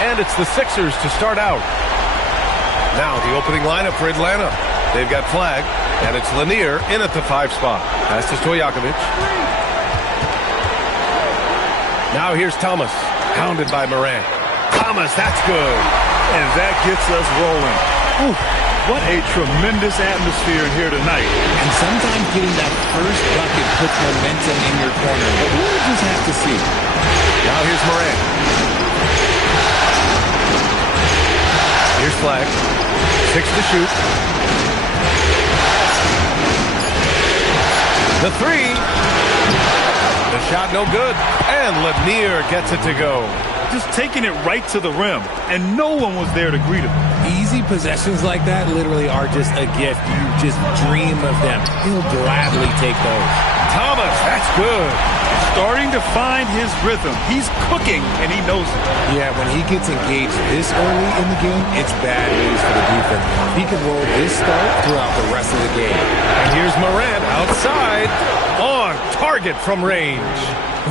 And it's the Sixers to start out. Now the opening lineup for Atlanta. They've got Flag, and it's Lanier in at the 5 spot. Pass to Stojakovic. Now here's Thomas, hounded by Morant. Thomas, that's good. And that gets us rolling. Ooh, what a tremendous atmosphere here tonight. And sometimes getting that first bucket puts momentum in your corner, but we'll just have to see. Now here's Morant. Here's Flag. 6 to shoot. The 3. The shot no good. And Lanier gets it to go. Just taking it right to the rim, and no one was there to greet him. Easy possessions like that literally are just a gift. You just dream of them. He'll gladly take those. Thomas, that's good. Starting to find his rhythm. He's cooking, and he knows it. Yeah, when he gets engaged this early in the game, it's bad news for the defense. If he can roll this start throughout the rest of the game. And here's Morant outside, on target from range.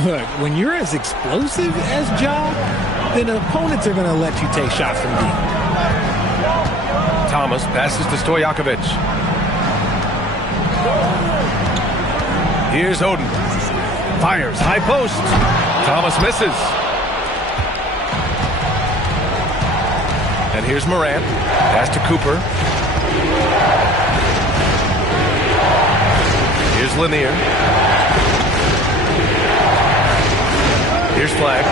Look, when you're as explosive as Ja, then opponents are going to let you take shots from deep. Thomas passes to Stojakovic. Here's Oden. Fires, high post. Thomas misses. And here's Morant. Pass to Cooper. Here's Lanier. Here's Flag.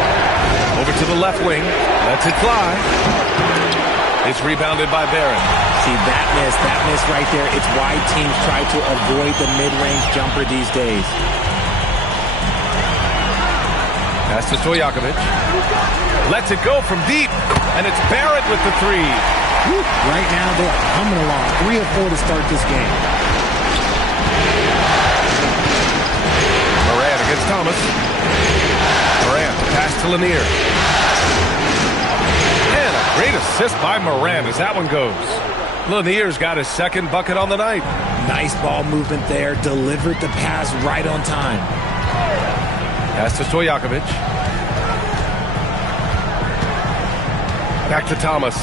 Over to the left wing. Lets it fly. It's rebounded by Barron. See, that miss right there. It's why teams try to avoid the mid-range jumper these days. Pass to Stojakovic. Lets it go from deep. And it's Barrett with the 3. Right now, they're coming along. 3 of 4 to start this game. Thomas. Morant, pass to Lanier. And a great assist by Morant as that one goes. Lanier's got his second bucket on the night. Nice ball movement there. Delivered the pass right on time. Pass to Stojakovic. Back to Thomas.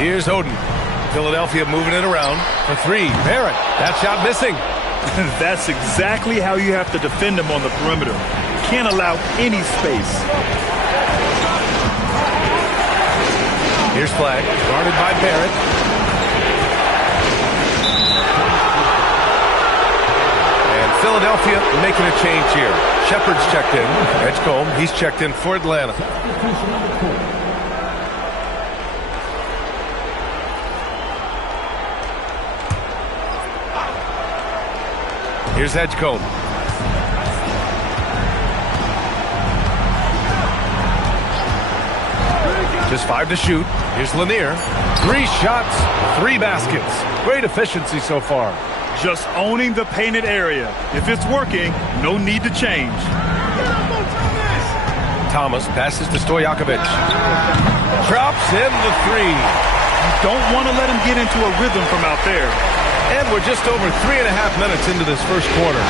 Here's Oden. Philadelphia moving it around for three. Barrett, that shot missing. That's exactly how you have to defend him on the perimeter. Can't allow any space. Here's Flag, guarded by Barrett. And Philadelphia making a change here. Shepard's checked in. Edgecombe, he's checked in for Atlanta. Here's Edgecombe. Just 5 to shoot. Here's Lanier. 3 shots, 3 baskets. Great efficiency so far. Just owning the painted area. If it's working, no need to change. Thomas passes to Stojakovic. Drops in the 3. You don't want to let him get into a rhythm from out there. And we're just over 3.5 minutes into this first quarter.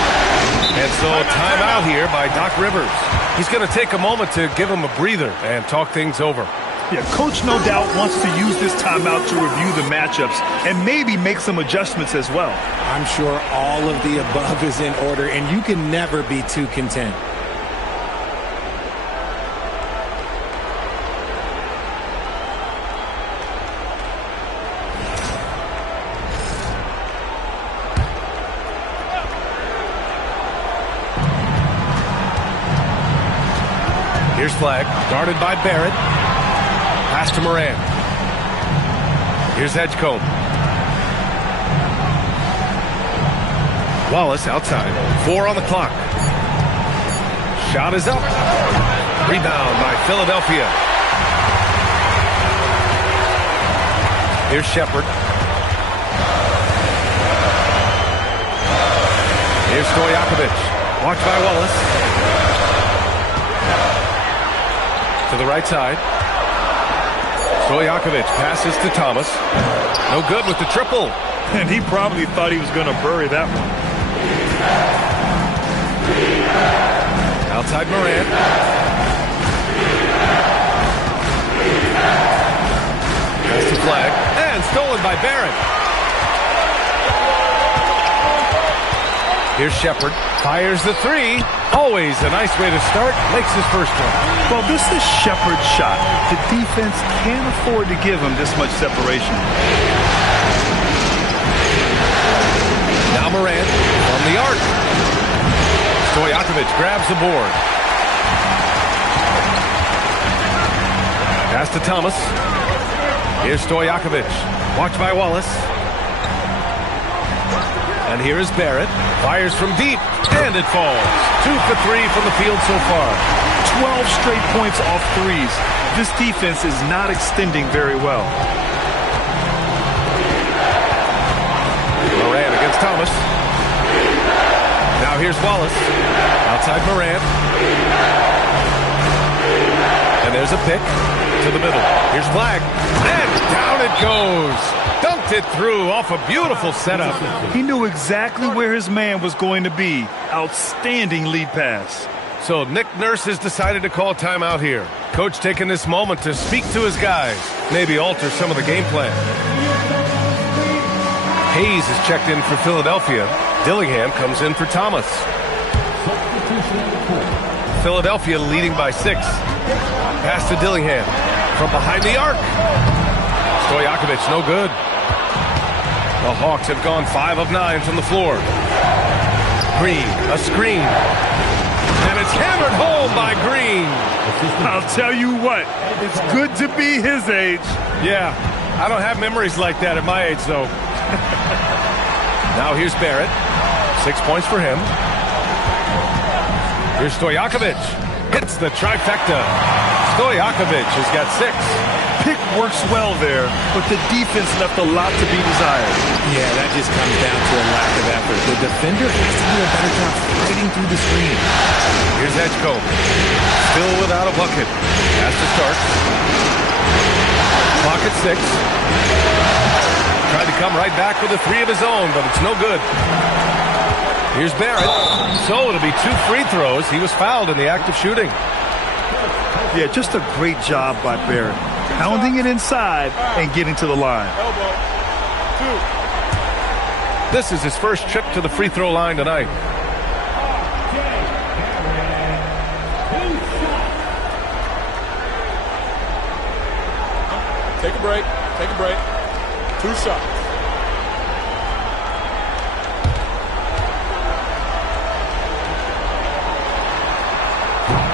And so timeout here by Doc Rivers. He's going to take a moment to give him a breather and talk things over. Yeah, Coach no doubt wants to use this timeout to review the matchups and maybe make some adjustments as well. I'm sure all of the above is in order, and you can never be too content. Here's Flag, guarded by Barrett. Pass to Morant. Here's Edgecombe. Wallace outside. 4 on the clock. Shot is up. Rebound by Philadelphia. Here's Shepard. Here's Stojakovic. Watched by Wallace. To the right side. Stojakovic passes to Thomas. No good with the triple. And he probably thought he was going to bury that one. Outside Morant. Pass to Flag. And stolen by Barrett. Here's Shepard. Fires the 3. Always a nice way to start. Makes his first one. Well, this is Shepard's shot. The defense can't afford to give him this much separation. Now Morant from the arc. Stojakovic grabs the board. Pass to Thomas. Here's Stojakovic. Watched by Wallace. And here is Barrett. Fires from deep. And it falls. 2 for 3 from the field so far. 12 straight points off threes. This defense is not extending very well. Morant against Thomas. Now here's Wallace. Outside Morant. And there's a pick to the middle. Here's Flag. And down it goes. Dunked it through off a beautiful setup. He knew exactly where his man was going to be. Outstanding lead pass. So Nick Nurse has decided to call timeout here. Coach taking this moment to speak to his guys. Maybe alter some of the game plan. Hayes is checked in for Philadelphia. Dillingham comes in for Thomas. Philadelphia leading by 6. Pass to Dillingham. From behind the arc. Stojakovic, no good. The Hawks have gone 5 of 9 from the floor. Green, a screen. And it's hammered home by Green. I'll tell you what, it's good to be his age. Yeah, I don't have memories like that at my age, though. Now here's Barrett. 6 points for him. Here's Stojakovic. Hits the trifecta. Stojakovic has got 6. Pick works well there, but the defense left a lot to be desired. Yeah, that just comes down to a lack of effort. The defender has to do a better job fighting through the screen. Here's Edgecombe. Still without a bucket. Has to start. Clock at 6. Tried to come right back with a 3 of his own, but it's no good. Here's Barrett. So it'll be 2 free throws. He was fouled in the act of shooting. Yeah, just a great job by Barrett. Pounding it inside and getting to the line. This is his first trip to the free throw line tonight. Take a break. Take a break. 2 shots.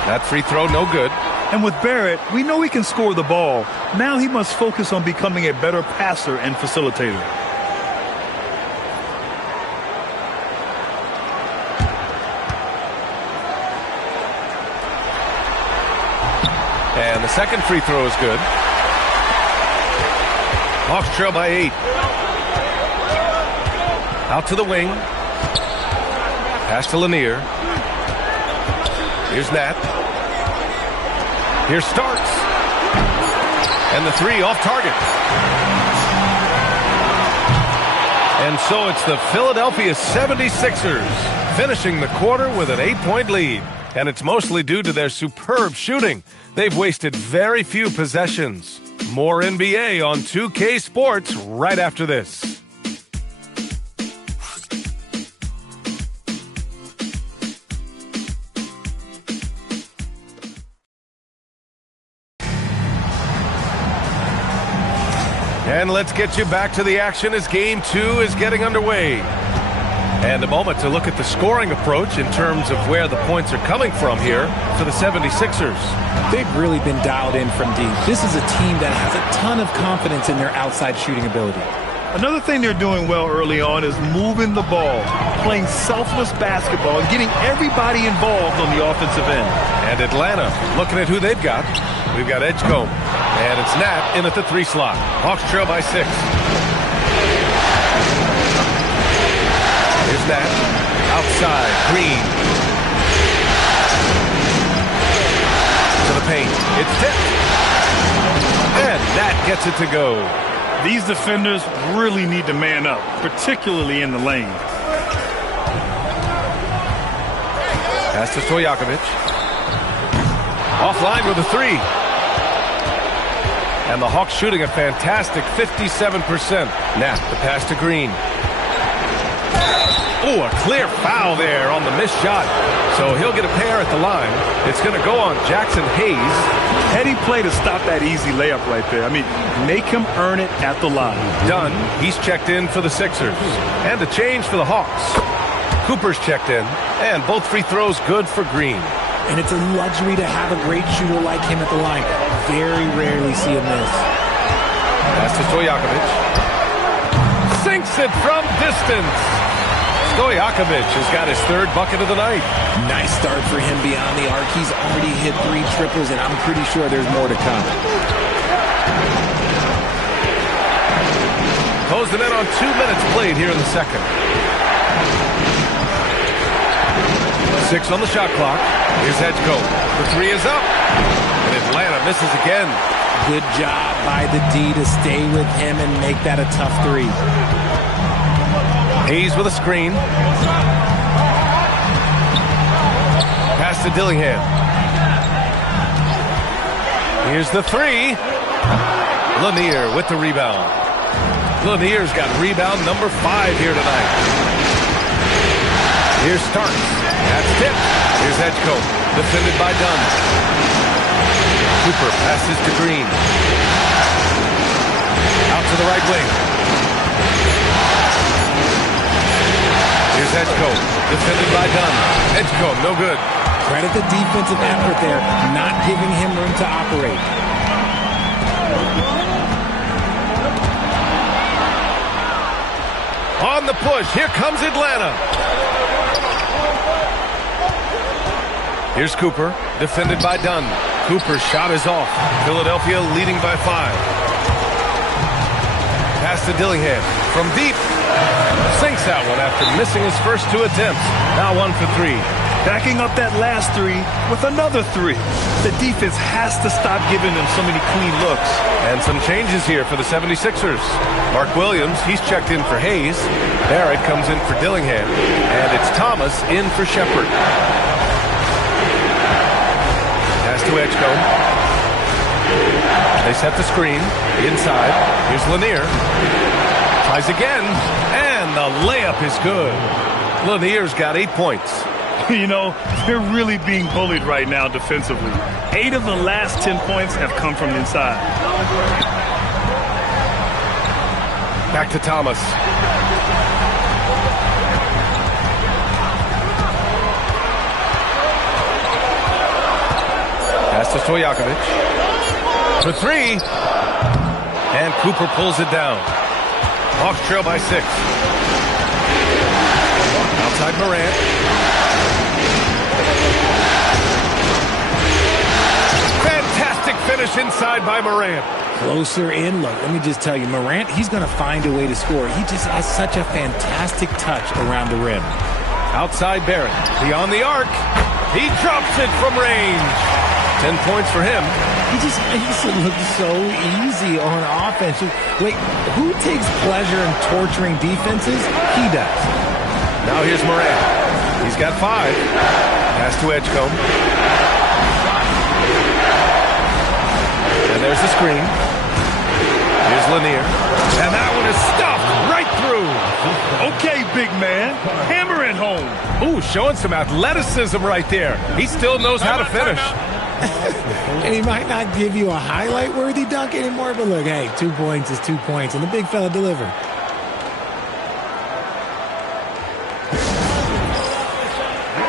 That free throw, no good. And with Barrett, we know he can score the ball. Now he must focus on becoming a better passer and facilitator. And the second free throw is good. Hawks trail by 8. Out to the wing. Pass to Lanier. Here's Nat. Here's Starks. And the 3 off target. And so it's the Philadelphia 76ers finishing the quarter with an 8-point lead. And it's mostly due to their superb shooting. They've wasted very few possessions. More NBA on 2K Sports right after this. And let's get you back to the action as Game 2 is getting underway. And a moment to look at the scoring approach in terms of where the points are coming from here for the 76ers. They've really been dialed in from deep. This is a team that has a ton of confidence in their outside shooting ability. Another thing they're doing well early on is moving the ball, playing selfless basketball, and getting everybody involved on the offensive end. And Atlanta, looking at who they've got. We've got Edgecombe, and it's Nat in at the 3 slot. Hawks trail by 6. Here's Nat, outside, Green. To the paint, it's tipped. And Nat gets it to go. These defenders really need to man up, particularly in the lane. Pass to Stojakovic. Offline with a 3. And the Hawks shooting a fantastic 57%. Nat, the pass to Green. Oh, a clear foul there on the missed shot. So he'll get a pair at the line. It's going to go on Jackson Hayes. Heady play to stop that easy layup right there. I mean, make him earn it at the line. Dunn, he's checked in for the Sixers. And a change for the Hawks. Cooper's checked in. And both free throws good for Green. And it's a luxury to have a great shooter like him at the line. Very rarely see a miss. Pass to Stojakovic. Sinks it from distance. Stojakovic has got his 3rd bucket of the night. Nice start for him beyond the arc. He's already hit 3 triples, and I'm pretty sure there's more to come. Close the net on 2 minutes played here in the second. 6 on the shot clock. Here's Edgecombe. The 3 is up. And Atlanta misses again. Good job by the D to stay with him and make that a tough 3. Hayes with a screen. Pass to Dillingham. Here's the 3. Lanier with the rebound. Lanier's got rebound number 5 here tonight. Here's Starks. That's tipped. Here's Edgecombe. Defended by Dunn. Cooper passes to Green. Out to the right wing. Here's Edgecombe. Defended by Dunn. Edgecombe, no good. Credit the defensive effort there, not giving him room to operate. On the push, here comes Atlanta. Here's Cooper, defended by Dunn. Cooper's shot is off. Philadelphia leading by 5. Pass to Dillingham from deep. Sinks that one after missing his first 2 attempts. Now 1 for 3. Backing up that last 3 with another 3. The defense has to stop giving them so many clean looks. And some changes here for the 76ers. Mark Williams, he's checked in for Hayes. Barrett comes in for Dillingham. And it's Thomas in for Shepard. Pass to Edgecombe. They set the screen. Inside. Here's Lanier. Tries again. And the layup is good. Lanier's got 8 points. You know, they're really being bullied right now defensively. 8 of the last 10 points have come from inside. Back to Thomas. Pass to Stojakovic. For 3. And Cooper pulls it down. Hawks trail by 6. Outside Morant. Fantastic finish inside by Morant. Closer in. Look, let me just tell you, Morant, he's going to find a way to score. He just has such a fantastic touch around the rim. Outside Barrett. Beyond the arc. He drops it from range. 10 points for him. He just makes it look so easy on offense. Wait, who takes pleasure in torturing defenses? He does. Now here's Morant. He's got 5. Pass to Edgecombe. And there's the screen. Here's Lanier. And that one is stuffed right through. Okay, big man. Hammer it home. Ooh, showing some athleticism right there. He still knows how to finish. And he might not give you a highlight-worthy dunk anymore, but look, hey, 2 points is 2 points, and the big fella delivered.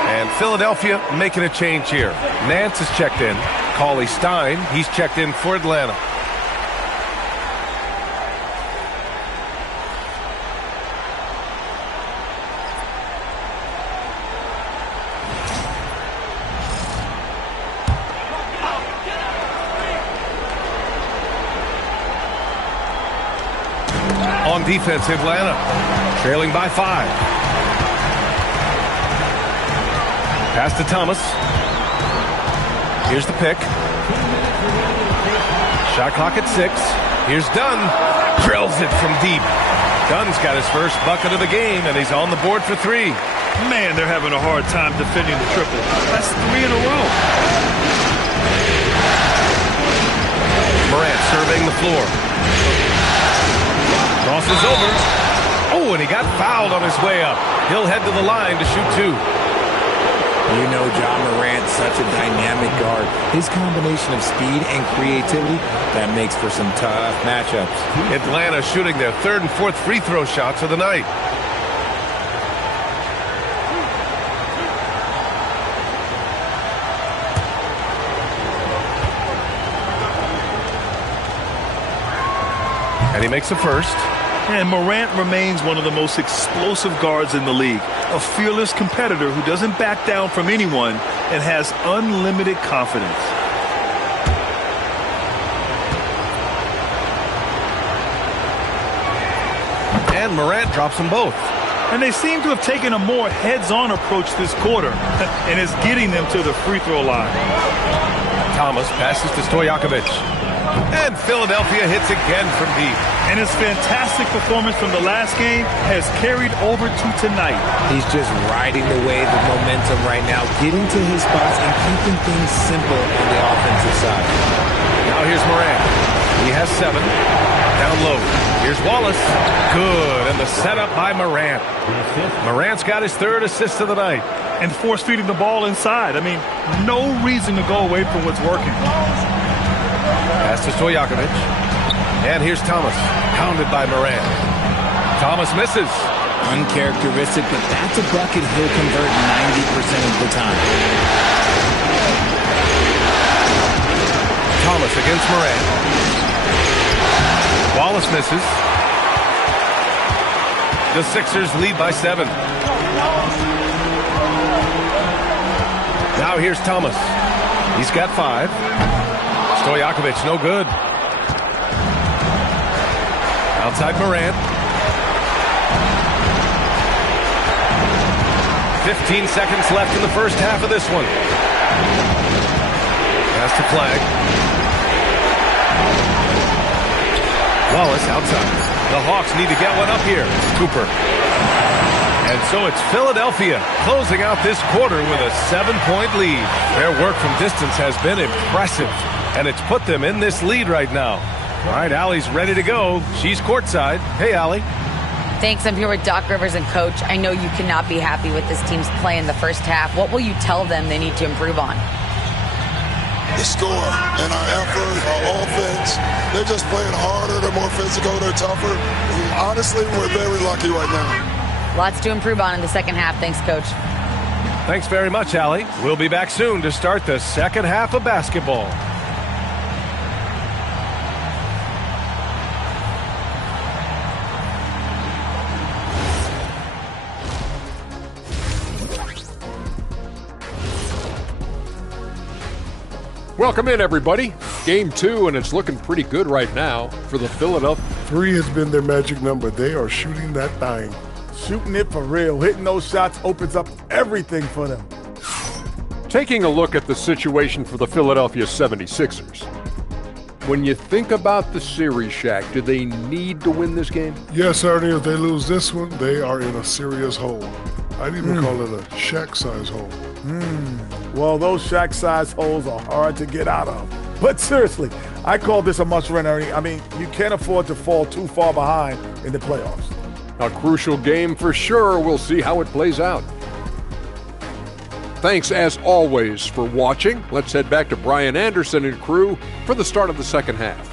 And Philadelphia making a change here. Nance is checked in. Cauley Stein, he's checked in for Atlanta. On defense, Atlanta trailing by 5. Pass to Thomas. Here's the pick. Shot clock at 6. Here's Dunn. Drills it from deep. Dunn's got his first bucket of the game, and he's on the board for 3. Man, they're having a hard time defending the triple. That's 3 in a row. Morant surveying the floor. Crosses over. Oh, and he got fouled on his way up. He'll head to the line to shoot 2. You know John Morant's such a dynamic guard. His combination of speed and creativity, that makes for some tough matchups. Atlanta shooting their 3rd and 4th free throw shots of the night. And he makes the first. And Morant remains one of the most explosive guards in the league. A fearless competitor who doesn't back down from anyone and has unlimited confidence. And Morant drops them both. And they seem to have taken a more heads-on approach this quarter, and it's getting them to the free throw line. Thomas passes to Stojakovic. And Philadelphia hits again from deep. And his fantastic performance from the last game has carried over to tonight. He's just riding the wave of momentum right now, getting to his spots and keeping things simple on the offensive side. Now here's Morant. He has 7. Down low. Here's Wallace. Good. And the setup by Morant. Morant's got his 3rd assist of the night. And force-feeding the ball inside. I mean, no reason to go away from what's working. Pass to Stojakovic. And here's Thomas. Pounded by Morant. Thomas misses. Uncharacteristic, but that's a bucket he'll convert 90% of the time. Thomas against Morant. Wallace misses. The Sixers lead by 7. Now Now here's Thomas. He's got 5. Stojakovic, no good. Outside Morant. 15 seconds left in the first half of this one. Pass to Flag. Wallace outside. The Hawks need to get one up here. Cooper. And so it's Philadelphia closing out this quarter with a 7-point lead. Their work from distance has been impressive, and it's put them in this lead right now. All right, Allie's ready to go. She's courtside. Hey, Allie. Thanks. I'm here with Doc Rivers and Coach. I know you cannot be happy with this team's play in the first half. What will you tell them they need to improve on? The score and our effort, our offense. They're just playing harder. They're more physical. They're tougher. Honestly, we're very lucky right now. Lots to improve on in the second half. Thanks, Coach. Thanks very much, Allie. We'll be back soon to start the second half of basketball. Welcome in, everybody. Game 2, and it's looking pretty good right now for the Philadelphia. 3 has been their magic number. They are shooting that thing. Shooting it for real. Hitting those shots opens up everything for them. Taking a look at the situation for the Philadelphia 76ers. When you think about the series, Shaq, do they need to win this game? Yes, Ernie, if they lose this one, they are in a serious hole. I'd even call it a Shaq-size hole. Well, those Shaq-size holes are hard to get out of. But seriously, I call this a must-win, Ernie. I mean, you can't afford to fall too far behind in the playoffs. A crucial game for sure. We'll see how it plays out. Thanks, as always, for watching. Let's head back to Brian Anderson and crew for the start of the second half.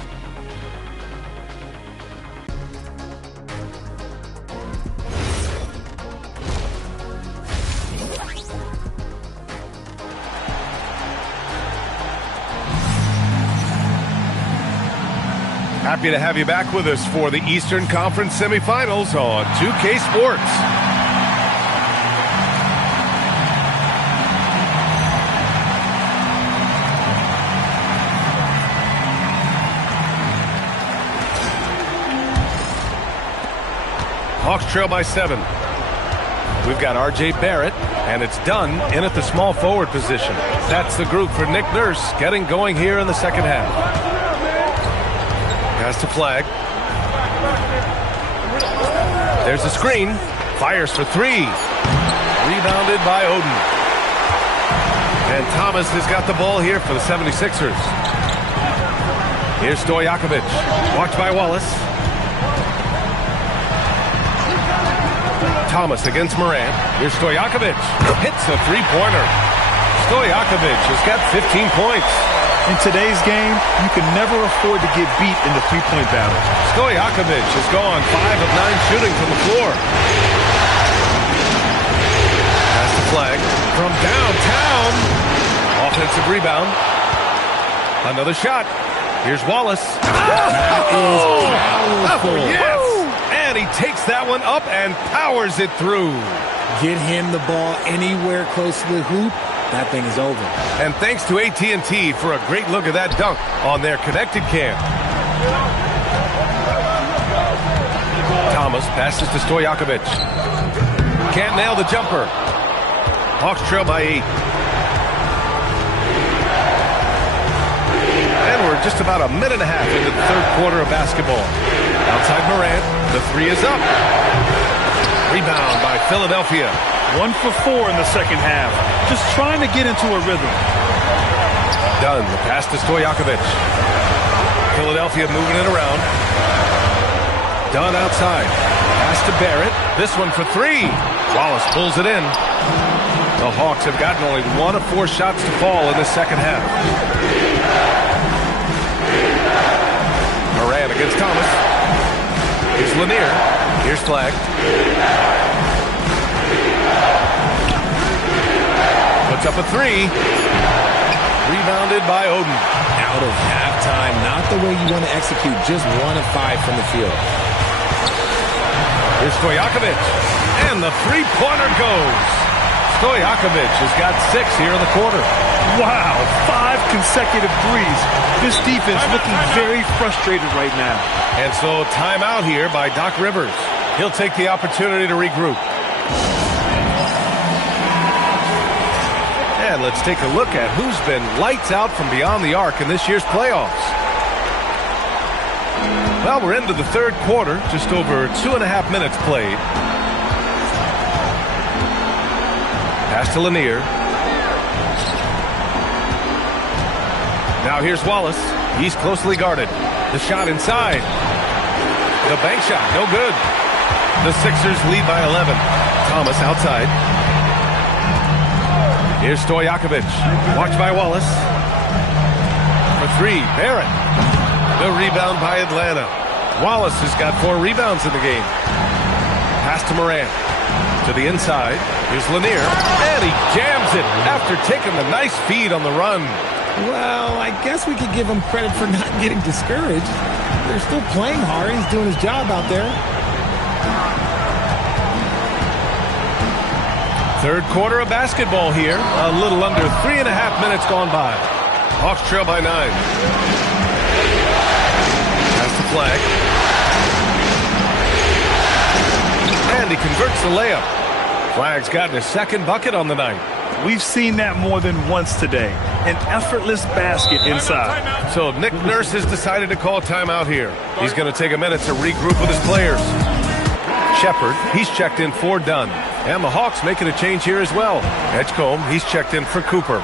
Happy to have you back with us for the Eastern Conference semifinals on 2K Sports. Hawks trail by 7. We've got R.J. Barrett, and it's done in at the small forward position. That's the group for Nick Nurse getting going here in the second half. Pass to Flag. There's a screen. Fires for 3. Rebounded by Oden. And Thomas has got the ball here for the 76ers. Here's Stojakovic. Watched by Wallace. Thomas against Morant. Here's Stojakovic. Hits a three-pointer. Stojakovic has got 15 points. In today's game, you can never afford to get beat in the three-point battle. Stojakovic has gone 5 of 9 shooting from the floor. Pass the Flag from downtown. Offensive rebound. Another shot. Here's Wallace. Yes! And he takes that one up and powers it through. Get him the ball anywhere close to the hoop. That thing is over. And thanks to AT&T for a great look at that dunk on their connected cam. Thomas passes to Stojakovic. Can't nail the jumper. Hawks trail by 8. And we're just about a minute and a half into the third quarter of basketball. Outside Morant, the 3 is up. Rebound by Philadelphia. 1 for 4 in the second half. Just trying to get into a rhythm. Done. The pass to Stojakovic. Philadelphia moving it around. Done outside. Pass to Barrett. This one for 3. Wallace pulls it in. The Hawks have gotten only 1 of 4 shots to fall in the second half. Morant against Thomas. Here's Lanier. Here's Flag. Puts up a 3. Rebounded by Oden. Out of halftime, not the way you want to execute, just 1 of 5 from the field. Here's Stojakovic. And the three-pointer goes. Stojakovic has got 6 here in the quarter. Wow, 5 consecutive threes. This defense looking very frustrated right now. And so timeout here by Doc Rivers. He'll take the opportunity to regroup. And let's take a look at who's been lights out from beyond the arc in this year's playoffs. Well, we're into the third quarter, just over 2.5 minutes played. Pass to Lanier. Now here's Wallace. He's closely guarded. The shot inside. The bank shot, no good. The Sixers lead by 11. Thomas outside. Here's Stojakovic. Watched by Wallace. For 3, Barrett. The rebound by Atlanta. Wallace has got 4 rebounds in the game. Pass to Morant. To the inside. Here's Lanier. And he jams it after taking the nice feed on the run. Well, I guess we could give him credit for not getting discouraged. They're still playing hard. He's doing his job out there. Third quarter of basketball here. A little under 3.5 minutes gone by. Hawks trail by 9. Pass the flag. And he converts the layup. Flag's gotten his second bucket on the night. We've seen that more than once today. An effortless basket inside. So Nick Nurse has decided to call timeout here. He's going to take a minute to regroup with his players. Shepard, he's checked in for Dunn. And the Hawks making a change here as well. Edgecombe, he's checked in for Cooper.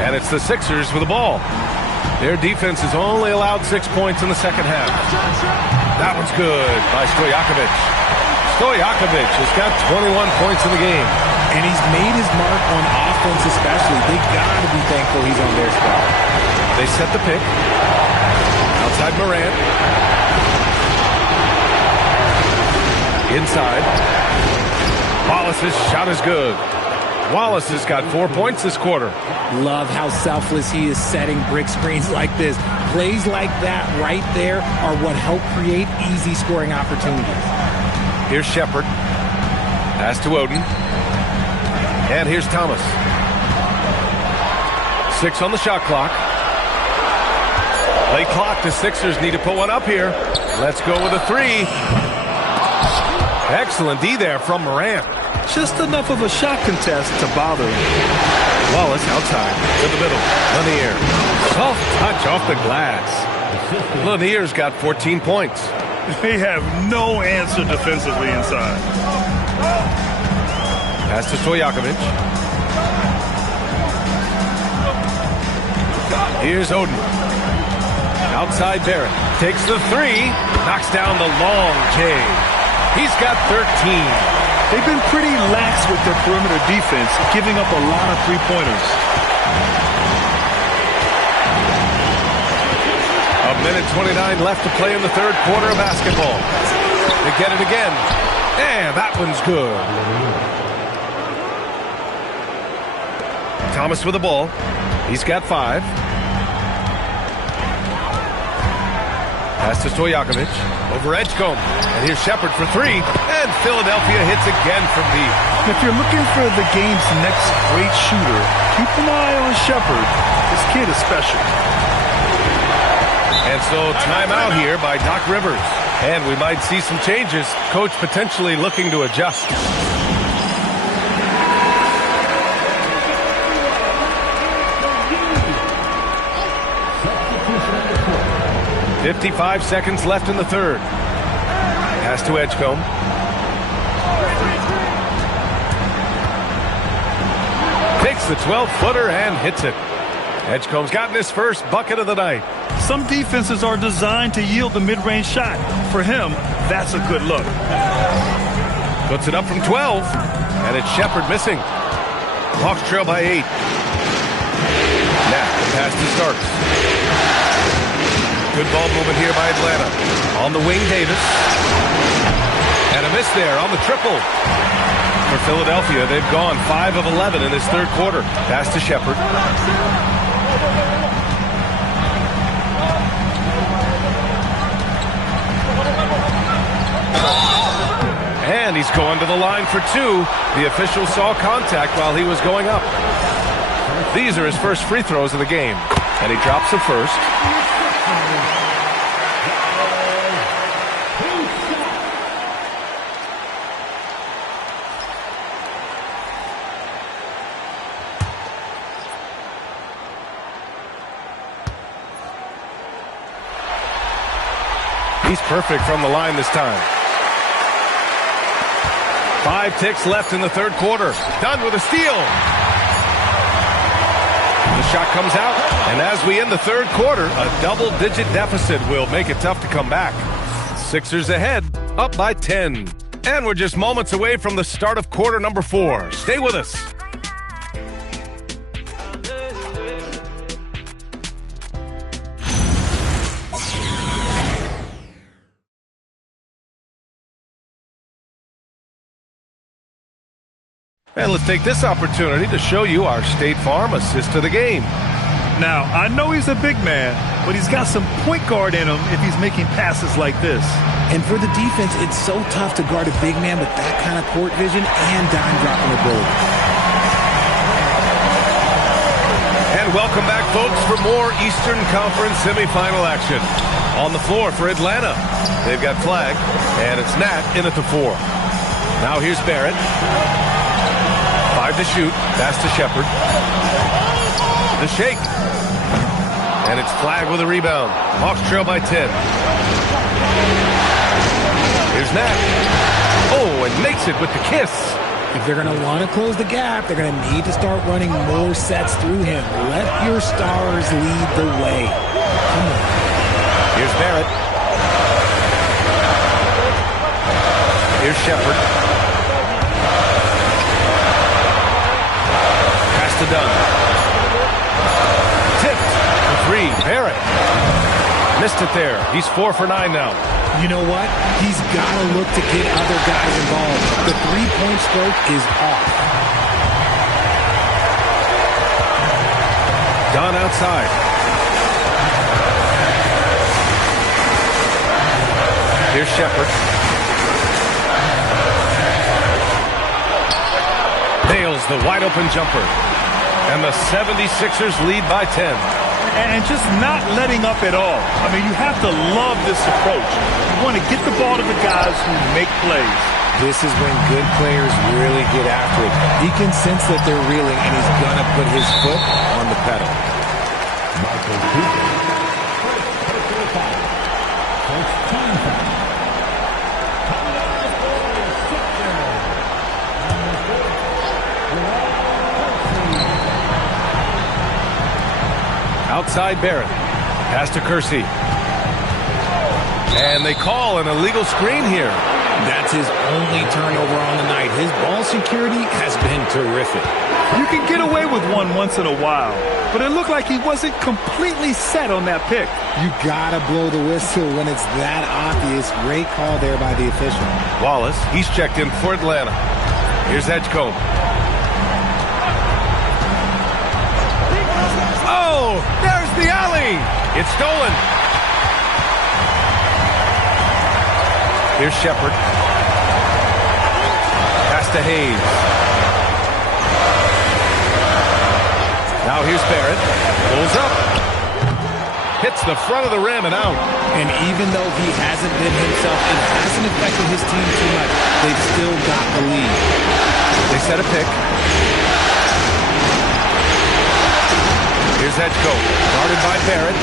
And it's the Sixers with the ball. Their defense has only allowed 6 points in the second half. That one's good by Stojakovic. Stojakovic has got 21 points in the game. And he's made his mark on offense especially. They got to be thankful he's on their spot. They set the pick. Outside Morant. Inside. Wallace's shot is good. Wallace has got 4 points this quarter. Love how selfless he is setting brick screens like this. Plays like that right there are what help create easy scoring opportunities. Here's Shepard. Pass to Oden. And here's Thomas. 6 on the shot clock. Late clock. The Sixers need to put one up here. Let's go with a 3. Excellent D there from Morant. Just enough of a shot contest to bother him. Wallace outside to the middle. Lanier. Soft touch off the glass. Lanier's got 14 points. They have no answer defensively inside. Pass to Stojakovic. Here's Oden. Outside Barrett. Takes the 3. Knocks down the long J. He's got 13. They've been pretty lax with their perimeter defense, giving up a lot of three-pointers. A minute 29 left to play in the third quarter of basketball. They get it again. And that one's good. Thomas with the ball. He's got 5. Pass to Stojakovic. Over Edgecombe. And here's Shepard for 3. And Philadelphia hits again from deep. If you're looking for the game's next great shooter, keep an eye on Shepard. This kid is special. And so timeout here by Doc Rivers. And we might see some changes. Coach potentially looking to adjust. 55 seconds left in the third. Pass to Edgecombe. Takes the 12-footer and hits it. Edgecombe's gotten his first bucket of the night. Some defenses are designed to yield the mid-range shot. For him, that's a good look. Puts it up from 12, and it's Shepard missing. Hawks trail by 8. Now the pass to Starks. Good ball movement here by Atlanta. On the wing, Davis. And a miss there on the triple. For Philadelphia, they've gone 5 of 11 in this third quarter. Pass to Shepard. And And he's going to the line for two. The official saw contact while he was going up. These are his first free throws of the game. And he drops the first. He's perfect from the line this time. 5 ticks left in the third quarter. Done with a steal. The shot comes out, and as we end the third quarter, a double-digit deficit will make it tough to come back. Sixers ahead, up by 10. And we're just moments away from the start of quarter number 4. Stay with us. And let's take this opportunity to show you our State Farm assist to the game. Now, I know he's a big man, but he's got some point guard in him if he's making passes like this. And for the defense, it's so tough to guard a big man with that kind of court vision and dime dropping ability. And welcome back, folks, for more Eastern Conference semifinal action. On the floor for Atlanta, they've got Flag, and it's Nat in at the 4. Now here's Barrett. 5 to shoot. Pass to Shepard. The shake. And it's Flag with a rebound. Hawks trail by 10. Here's Nat. Oh, and makes it with the kiss. If they're going to want to close the gap, they're going to need to start running more sets through him. Let your stars lead the way. Come on. Here's Barrett. Here's Shepard. To Dunn. Tipped for 3. Barrett. Missed it there. He's 4 for 9 now. You know what? He's got to look to get other guys involved. The three-point stroke is off. Dunn outside. Here's Shepard. Nails the wide-open jumper. And the 76ers lead by 10. And just not letting up at all. I mean, you have to love this approach. You want to get the ball to the guys who make plays. This is when good players really get after it. He can sense that they're reeling, and he's going to put his foot on the pedal. Outside Barrett. Pass to Kersey. And they call an illegal screen here. That's his only turnover on the night. His ball security has been terrific. You can get away with one once in a while, but it looked like he wasn't completely set on that pick. You gotta blow the whistle when it's that obvious. Great call there by the official. Wallace, he's checked in for Atlanta. Here's Edgecombe. Oh, there's the alley. It's stolen. Here's Shepard. Pass to Hayes. Now here's Barrett. Pulls up. Hits the front of the rim and out. And even though he hasn't been himself, it hasn't affected his team too much. They've still got the lead. They set a pick. Here's Edgecombe. Guarded by Barrett.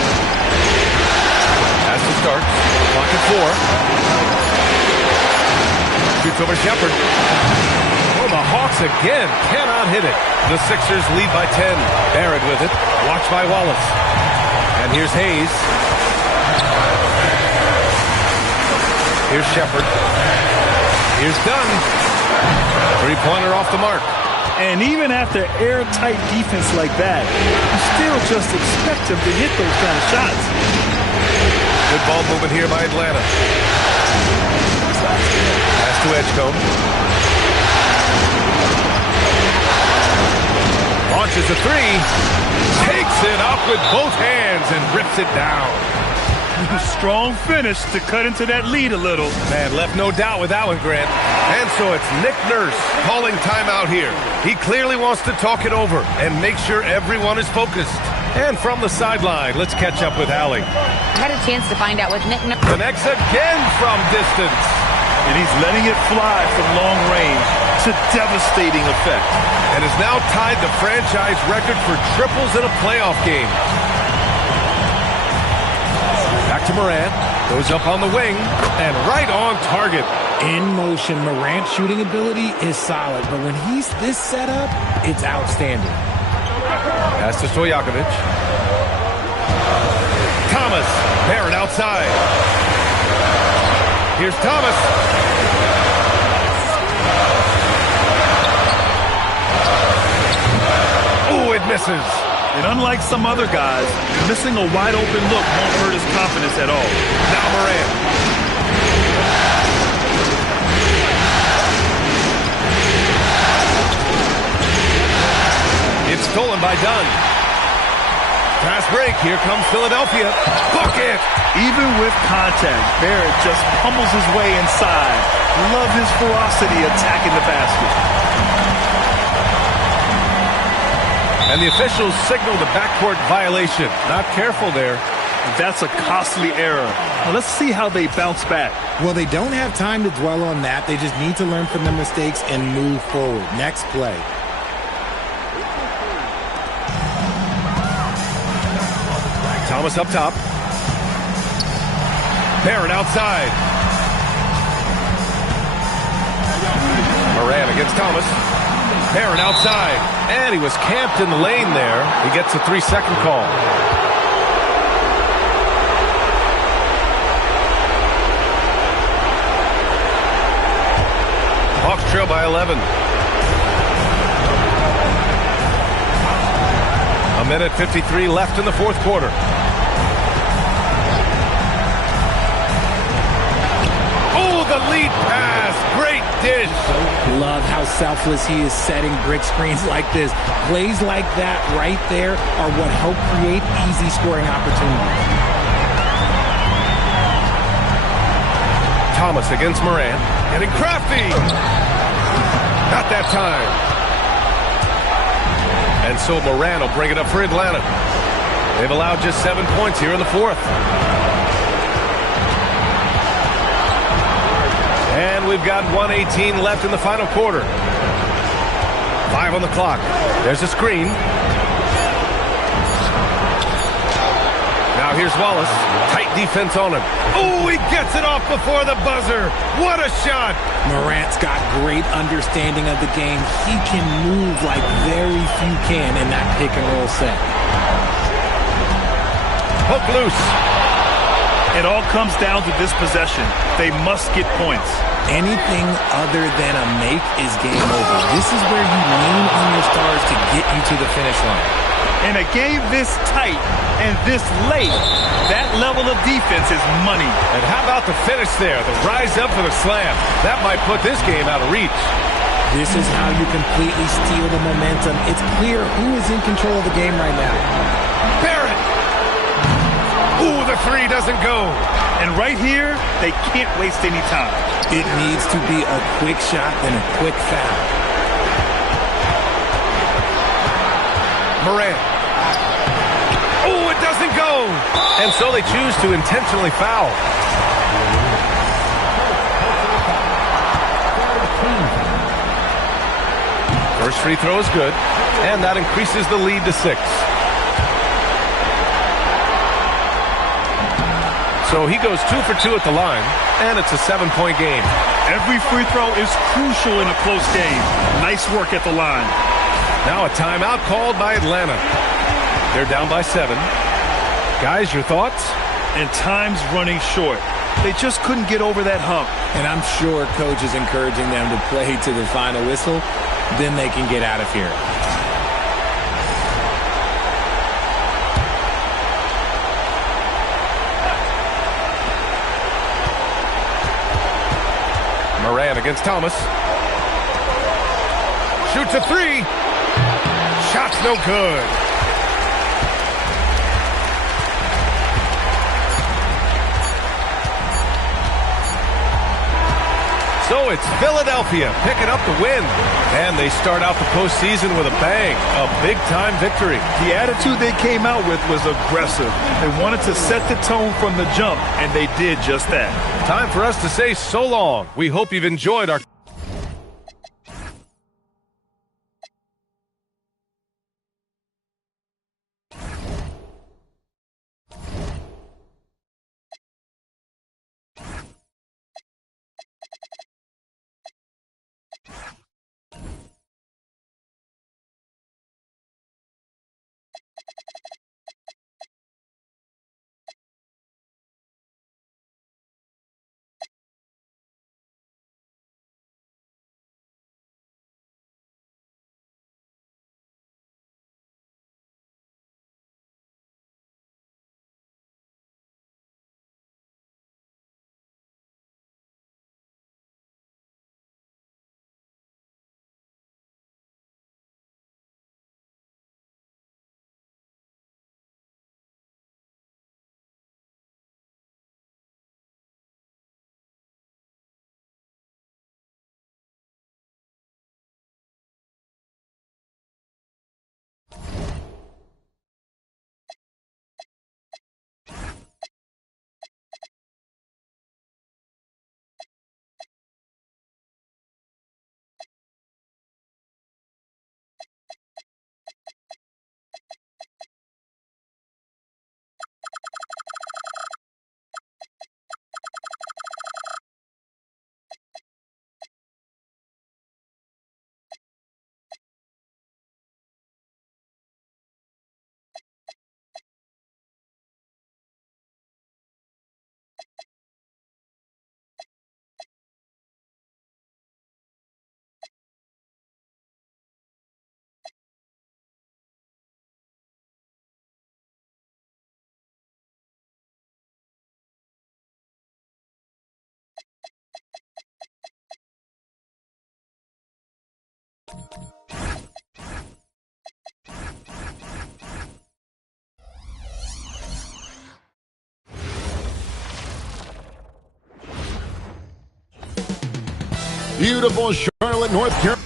Has to start. Clock at 4. Shoots over Shepard. Oh, the Hawks again cannot hit it. The Sixers lead by 10. Barrett with it. Watched by Wallace. And here's Hayes. Here's Shepard. Here's Dunn. Three-pointer off the mark. And even after airtight defense like that, you still just expect him to hit those kind of shots. Good ball movement here by Atlanta. Pass to Edgecombe. Launches a three. Takes it up with both hands and rips it down. Strong finish to cut into that lead a little. Man, left no doubt with that one, Grant. And so it's Nick Nurse calling timeout here. He clearly wants to talk it over and make sure everyone is focused. And from the sideline, let's catch up with Allie. I had a chance to find out with Nick Nurse. Connects again from distance. And he's letting it fly from long range to devastating effect. And has now tied the franchise record for triples in a playoff game. Back to Morant. Goes up on the wing and right on target. In motion, Morant's shooting ability is solid, but when he's this set up, it's outstanding. Pass to Stojakovic. Thomas. Barrett outside. Here's Thomas. Ooh, it misses. And unlike some other guys, missing a wide open look won't hurt his confidence at all. Now Morant. It's stolen by Dunn. Fast break. Here comes Philadelphia. Bucket! Even with contact, Barrett just pummels his way inside. Love his ferocity attacking the basket. And the officials signaled a backcourt violation. Not careful there. That's a costly error. Now let's see how they bounce back. Well, they don't have time to dwell on that. They just need to learn from their mistakes and move forward. Next play. Thomas up top. Barrett outside. Morant against Thomas. Barrett outside. And he was camped in the lane there. He gets a 3-second call. Hawks trail by 11. A minute 53 left in the fourth quarter. Oh, the lead pass. Great dish. Love how selfless he is setting brick screens like this. Plays like that right there are what help create easy scoring opportunities. Thomas against Morant. Getting crafty. Not that time. And so Morant will bring it up for Atlanta. They've allowed just 7 points here in the fourth. And we've got 1:18 left in the final quarter. 5 on the clock. There's a screen. Now here's Wallace. Tight defense on him. Oh, he gets it off before the buzzer. What a shot. Morant's got great understanding of the game. He can move like very few can in that pick and roll set. Hook loose. It all comes down to this possession. They must get points. Anything other than a make is game over. This is where you lean on your stars to get you to the finish line. In a game this tight and this late, that level of defense is money. And how about the finish there? The rise up for the slam. That might put this game out of reach. This is how you completely steal the momentum. It's clear who is in control of the game right now. Barrett! Ooh, the three doesn't go. And right here, they can't waste any time. It needs to be a quick shot and a quick foul. Morant. Oh, it doesn't go. And so they choose to intentionally foul. First free throw is good, and that increases the lead to 6. So he goes 2 for 2 at the line, and it's a 7-point game. Every free throw is crucial in a close game. Nice work at the line. Now a timeout called by Atlanta. They're down by 7. Guys, your thoughts? And time's running short. They just couldn't get over that hump. And I'm sure coach is encouraging them to play to the final whistle. Then they can get out of here. Morant against Thomas. Shoots a 3. Shot's no good. So it's Philadelphia picking up the win. And they start out the postseason with a bang, a big-time victory. The attitude they came out with was aggressive. They wanted to set the tone from the jump, and they did just that. Time for us to say so long. We hope you've enjoyed our... Beautiful Charlotte, North Carolina.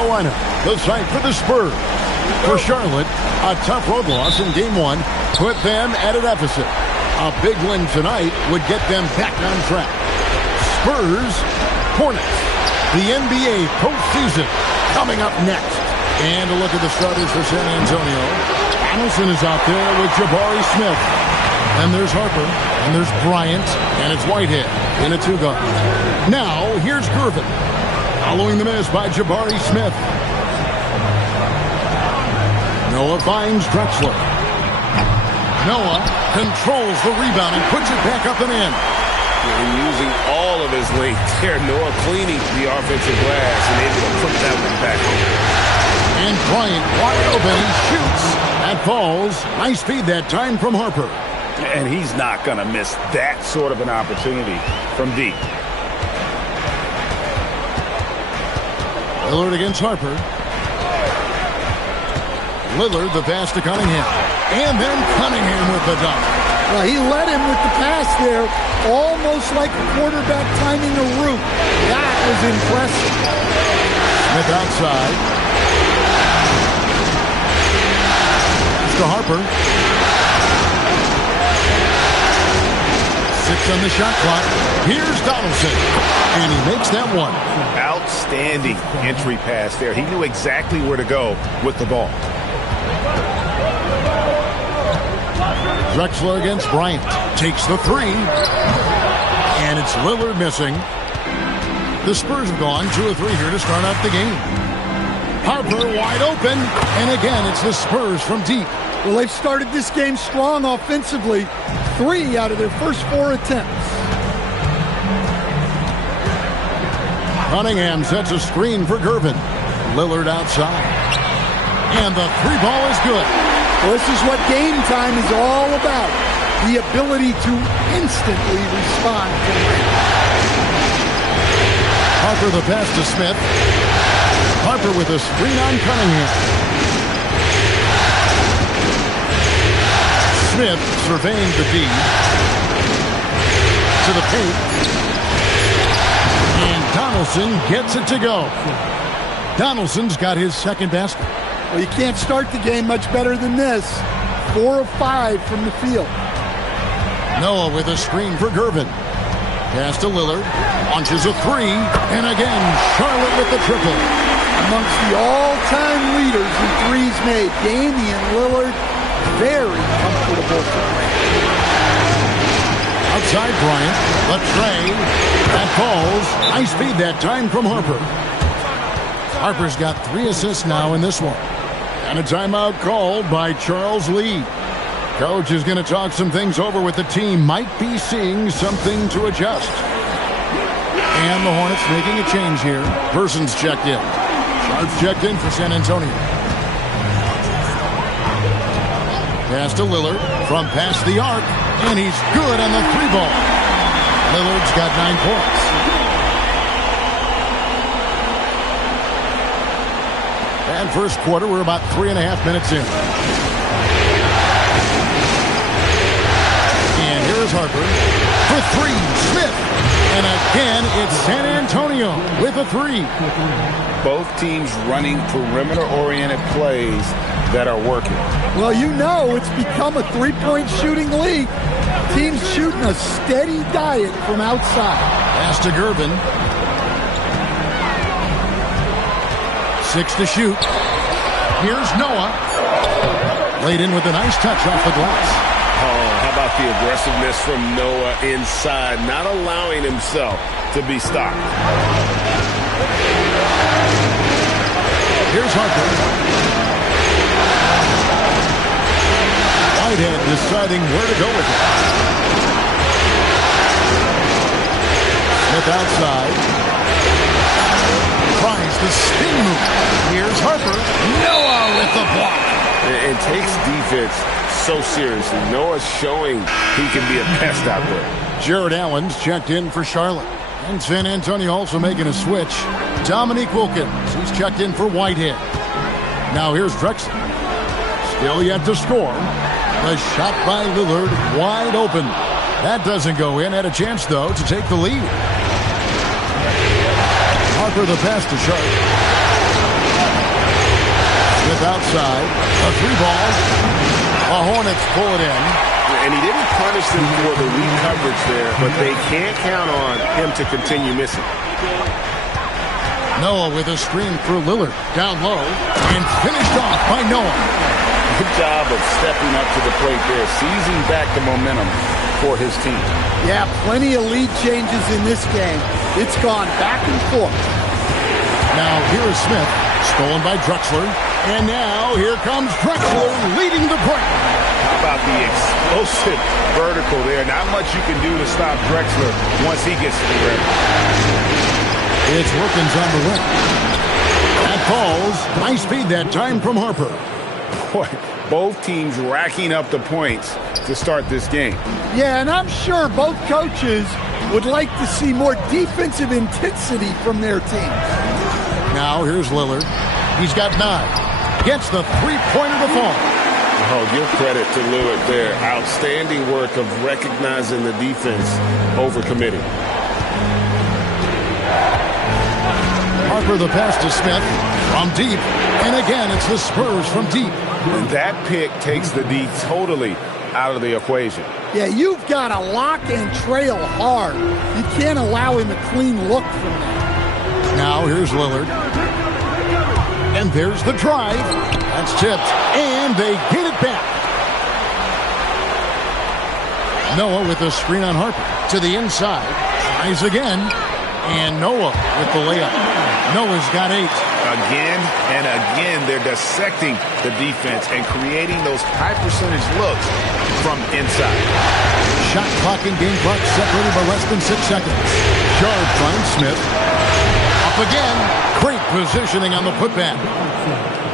Carolina, the site for the Spurs. For Charlotte, a tough road loss in Game 1 put them at a deficit. A big win tonight would get them back on track. Spurs, Hornets, the NBA postseason coming up next. And a look at the starters for San Antonio. Donaldson is out there with Jabari Smith. And there's Harper. And there's Bryant. And it's Whitehead in a two-guard. Now, here's Gervin. Following the miss by Jabari Smith. Noah finds Drexler. Noah controls the rebound and puts it back up and in. And using all of his length there, Noah cleaning the offensive glass and able to put that one back home. And Bryant wide open. He shoots. That falls. Nice feed that time from Harper. And he's not going to miss that sort of an opportunity from deep. Lillard against Harper. Lillard the pass to Cunningham. And then Cunningham with the dunk. Well, he led him with the pass there, almost like a quarterback timing a route. That was impressive. Smith outside. To Harper. 6 on the shot clock. Here's Donaldson. And he makes that one. Outstanding entry pass there. He knew exactly where to go with the ball. Drexler against Bryant. Takes the three. And it's Lillard missing. The Spurs have gone 2 of 3 here to start out the game. Harper wide open. And again, it's the Spurs from deep. Well, they've started this game strong offensively. 3 out of their first 4 attempts. Cunningham sets a screen for Gervin. Lillard outside. And the 3 ball is good. Well, this is what game time is all about. The ability to instantly respond to the rain. Harper the pass to Smith. Harper with a screen on Cunningham. Smith surveying the D. To the paint. And Donaldson gets it to go. Donaldson's got his second basket. Well, you can't start the game much better than this. 4 of 5 from the field. Noah with a screen for Gervin. Pass to Lillard. Launches a 3. And again, Charlotte with the triple. Amongst the all-time leaders in threes made, Damian Lillard, very comfortable for him. Outside Bryant. The tray. That falls. Nice feed that time from Harper. Harper's got 3 assists now in this one. And a timeout called by Charles Lee. Coach is going to talk some things over with the team. Might be seeing something to adjust. And the Hornets making a change here. Person's checked in. Sharp's checked in for San Antonio. Pass to Lillard from past the arc. And he's good on the 3 ball. Lillard's got 9 points. And first quarter, we're about 3.5 minutes in. And here's Harper for 3. Smith. And again, it's San Antonio with a 3. Both teams running perimeter-oriented plays that are working. Well, you know it's become a 3-point shooting league. Teams shooting a steady diet from outside. Pass to Gervin. 6 to shoot. Here's Noah. Laid in with a nice touch off the glass. Oh, how about the aggressiveness from Noah inside, not allowing himself to be stopped. Here's Harper. Whitehead deciding where to go with it. Smith outside. Tries the spin move. Here's Harper. Noah with the block. It takes defense so seriously. Noah's showing he can be a pest out there. Jared Allen's checked in for Charlotte. And San Antonio also making a switch. Dominique Wilkins, he's checked in for Whitehead. Now here's Drexler. Still yet to score. The shot by Lillard wide open. That doesn't go in. Had a chance, though, to take the lead. Harper the pass to Sharp. Smith outside. A 3 ball. The Hornets pull it in. And he didn't punish them for the weak coverage there, but they can't count on him to continue missing. Noah with a screen for Lillard. Down low and finished off by Noah. Good job of stepping up to the plate there, seizing back the momentum for his team. Yeah, plenty of lead changes in this game. It's gone back and forth. Now here is Smith, stolen by Drexler. And now here comes Drexler leading the break. How about the explosive vertical there? Not much you can do to stop Drexler once he gets to the rim. It's Wilkins on the wing. That falls. Nice feed that time from Harper. Boy, both teams racking up the points to start this game. Yeah, and I'm sure both coaches would like to see more defensive intensity from their teams. Now here's Lillard. He's got 9. Gets the three-pointer to fall. Oh, give credit to Lillard there. Outstanding work of recognizing the defense over committing. Harper the pass to Smith from deep. And again, it's the Spurs from deep. And that pick takes the D totally out of the equation. Yeah, you've got to lock and trail hard. You can't allow him a clean look from that. Now here's Lillard. And there's the drive. That's tipped. And they get it back. Noah with the screen on Harper. To the inside. Tries again. And Noah with the layup. Noah's got 8. Again and again, they're dissecting the defense and creating those high percentage looks from inside. Shot clock and game clock separated by less than 6 seconds. Sharp finds Smith. Up again. Great positioning on the putback.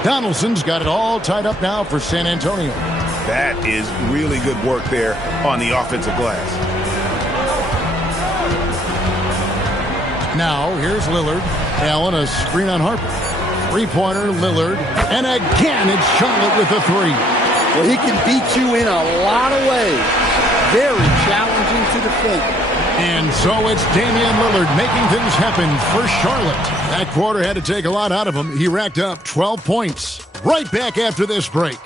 Donaldson's got it all tied up now for San Antonio. That is really good work there on the offensive glass. Now here's Lillard. Allen a screen on Harper. Three-pointer, Lillard. And again, it's Charlotte with a 3. Well, he can beat you in a lot of ways. Very challenging to defend. And so it's Damian Lillard making things happen for Charlotte. That quarter had to take a lot out of him. He racked up 12 points. Right back after this break.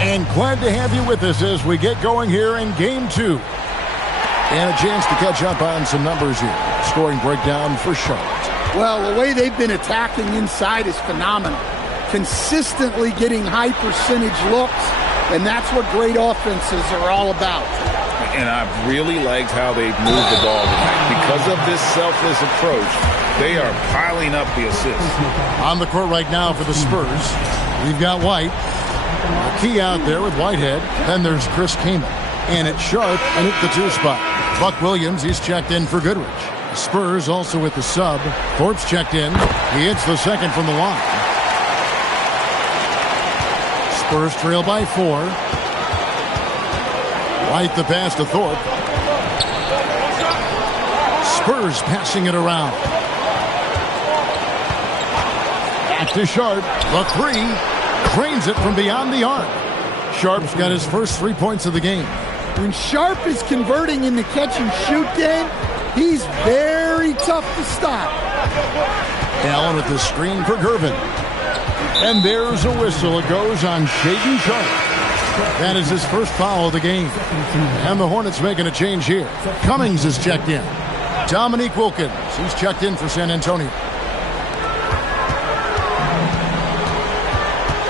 And glad to have you with us as we get going here in Game 2. And a chance to catch up on some numbers here. Scoring breakdown for Charlotte. Well, the way they've been attacking inside is phenomenal. Consistently getting high percentage looks, and that's what great offenses are all about. And I've really liked how they've moved the ball tonight. Because of this selfless approach, they are piling up the assists. On the court right now for the Spurs, we've got White. A key out there with Whitehead. Then there's Chris Kaman. And it's Sharp and at the 2 spot. Buck Williams, he's checked in for Goodrich. The Spurs also with the sub. Thorpe's checked in. He hits the second from the line. Spurs trail by 4. White the pass to Thorpe. Spurs passing it around. Back to Sharp. The 3. Cranes it from beyond the arc. Sharp's got his first 3 points of the game. When Sharp is converting in the catch-and-shoot game, he's very tough to stop. Allen with the screen for Gervin. And there's a whistle. It goes on Shaedon Sharp. That is his first foul of the game. And the Hornets making a change here. Cummings is checked in. Dominique Wilkins, he's checked in for San Antonio.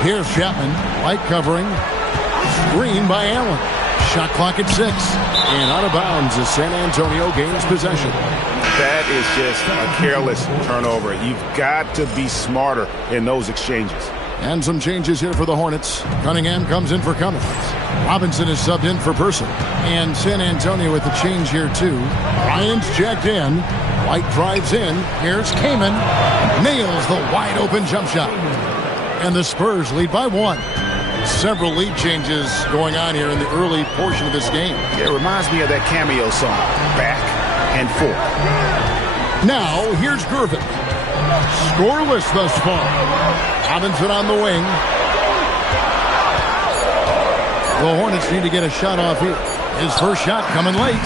Here's Chapman. White covering. Screen by Allen. Shot clock at 6. And out of bounds as San Antonio gains possession. That is just a careless turnover. You've got to be smarter in those exchanges. And some changes here for the Hornets. Cunningham comes in for Cummings. Robinson is subbed in for Person. And San Antonio with the change here too. Bryant's checked in. White drives in. Here's Kaman. Nails the wide open jump shot. And the Spurs lead by 1. Several lead changes going on here in the early portion of this game. It reminds me of that cameo song, Back and Forth. Now, here's Gervin. Scoreless thus far. Robinson on the wing. The Hornets need to get a shot off here. His first shot coming late.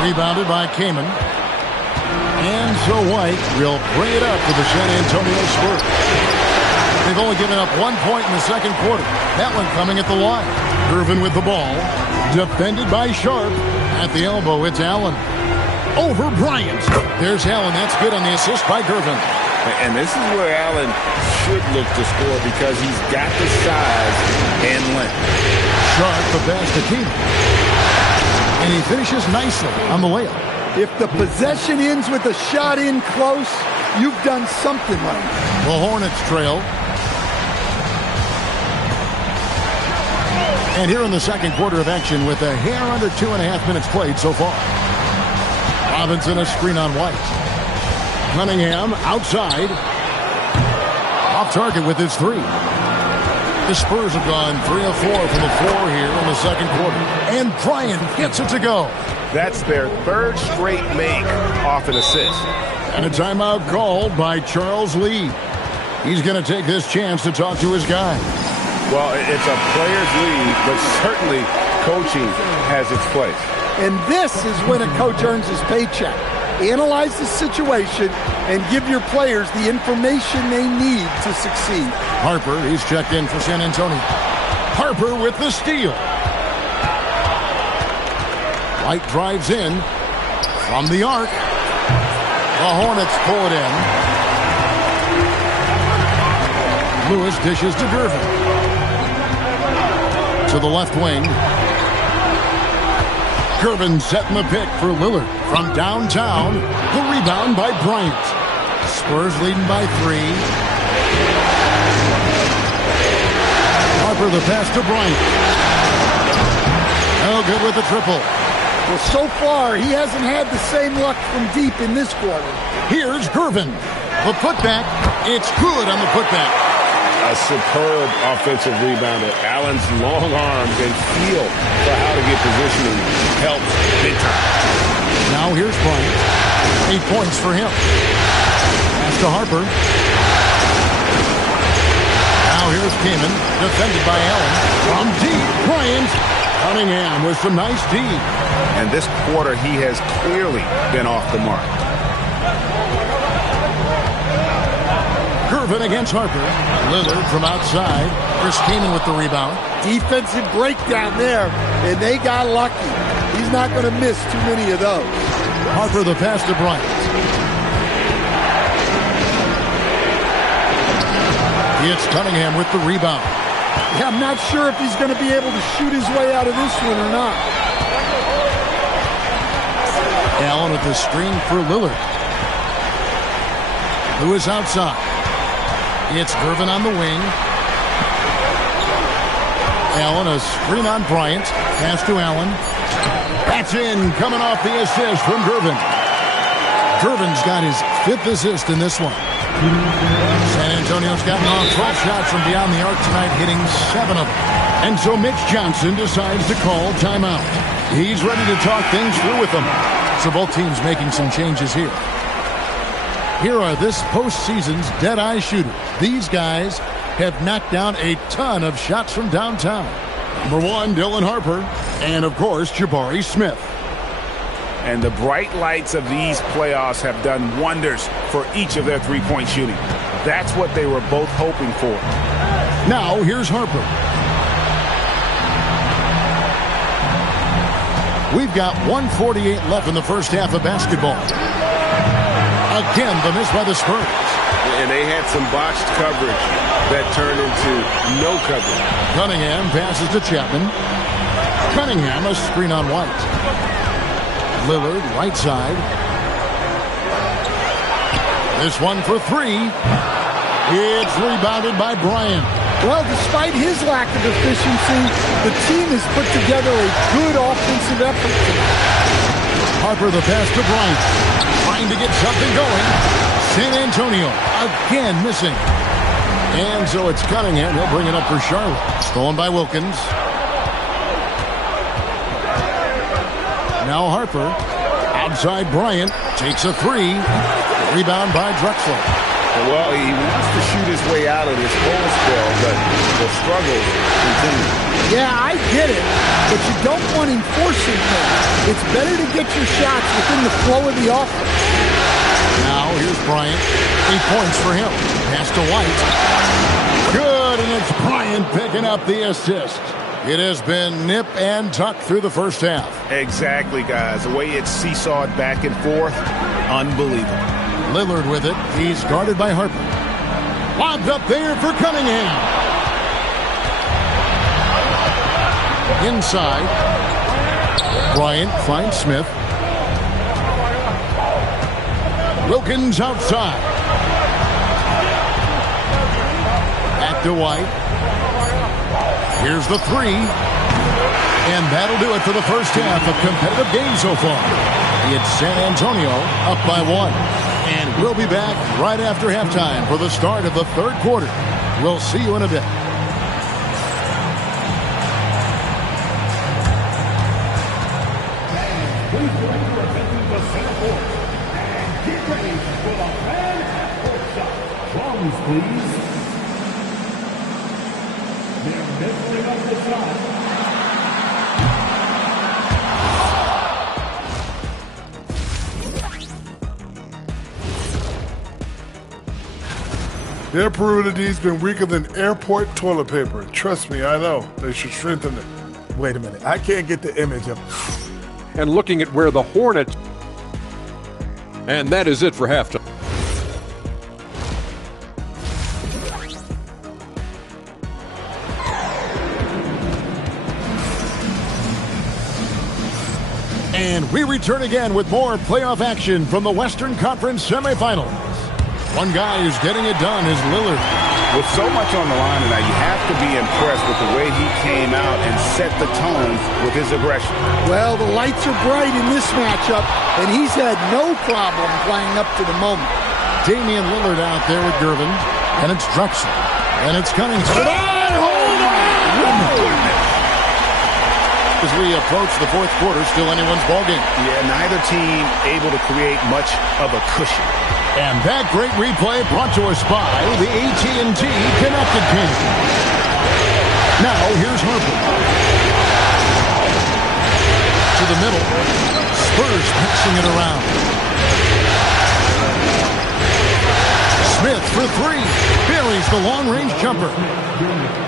Rebounded by Kaman. And so White will bring it up for the San Antonio Spurs. They've only given up 1 point in the second quarter. That one coming at the line. Gervin with the ball. Defended by Sharp. At the elbow, it's Allen. Over Bryant. There's Allen. That's good on the assist by Gervin. And this is where Allen should look to score because he's got the size and length. Sharp, the pass to Keenan. And he finishes nicely on the layup. If the possession ends with a shot in close, you've done something right. The Hornets trail. And here in the second quarter of action with a hair under 2.5 minutes played so far. Robinson a screen on White. Cunningham outside. Off target with his three. The Spurs have gone 3 of 4 from the floor here in the second quarter. And Bryant gets it to go. That's their third straight make off an assist. And a timeout called by Charles Lee. He's going to take this chance to talk to his guy. Well, it's a player's league, but certainly coaching has its place. And this is when a coach earns his paycheck. Analyze the situation and give your players the information they need to succeed. Harper, he's checked in for San Antonio. Harper with the steal. White drives in from the arc. The Hornets pull it in. Lewis dishes to Gervin. To the left wing. Gervin setting the pick for Lillard from downtown. The rebound by Bryant. Spurs leading by 3. Harper the pass to Bryant. Oh, good with the triple. Well, so far, he hasn't had the same luck from deep in this quarter. Here's Gervin. The putback. It's good on the putback. A superb offensive rebounder. Allen's long arms and feel for how to get positioning helps big time. Now here's Bryant. 8 points for him. Pass to Harper. Now here's Kaman. Defended by Allen. From deep, Bryant. Cunningham with some nice D. And this quarter, he has clearly been off the mark. Gervin against Harper. Lillard from outside. Chris Kaman with the rebound. Defensive breakdown there, and they got lucky. He's not going to miss too many of those. Harper the pass to Bryant. It's Cunningham with the rebound. Yeah, I'm not sure if he's going to be able to shoot his way out of this one or not. Allen with the screen for Lillard. Lewis outside. It's Gervin on the wing. Allen a screen on Bryant. Pass to Allen. That's in, coming off the assist from Gervin. Gervin's got his 5th assist in this one. San Antonio's gotten off 12 shots from beyond the arc tonight, hitting 7 of them. And so Mitch Johnson decides to call timeout. He's ready to talk things through with them. So both teams making some changes here. Here are this postseason's dead-eye shooters. These guys have knocked down a ton of shots from downtown. Number 1, Dylan Harper. And, of course, Jabari Smith. And the bright lights of these playoffs have done wonders for each of their three-point shooting. That's what they were both hoping for. Now, here's Harper. We've got 1:48 left in the first half of basketball. Again, the miss by the Spurs. And they had some botched coverage that turned into no coverage. Cunningham passes to Chapman. Cunningham a screen on White. Lillard, right side. This one for 3. It's rebounded by Bryant. Well, despite his lack of efficiency, the team has put together a good offensive effort tonight. Harper the pass to Bryant. Trying to get something going. San Antonio again missing. And so it's Cunningham. He'll bring it up for Charlotte. Stolen by Wilkins. Now Harper. Outside Bryant. Takes a 3. Rebound by Drexler. Well, he wants to shoot his way out of this whole spell, but the struggles continue. Yeah, I get it, but you don't want him forcing things. It's better to get your shots within the flow of the offense. Now here's Bryant. 8 points for him. Pass to White. Good, and it's Bryant picking up the assist. It has been nip and tuck through the first half. Exactly, guys. The way it's seesawed back and forth, unbelievable. Lillard with it. He's guarded by Harper. Lobbed up there for Cunningham. Inside. Bryant finds Smith. Wilkins outside. Back to White. Here's the three. And that'll do it for the first half of competitive game so far. It's San Antonio up by 1. And we'll be back right after halftime for the start of the third quarter. We'll see you in a bit. Please. They're measuring up the shot. Their perimeter D's been weaker than airport toilet paper. Trust me, I know. They should strengthen it. Wait a minute. I can't get the image of. And looking at where the Hornets. And that is it for halftime. And we return again with more playoff action from the Western Conference semifinals. One guy who's getting it done is Lillard. With so much on the line tonight, you have to be impressed with the way he came out and set the tone with his aggression. Well, the lights are bright in this matchup, and he's had no problem playing up to the moment. Damian Lillard out there with Gervin, and it's Drexler, and it's Cunningham. Hold on! As we approach the fourth quarter, still anyone's ballgame. Yeah, neither team able to create much of a cushion. And that great replay brought to us by the AT&T Connected Team. Now, here's Harper. To the middle. Spurs passing it around. Smith for three. Buries the long-range jumper.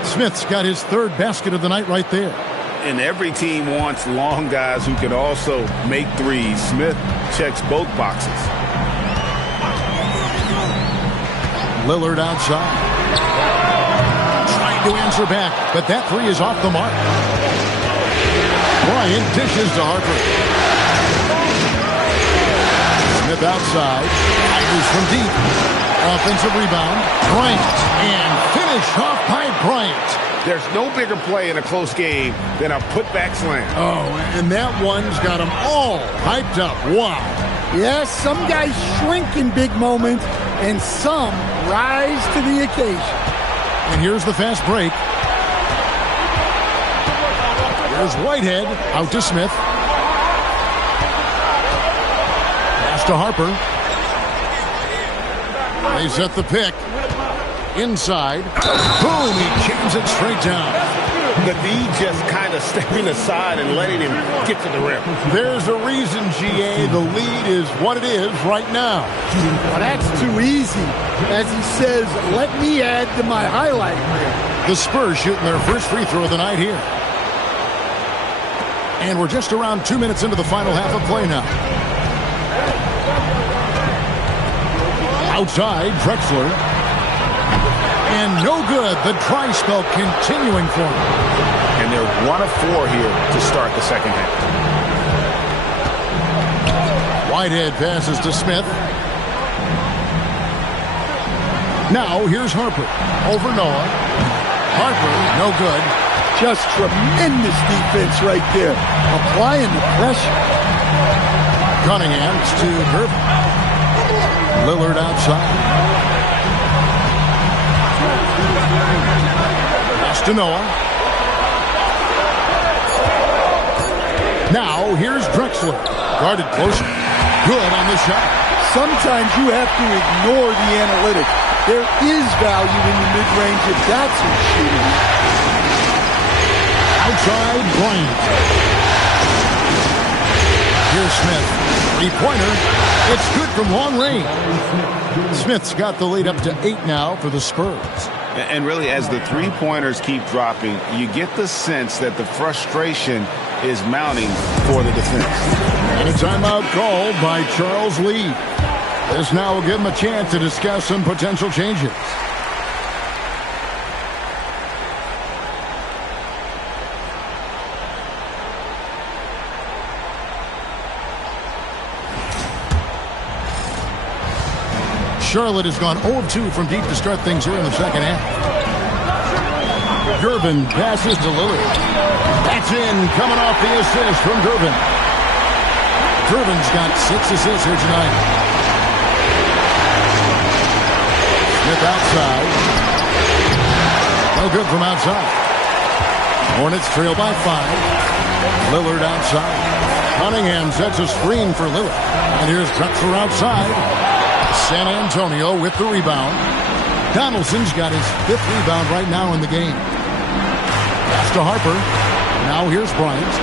Smith's got his third basket of the night right there. And every team wants long guys who can also make threes. Smith checks both boxes. Lillard outside. Trying to answer back, but that three is off the mark. Bryant dishes to Harper. Smith outside. Tigers from deep. Offensive rebound. Bryant. And finish off by Bryant. There's no bigger play in a close game than a putback slam. Oh, and that one's got them all hyped up. Wow. Yes, some guys shrink in big moments, and some rise to the occasion. And here's the fast break. There's Whitehead out to Smith. Pass to Harper. They set the pick. Inside. Boom, he jams it straight down. The D just kind of stepping aside and letting him get to the rim. There's a reason, GA, the lead is what it is right now. Well, that's too easy. As he says, let me add to my highlight reel. The Spurs shooting their first free throw of the night here. And we're just around 2 minutes into the final half of play now. Outside, Drexler. And no good. The dry spell continuing for him. And they're 1 of 4 here to start the second half. Whitehead passes to Smith. Now here's Harper. Over Noah. Harper, no good. Just tremendous defense right there. Applying the pressure. Cunningham to Gervin. Lillard outside. Pass to Noah. Now here's Drexler. Guarded closer. Good on the shot. Sometimes you have to ignore the analytics. There is value in the mid-range if that's who's shooting. Outside, Bryant. Here's Smith. Three-pointer. It's good from long range. Smith's got the lead up to 8 now for the Spurs. And really, as the three-pointers keep dropping, you get the sense that the frustration is mounting for the defense. And a timeout called by Charles Lee. This now will give him a chance to discuss some potential changes. Charlotte has gone 0-2 from deep to start things here in the second half. Gervin passes to Lillard. That's in, coming off the assist from Gervin. Gervin's got 6 assists here tonight. Smith outside. No good from outside. Hornets trail by 5. Lillard outside. Cunningham sets a screen for Lillard. And here's Drexler outside. San Antonio with the rebound. Donaldson's got his 5th rebound right now in the game. Pass to Harper. Now here's Bryant.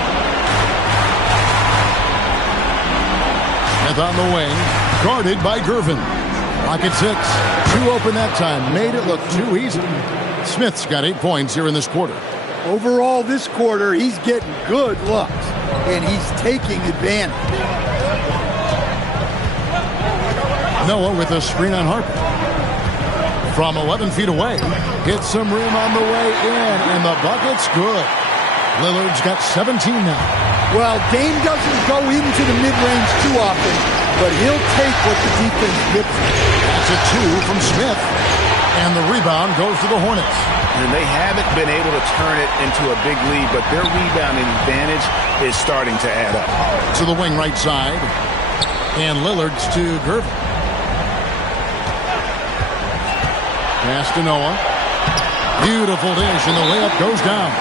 Smith on the wing. Guarded by Gervin. Clock at 6. 2 open that time. Made it look too easy. Smith's got 8 points here in this quarter. Overall, this quarter, he's getting good looks, and he's taking advantage. Noah with a screen on Harper. From 11 feet away. Hits some room on the way in, and the bucket's good. Lillard's got 17 now. Well, Dame doesn't go into the mid-range too often, but he'll take what the defense gives him. That's a 2 from Smith. And the rebound goes to the Hornets. And they haven't been able to turn it into a big lead, but their rebounding advantage is starting to add up. To the wing right side. And Lillard's to Gervin. Pass to Noah. Beautiful dish, and the layup goes down.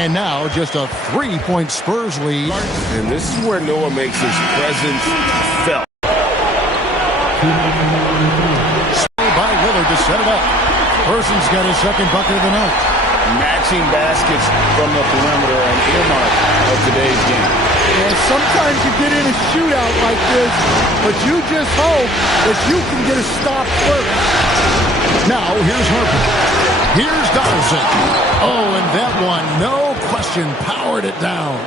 And now just a 3-point Spurs lead. And this is where Noah makes his presence felt. By Lillard to set it up. Person's got his 2nd bucket of the night. Matching baskets from the perimeter, an earmark of today's game. And sometimes you get in a shootout like this, but you just hope that you can get a stop first. Now, here's Harper. Here's Donaldson. Oh, and that one, no question, powered it down.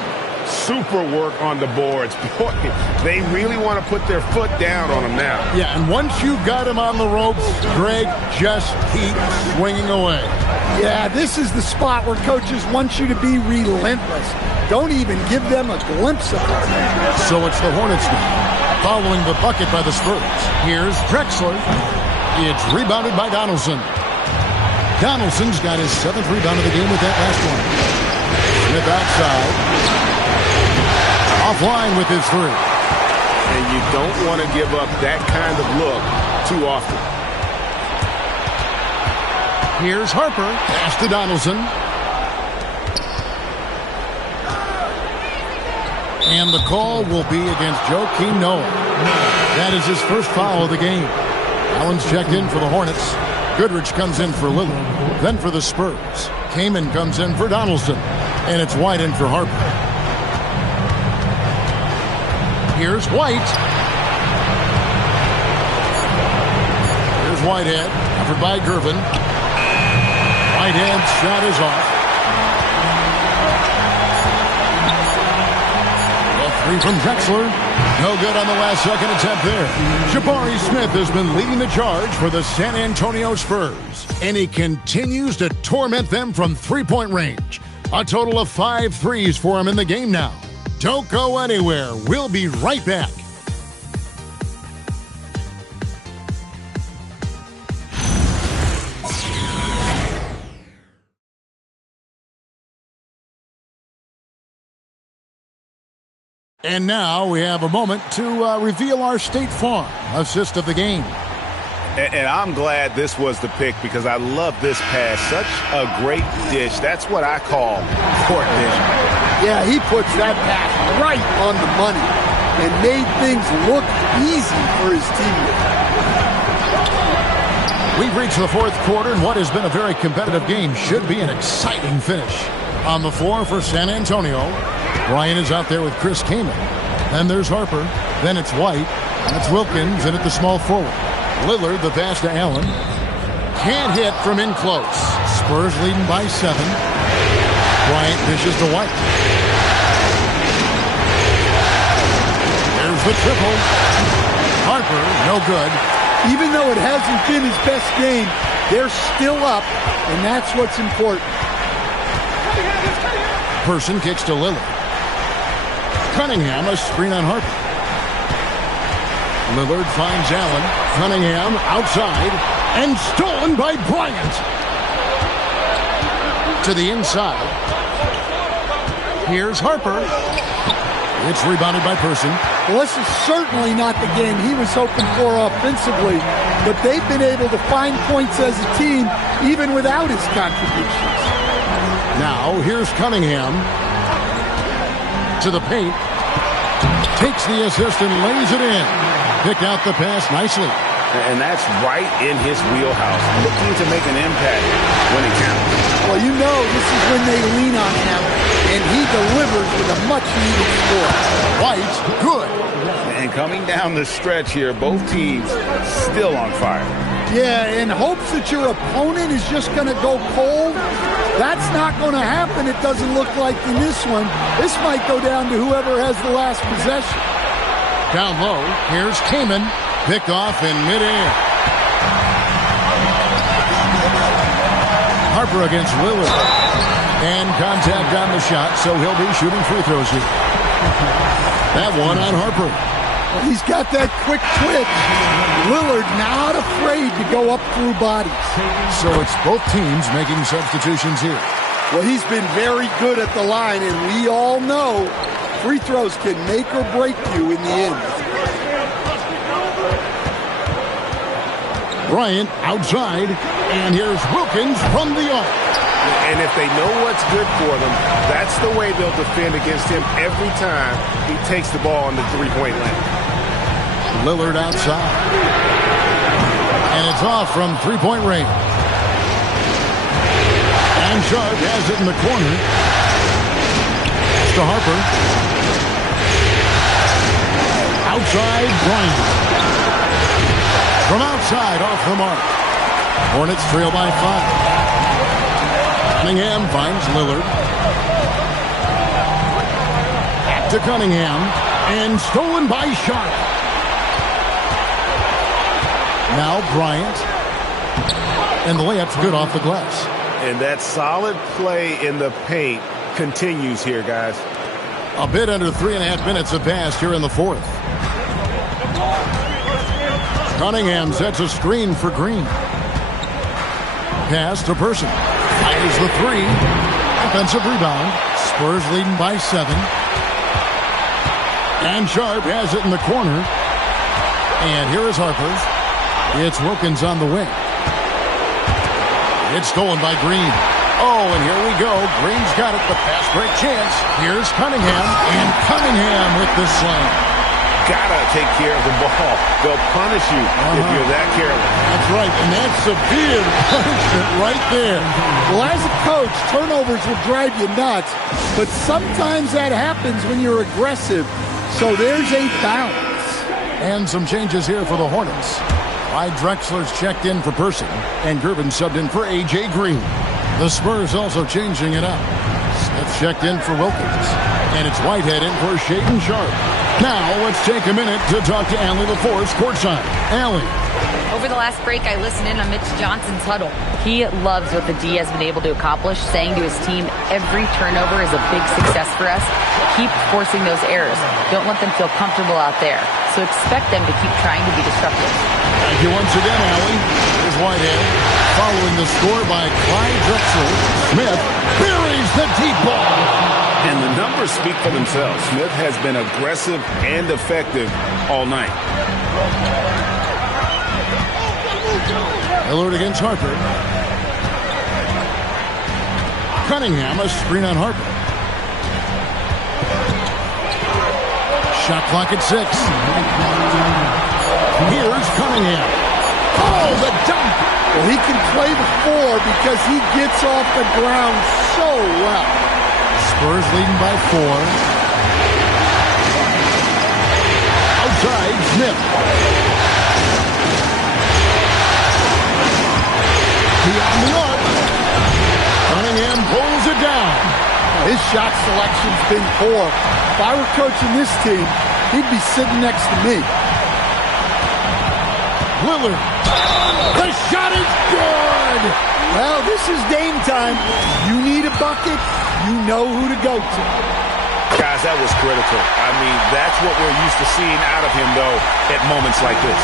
Super work on the boards. Boy, they really want to put their foot down on him now. Yeah, and once you've got him on the ropes, Greg, just keep swinging away. Yeah, this is the spot where coaches want you to be relentless. Don't even give them a glimpse of it. So it's the Hornets now, following the bucket by the Spurs. Here's Drexler. It's rebounded by Donaldson. Donaldson's got his 7th rebound of the game with that last one. Smith outside. Offline with his 3. And you don't want to give up that kind of look too often. Here's Harper. Pass to Donaldson. And the call will be against Joakim Noah. That is his 1st foul of the game. Allen's checked in for the Hornets. Goodrich comes in for Lillard. Then for the Spurs. Kaman comes in for Donaldson. And it's White in for Harper. Here's White. Here's Whitehead. Covered by Gervin. Whitehead's shot is off. A 3 from Drexler. No good on the last second attempt there. Jabari Smith has been leading the charge for the San Antonio Spurs. And he continues to torment them from 3-point range. A total of 5 threes for him in the game now. Don't go anywhere. We'll be right back. And now we have a moment to reveal our State Farm assist of the game. And I'm glad this was the pick because I love this pass. Such a great dish. That's what I call court vision. Yeah, he puts that pass right on the money and made things look easy for his teammates. We've reached the 4th quarter, and what has been a very competitive game should be an exciting finish. On the floor for San Antonio, Bryant is out there with Chris Kaman. Then there's Harper. Then it's White. That's Wilkins in at the small forward. Lillard, the pass to Allen. can't hit from in close. Spurs leading by 7. Bryant dishes to White. There's the triple. Harper, no good. Even though it hasn't been his best game, they're still up, and that's what's important. Person kicks to Lillard. Cunningham, a screen on Harper. Lillard finds Allen. Cunningham outside and stolen by Bryant. To the inside. Here's Harper. It's rebounded by Person. Well, this is certainly not the game he was hoping for offensively, but they've been able to find points as a team even without his contributions. Now, here's Cunningham. To the paint. Takes the assist and lays it in. Picked out the pass nicely. And that's right in his wheelhouse, looking to make an impact when it counts. Well, you know this is when they lean on him, and he delivers with a much-needed score. White, good. And coming down the stretch here, both teams still on fire. Yeah, in hopes that your opponent is just going to go cold, that's not going to happen, it doesn't look like in this one. This might go down to whoever has the last possession. Down low, here's Kaman. Picked off in midair. Harper against Lillard. And contact on the shot, so he'll be shooting free throws here. That one on Harper. Well, he's got that quick twitch. Lillard not afraid to go up through bodies. So it's both teams making substitutions here. Well, he's been very good at the line, and we all know free throws can make or break you in the end. Bryant outside, and here's Wilkins from the arc. And if they know what's good for them, that's the way they'll defend against him every time he takes the ball in the three-point lane. Lillard outside. And it's off from three-point range. And Sharp has it in the corner. To Harper. Outside, Bryant. From outside, off the mark. Hornets trail by 5. Cunningham finds Lillard. Back to Cunningham. And stolen by Sharp. Now Bryant. And the layup's good off the glass. And that solid play in the paint continues here, guys. A bit under 3.5 minutes have passed here in the fourth. Cunningham sets a screen for Green. Pass to Person. Fires the 3. Offensive rebound. Spurs leading by 7. And Sharp has it in the corner. And here is Harper. It's Wilkins on the wing. It's stolen by Green. Oh, and here we go. Green's got it. The pass break chance. Here's Cunningham. And Cunningham with the slam. Gotta take care of the ball. They'll punish you if you're that careless. That's right, and that's severe punishment right there. Well, as a coach, turnovers will drive you nuts, but sometimes that happens when you're aggressive. So there's a balance. And some changes here for the Hornets. Clyde Drexler's checked in for Person, and Gervin subbed in for A.J. Green. The Spurs also changing it up. Smith checked in for Wilkins, and it's Whitehead in for Shaedon Sharp. Now, let's take a minute to talk to Allie LaForce courtside. Allie. Over the last break, I listened in on Mitch Johnson's huddle. He loves what the D has been able to accomplish, saying to his team, every turnover is a big success for us. Keep forcing those errors. Don't let them feel comfortable out there. So expect them to keep trying to be disruptive. Thank you once again, Allie. Here's Whitehead. Following the score by Clyde Drexler. Smith buries the deep ball. And the numbers speak for themselves. Smith has been aggressive and effective all night. Lillard against Harper. Cunningham, a screen on Harper. Shot clock at 6. Here's Cunningham. Oh, the dunk! Well, he can play the 4 because he gets off the ground so well. Spurs leading by 4. Outside, Smith. shot selection's been poor. If I were coaching this team, he'd be sitting next to me. Lillard. The shot is good. Well, this is Dame time. You need a bucket, you know who to go to. Guys, that was critical. I mean, that's what we're used to seeing out of him, though, at moments like this.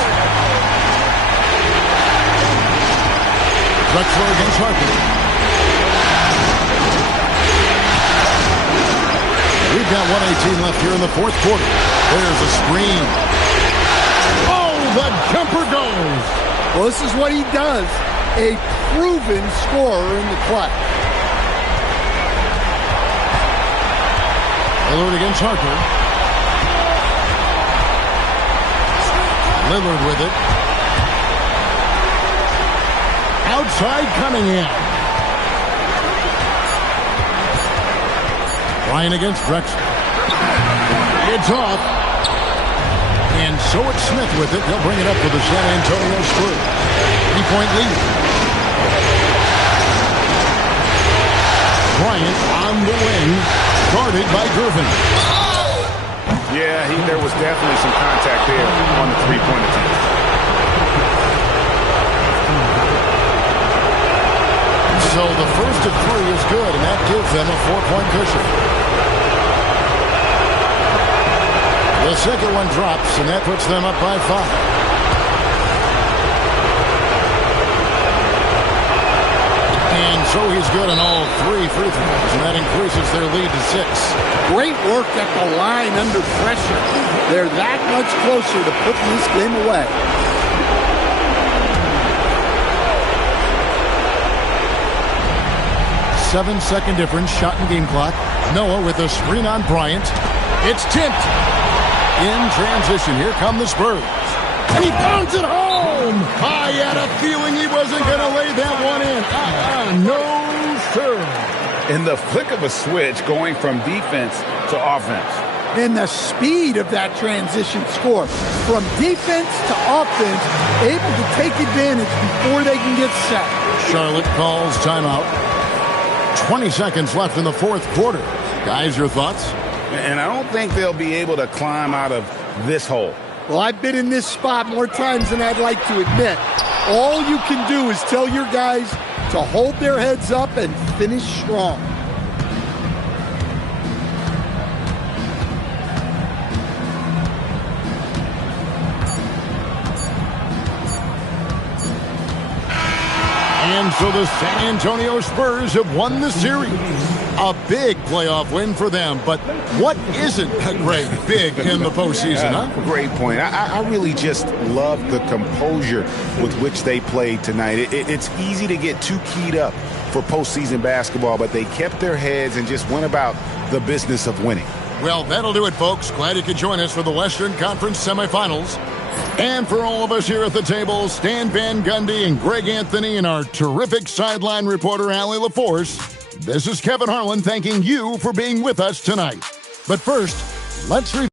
Drexler against Harper. We've got 1:18 left here in the fourth quarter. There's a screen. Oh, the jumper goes. Well, this is what he does. A proven scorer in the clutch. Lillard against Harper. Lillard with it. Outside Cunningham. Ryan against Drexler. It's off. And so it's Smith with it. They'll bring it up for the San Antonio Spurs. 3-point lead. Bryant on the wing. Guarded by Gervin. Yeah, there was definitely some contact there on the three-point attempt. So the first of three is good, and that gives them a 4-point cushion. The second one drops, and that puts them up by 5. And so he's good on all 3 free throws, and that increases their lead to 6. Great work at the line under pressure. They're that much closer to putting this game away. Seven-second difference, shot and game clock. Noah with a screen on Bryant. It's tipped. In transition, here come the Spurs. And he pounds it home. I had a feeling he wasn't going to lay that one in. No, sir. In the flick of a switch, going from defense to offense. And the speed of that transition score. From defense to offense, able to take advantage before they can get set. Charlotte calls timeout. 20 seconds left in the fourth quarter. Guys, your thoughts? And I don't think they'll be able to climb out of this hole. Well, I've been in this spot more times than I'd like to admit. All you can do is tell your guys to hold their heads up and finish strong. And so the San Antonio Spurs have won the series. A big playoff win for them. But what isn't a great big in the postseason, huh? Great point. I really just love the composure with which they played tonight. It's easy to get too keyed up for postseason basketball, but they kept their heads and just went about the business of winning. Well, that'll do it, folks. Glad you could join us for the Western Conference semifinals. And for all of us here at the table, Stan Van Gundy and Greg Anthony and our terrific sideline reporter, Allie LaForce, this is Kevin Harlan thanking you for being with us tonight. But first, let's review.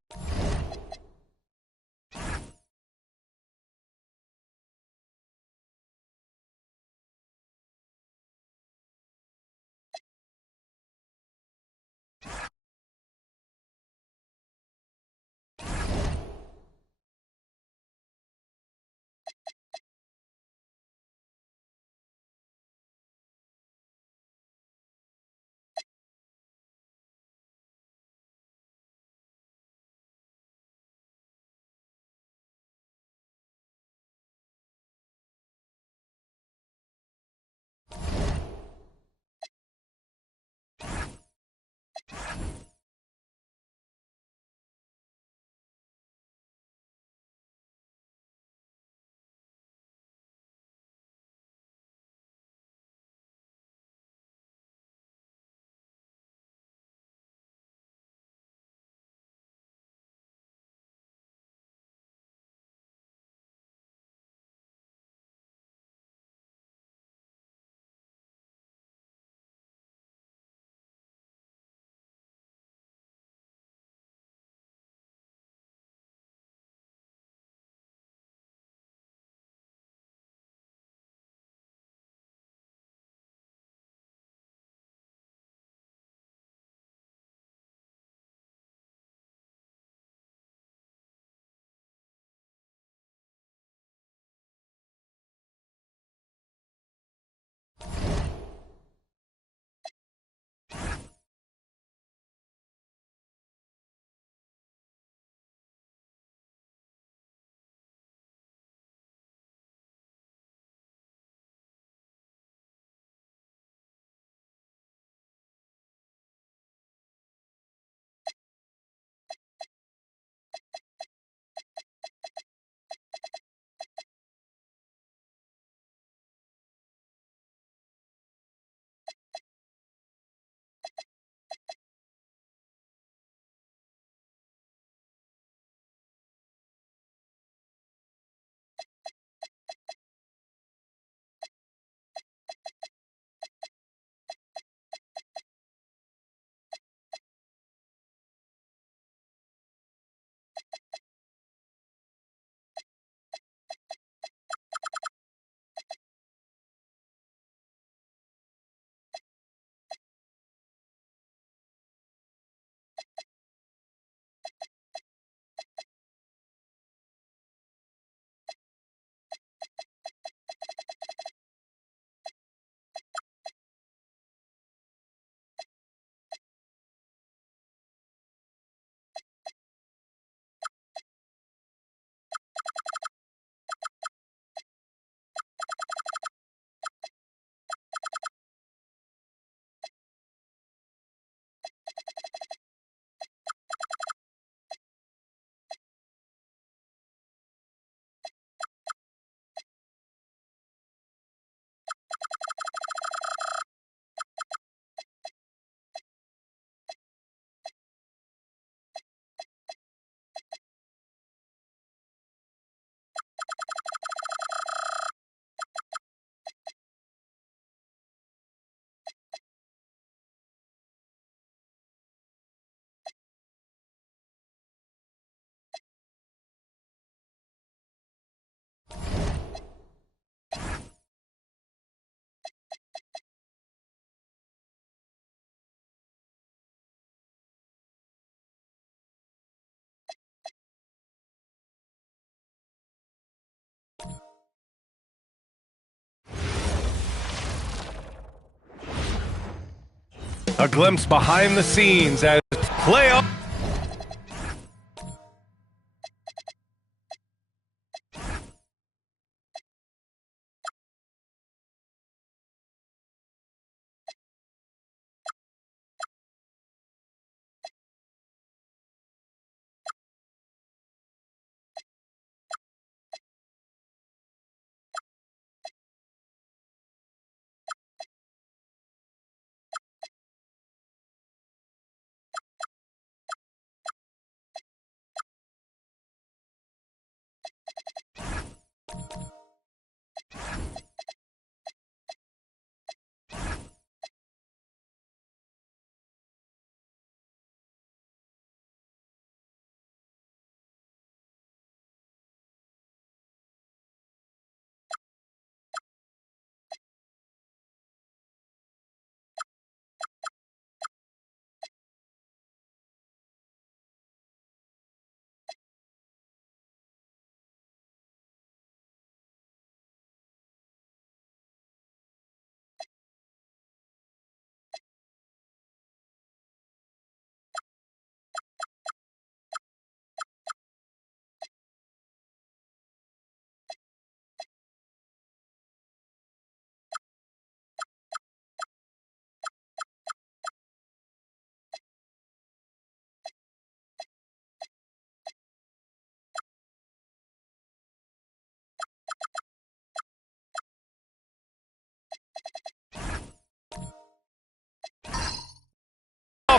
A glimpse behind the scenes as playoff.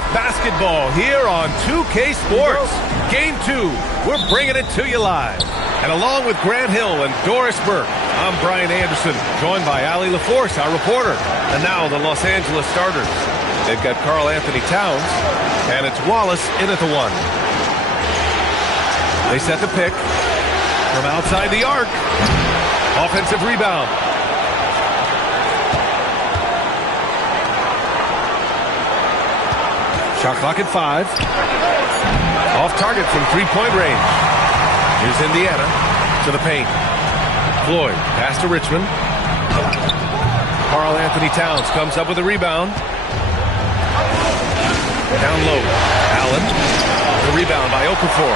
Basketball here on 2K Sports. Game 2, we're bringing it to you live. And along with Grant Hill and Doris Burke, I'm Brian Anderson, joined by Allie LaForce, our reporter. And now the Los Angeles starters. They've got Karl Anthony Towns, and it's Wallace in at the 1. They set the pick from outside the arc. Offensive rebound. Shot clock at 5. Off target from three-point range. Here's Indiana to the paint. Floyd, pass to Richmond. Karl Anthony Towns comes up with a rebound. Down low. Allen. The rebound by Okafor.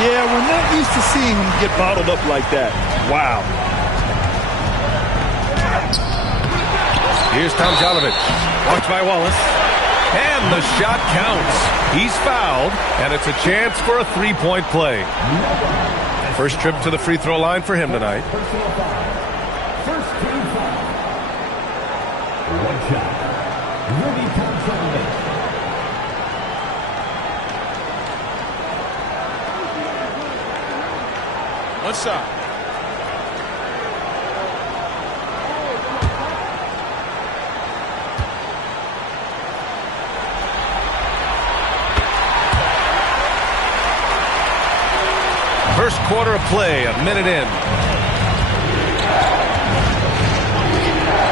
Yeah, we're not used to seeing him get bottled up like that. Wow. Here's Tomjanovich. Watched by Wallace. And the shot counts. He's fouled, and it's a chance for a three-point play. First trip to the free throw line for him tonight. First team foul. One shot. Rudy Tomjanovich. One shot. First quarter of play, a minute in.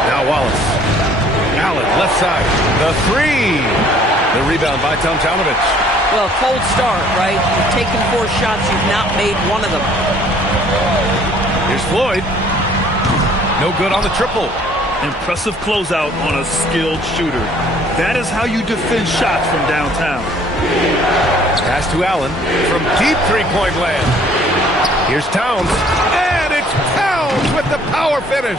Now Wallace. Allen, left side. The 3. The rebound by Tomjanovich. Well, cold start, right? You've taken 4 shots. You've not made one of them. Here's Floyd. No good on the triple. Impressive closeout on a skilled shooter. That is how you defend shots from downtown. Pass to Allen from deep three-point land. Here's Towns. And it's Towns with the power finish.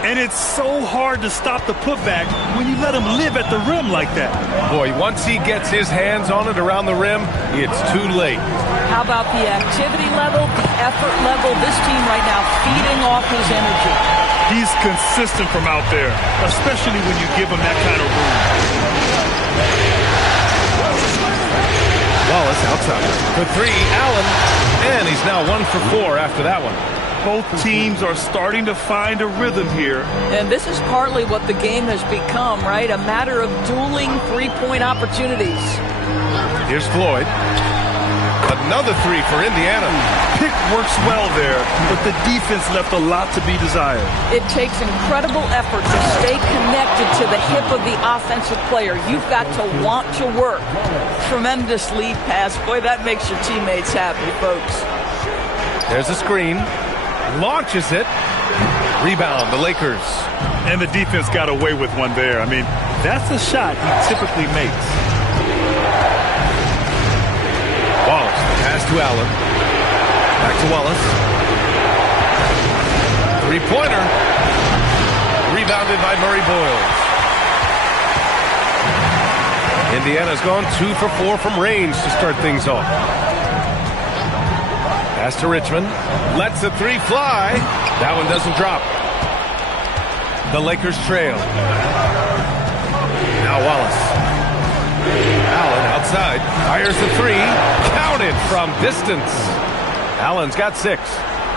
And it's so hard to stop the putback when you let him live at the rim like that. Boy, once he gets his hands on it around the rim, it's too late. How about the activity level, the effort level? This team right now feeding off his energy. He's consistent from out there, especially when you give him that kind of room. Wallace outside. For 3, Allen. And he's now 1 for 4 after that one. Both teams are starting to find a rhythm here. And this is partly what the game has become, right? A matter of dueling three-point opportunities. Here's Floyd. Another 3 for Indiana. Pick works well there, but the defense left a lot to be desired. It takes incredible effort to stay connected to the hip of the offensive player. You've got to want to work. Tremendous lead pass. Boy, that makes your teammates happy, folks. There's a screen. Launches it. Rebound, the Lakers. And the defense got away with one there. I mean, That's a shot he typically makes. Wallace, pass to Allen. Back to Wallace. Three-pointer. Rebounded by Murray Boyles. Indiana's gone 2 for 4 from range to start things off. Pass to Richmond. Lets the three fly. That one doesn't drop. The Lakers trail. Now Wallace. Allen outside. Fires the three. Counted from distance. Allen's got 6.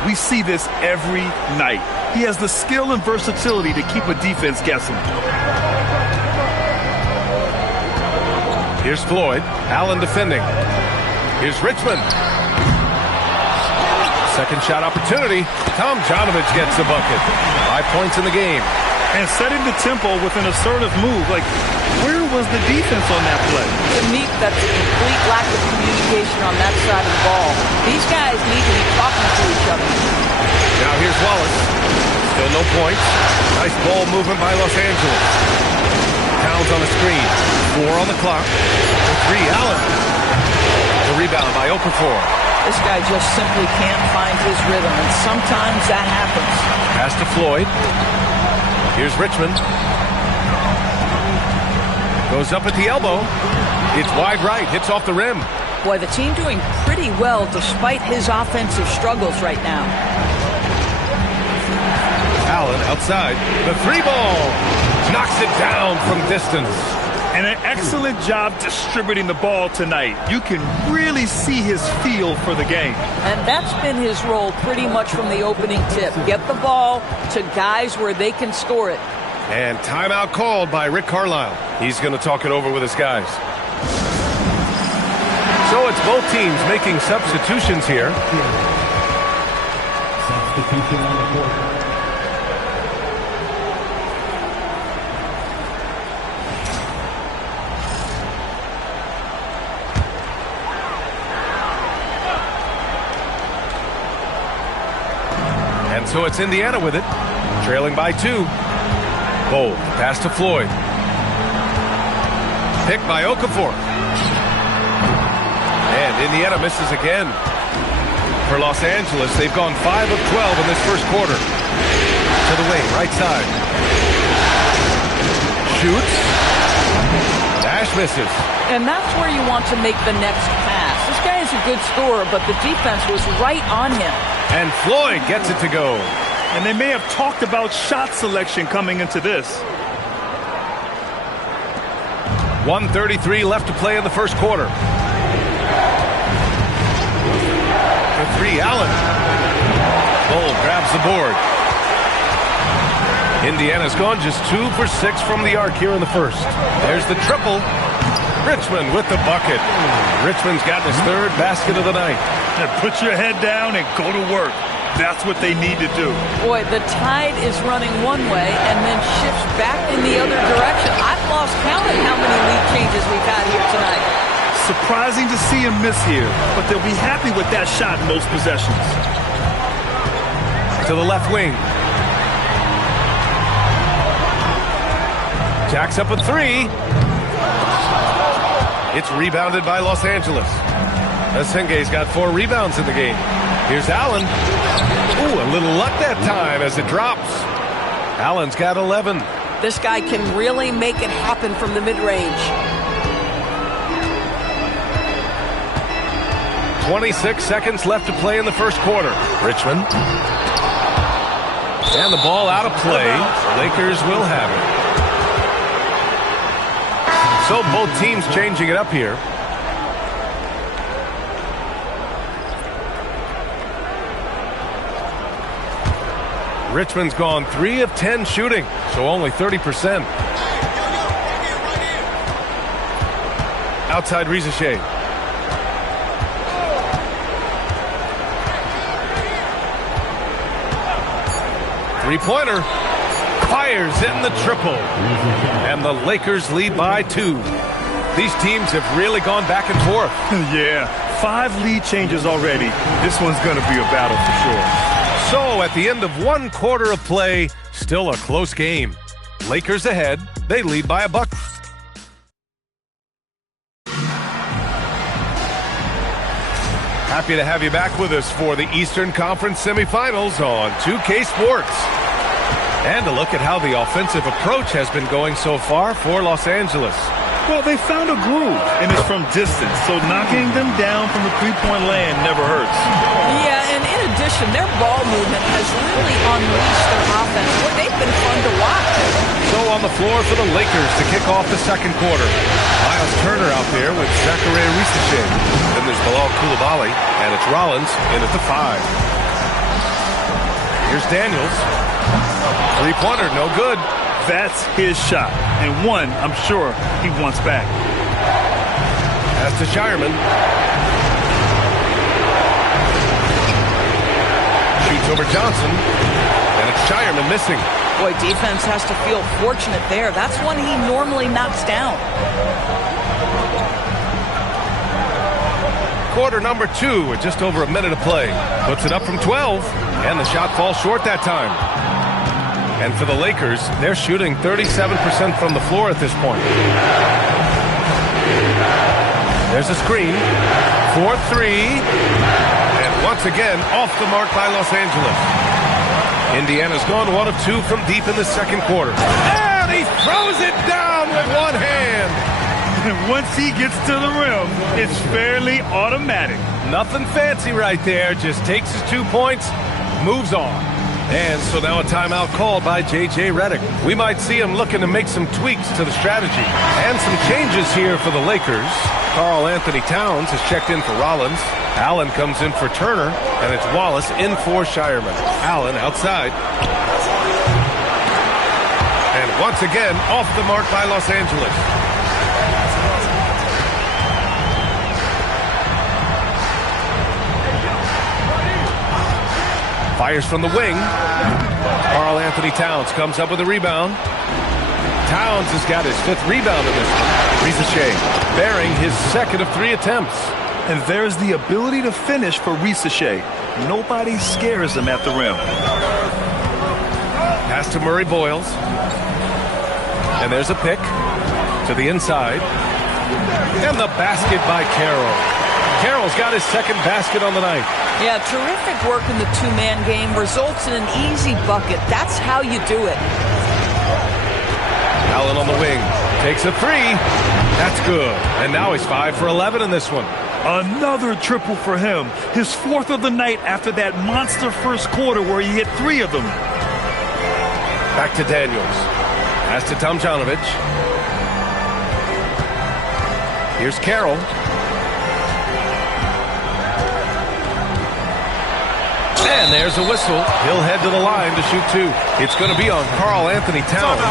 We see this every night. He has the skill and versatility to keep a defense guessing. Here's Floyd. Allen defending. Here's Richmond. Second shot opportunity. Tom Janovich gets the bucket. 5 points in the game. And setting the tempo with an assertive move. Like, where was the defense on that play? To me, that's a complete lack of communication on that side of the ball. These guys need to be talking to each other. Now here's Wallace. Still no points. Nice ball movement by Los Angeles. Towns on the screen. 4 on the clock. For 3, Allen. The rebound by Okafor. This guy just simply can't find his rhythm, and sometimes that happens. Pass to Floyd. Here's Richmond. Goes up at the elbow. It's wide right. Hits off the rim. Boy, the team doing pretty well despite his offensive struggles right now. Allen outside. The 3-ball. Knocks it down from distance. And an excellent job distributing the ball tonight. You can really see his feel for the game. And that's been his role pretty much from the opening tip. Get the ball to guys where they can score it. And timeout called by Rick Carlisle. He's going to talk it over with his guys. So it's both teams making substitutions here. Substitution on the court. And so it's Indiana with it, trailing by 2. Bold, pass to Floyd. Picked by Okafor. And Indiana misses again. For Los Angeles, they've gone 5 of 12 in this first quarter. To the wing, right side. Shoots. Dash misses. And that's where you want to make the next pass. This guy is a good scorer, but the defense was right on him. And Floyd gets it to go. And they may have talked about shot selection coming into this. 1:33 left to play in the first quarter. For 3, Allen. Bold grabs the board. Indiana's gone just 2 for 6 from the arc here in the first. There's the triple. Richmond with the bucket. Richmond's got his 3rd basket of the night. And put your head down and go to work. That's what they need to do. Boy, the tide is running one way and then shifts back in the other direction. I've lost count of how many lead changes we've had here tonight. Surprising to see him miss here, but they'll be happy with that shot in most possessions. To the left wing. Jacks up a 3. It's rebounded by Los Angeles. Asenge's got 4 rebounds in the game. Here's Allen. Ooh, a little luck that time as it drops. Allen's got 11. This guy can really make it happen from the mid-range. 26 seconds left to play in the first quarter. Richmond. And the ball out of play. Lakers will have it. So both teams changing it up here. Richmond's gone 3 of 10 shooting, so only 30%. Outside Rizachet. Three-pointer. Fires in the triple. And the Lakers lead by 2. These teams have really gone back and forth. Yeah, 5 lead changes already. This one's going to be a battle for sure. So at the end of 1 quarter of play, still a close game. Lakers ahead. They lead by a bucket. Happy to have you back with us for the Eastern Conference semifinals on 2K Sports. And a look at how the offensive approach has been going so far for Los Angeles. Well, they found a groove, and it's from distance, so knocking them down from the three-point land never hurts. Yeah, and in addition, their ball movement has really unleashed their offense. Boy, they've been fun to watch. So on the floor for the Lakers to kick off the second quarter. Miles Turner out there with Zachary Risichet. Then there's Bilal Coulibaly, and it's Rollins in at the 5. Here's Daniels. Three-pointer, no good. That's his shot, and one I'm sure he wants back. Pass to Shireman. Shoots over Johnson, and it's Shireman missing. Boy, defense has to feel fortunate there. That's one he normally knocks down. Quarter number 2 with just over a minute to play. Puts it up from 12, and the shot falls short that time. And for the Lakers, they're shooting 37% from the floor at this point. There's a screen. 4-3. And once again, off the mark by Los Angeles. Indiana's gone 1 of 2 from deep in the second quarter. And he throws it down with one hand. And once he gets to the rim, it's fairly automatic. Nothing fancy right there. Just takes his 2 points, moves on. And so now a timeout called by J.J. Redick. We might see him looking to make some tweaks to the strategy. And some changes here for the Lakers. Karl Anthony Towns has checked in for Rollins. Allen comes in for Turner. And it's Wallace in for Shireman. Allen outside. And once again, off the mark by Los Angeles. Fires from the wing. Karl Anthony Towns comes up with a rebound. Towns has got his 5th rebound in this one. Risichet bearing his 2nd of 3 attempts. And there's the ability to finish for Risichet. Nobody scares him at the rim. Pass to Murray Boyles. And there's a pick to the inside. And the basket by Carroll. Carroll's got his 2nd basket on the night. Yeah, terrific work in the two-man game. Results in an easy bucket. That's how you do it. Allen on the wing. Takes a 3. That's good. And now he's 5 for 11 in this one. Another triple for him. His 4th of the night after that monster first quarter where he hit 3 of them. Back to Daniels. Pass to Tomjanovich. Here's Carroll. And there's a whistle. He'll head to the line to shoot 2. It's going to be on Karl Anthony Towns.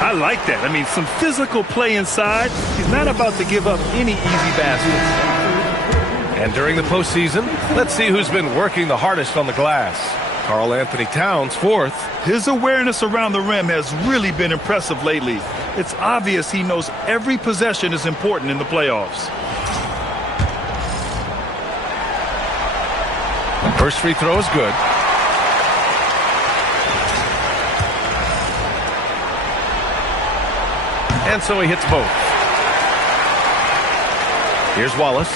I like that. I mean, some physical play inside. He's not about to give up any easy baskets. And during the postseason, let's see who's been working the hardest on the glass. Karl Anthony Towns, 4th. His awareness around the rim has really been impressive lately. It's obvious he knows every possession is important in the playoffs. First free throw is good. And so he hits both. Here's Wallace.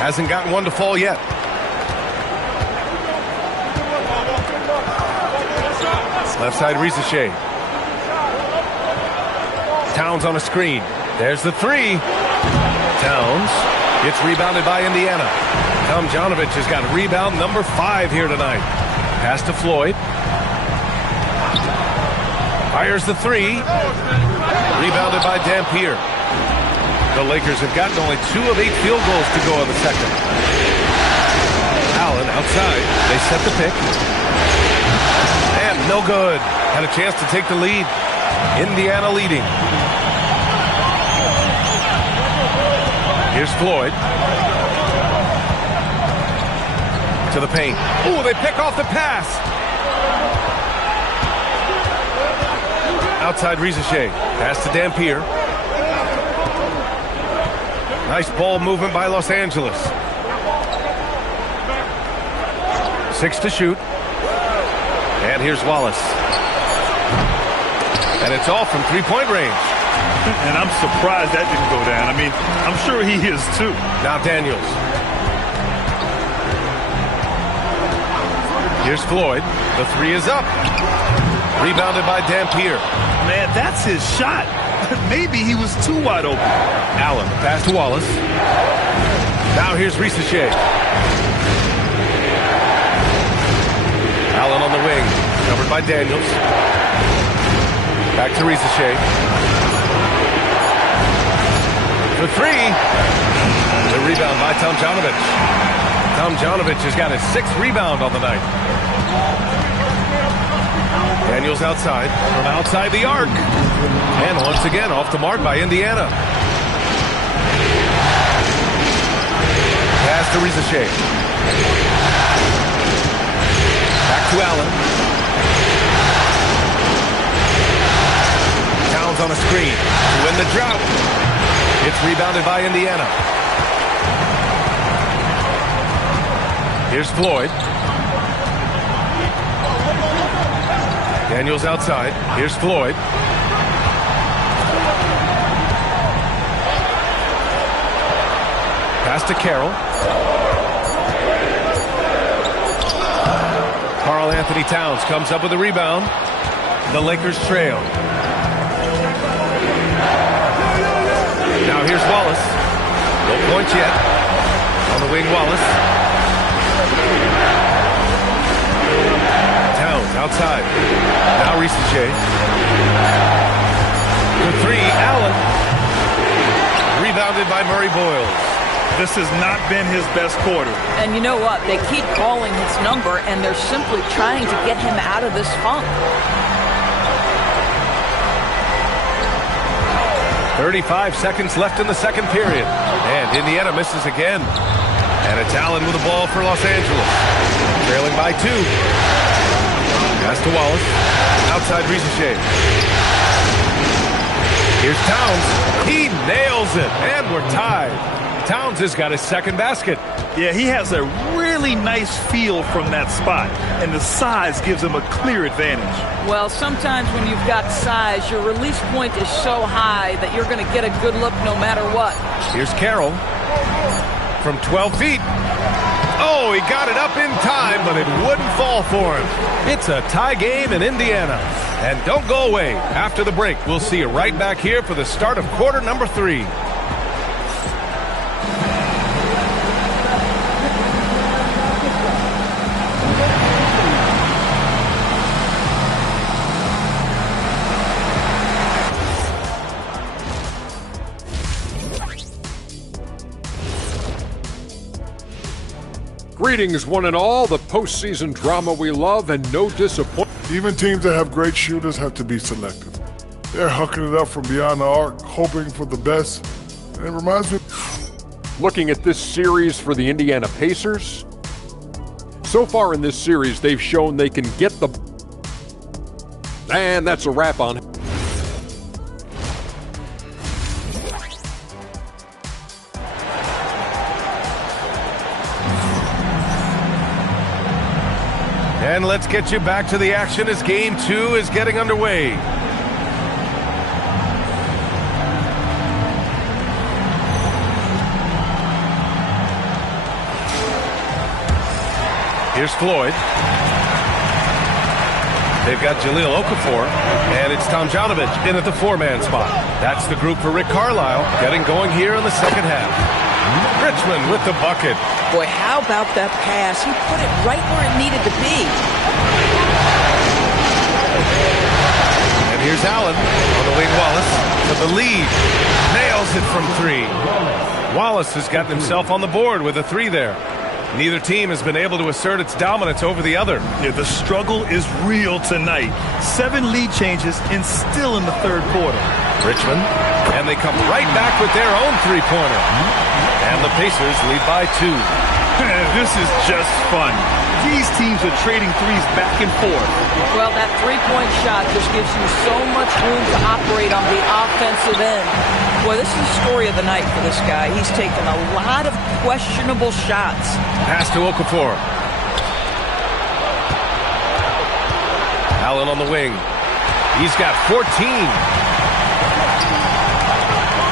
Hasn't gotten one to fall yet. Left side, Risichet. Towns on a screen. There's the 3. Towns gets rebounded by Indiana. Tomjanovich has got rebound number 5 here tonight. Pass to Floyd. Fires the 3. Rebounded by Dampier. The Lakers have gotten only 2 of 8 field goals to go in the second. Allen outside. They set the pick. And no good. Had a chance to take the lead. Indiana leading. Here's Floyd. To the paint. Ooh, they pick off the pass. Outside Risichet. Pass to Dampier. Nice ball movement by Los Angeles. 6 to shoot. And here's Wallace. And it's all from three-point range. And I'm surprised that didn't go down. I mean, I'm sure he is too. Now Daniels. Here's Floyd. The three is up. Rebounded by Dampier. Man, that's his shot. Maybe he was too wide open. Allen, pass to Wallace. Now here's Risacher. Allen on the wing. Covered by Daniels. Back to Risacher. For three. The rebound by Tomjanovich. Tomjanovich has got his 6th rebound on the night. Daniels outside, from outside the arc. And once again, off the mark by Indiana. Pass to Risacher. Back to Allen. Towns on a screen to win the drought. It's rebounded by Indiana. Here's Floyd. Daniels outside. Here's Floyd. Pass to Carroll. Karl Anthony Towns comes up with a rebound. The Lakers trail. Now here's Wallace. No points yet. On the wing, Wallace. Towns outside. Now Risacher. For three, Allen. Rebounded by Murray Boyles. This has not been his best quarter. And you know what? They keep calling his number, and they're simply trying to get him out of this funk. 35 seconds left in the second period. And Indiana misses again. And it's Allen with the ball for Los Angeles. Trailing by 2. Pass to Wallace. Outside Risacher. Here's Towns. He nails it. And we're tied. Towns has got his 2nd basket. Yeah, he has a really nice feel from that spot, and the size gives him a clear advantage. Well, sometimes when you've got size, your release point is so high that you're going to get a good look no matter what. Here's Carroll from 12 feet. Oh, he got it up in time, but it wouldn't fall for him. It's a tie game in Indiana. And don't go away. After the break, we'll see you right back here for the start of quarter number 3. Greetings, one and all. The postseason drama we love and no disappointment. Even teams that have great shooters have to be selective. They're hucking it up from beyond the arc, hoping for the best. And it reminds me. Looking at this series for the Indiana Pacers. So far in this series, they've shown they can get the. And that's a wrap on it. And let's get you back to the action as Game 2 is getting underway. Here's Floyd. They've got Jahlil Okafor, and it's Tomjanovich in at the 4-man spot. That's the group for Rick Carlisle getting going here in the second half. Richmond with the bucket. Boy, how about that pass? He put it right where it needed to be. And here's Allen on the wing. Wallace to the lead. Nails it from 3. Wallace has gotten himself on the board with a 3 there. Neither team has been able to assert its dominance over the other. Yeah, the struggle is real tonight. 7 lead changes and still in the third quarter. Richmond, and they come right back with their own 3-pointer. And the Pacers lead by 2. This is just fun. These teams are trading threes back and forth. Well, that 3-point shot just gives you so much room to operate on the offensive end. Boy, this is the story of the night for this guy. He's taken a lot of questionable shots. Pass to Okafor. Allen on the wing. He's got 14.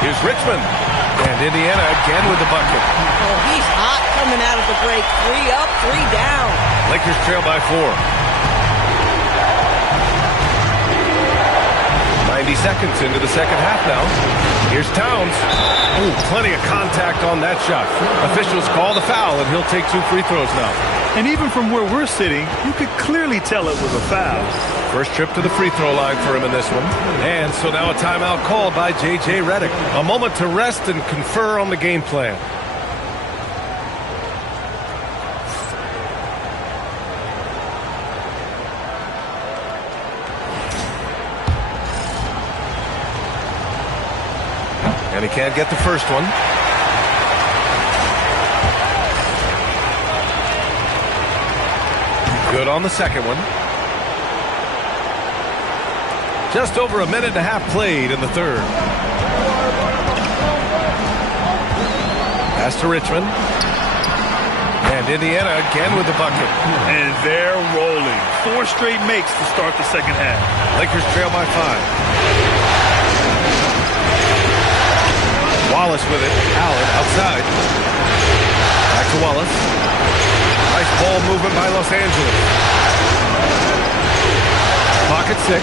Here's Richmond. And Indiana again with the bucket. Oh, he's hot coming out of the break. 3 up, 3 down. Lakers trail by 4. 90 seconds into the second half now. Here's Towns. Ooh, plenty of contact on that shot. Officials call the foul, and he'll take 2 free throws now. And even from where we're sitting, you could clearly tell it was a foul. First trip to the free throw line for him in this one. And so now a timeout called by J.J. Redick. A moment to rest and confer on the game plan. And he can't get the first one. Good on the second one. Just over a minute and a half played in the third. Pass to Richmond. And Indiana again with the bucket. And they're rolling. 4 straight makes to start the second half. Lakers trail by 5. Wallace with it. Allen outside. Back to Wallace. Nice ball movement by Los Angeles. Clock at 6.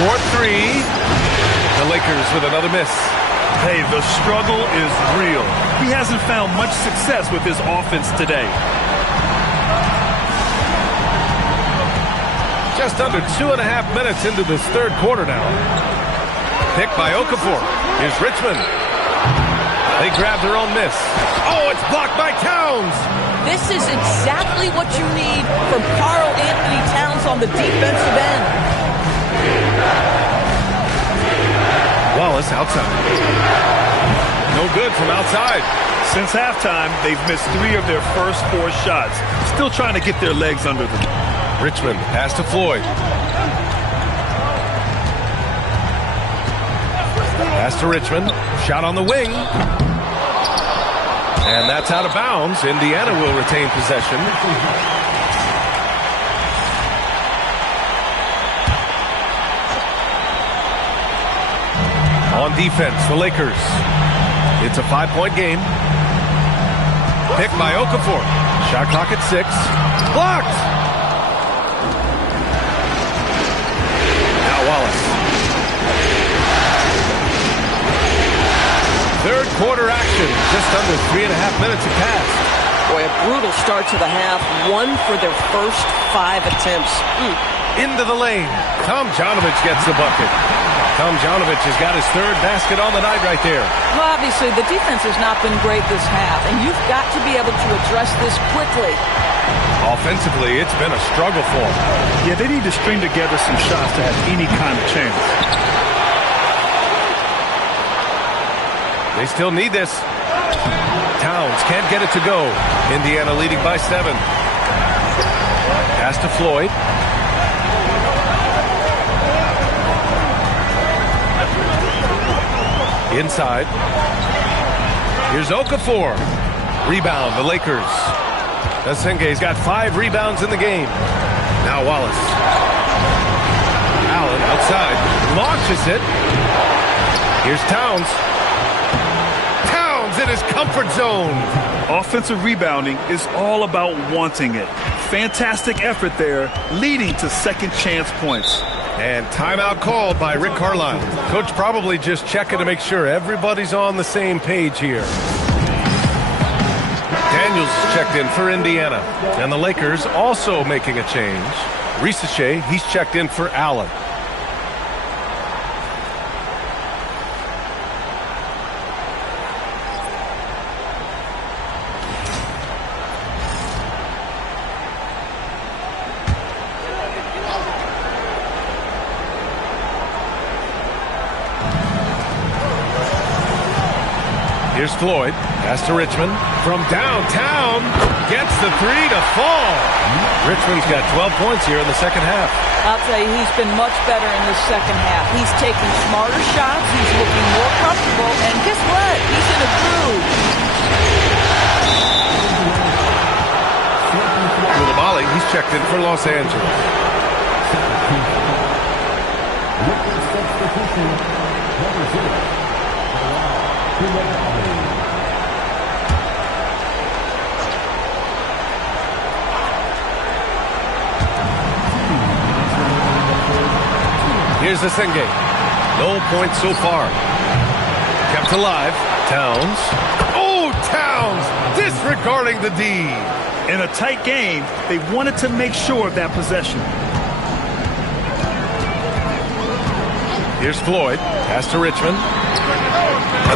4-3. The Lakers with another miss. Hey, the struggle is real. He hasn't found much success with his offense today. Just under 2.5 minutes into this third quarter now. Picked by Okafor. Here's Richmond. They grab their own miss. Oh, it's blocked by Towns. This is exactly what you need from Karl Anthony Towns on the defensive end. Wallace outside. No good from outside. Since halftime, they've missed 3 of their first 4 shots. Still trying to get their legs under them. Richmond pass to Floyd. Pass to Richmond. Shot on the wing. And that's out of bounds. Indiana will retain possession. On defense, the Lakers. It's a 5-point game. Picked by Okafor. Shot clock at 6. Blocked! Now Wallace. Third quarter action. Just under 3.5 minutes have passed. Boy, a brutal start to the half. 1 for their first 5 attempts. Into the lane. Tomjanovich gets the bucket. Tomjanovich has got his 3rd basket on the night right there. Well, obviously, the defense has not been great this half, and you've got to be able to address this quickly. Offensively, it's been a struggle for them. Yeah, they need to string together some shots to have any kind of chance. They still need this. Towns can't get it to go. Indiana leading by 7. Pass to Floyd. Inside. Here's Okafor. Rebound, the Lakers. Nasenge's got 5 rebounds in the game. Now Wallace. Allen outside. Launches it. Here's Towns. Towns in his comfort zone. Offensive rebounding is all about wanting it. Fantastic effort there, leading to second chance points. And timeout called by Rick Carlisle. Coach probably just checking to make sure everybody's on the same page here. Daniels checked in for Indiana. And the Lakers also making a change. Risache, he's checked in for Allen. Here's Floyd. Pass to Richmond. From downtown. Gets the 3 to fall. Richmond's got 12 points here in the second half. I'll tell you, he's been much better in the second half. He's taking smarter shots. He's looking more comfortable. And guess what? He's in a groove. Koulibaly, he's checked in for Los Angeles. Here's the Senge. No points so far. Kept alive. Towns. Oh, Towns disregarding the D. In a tight game, they wanted to make sure of that possession. Here's Floyd. Pass to Richmond.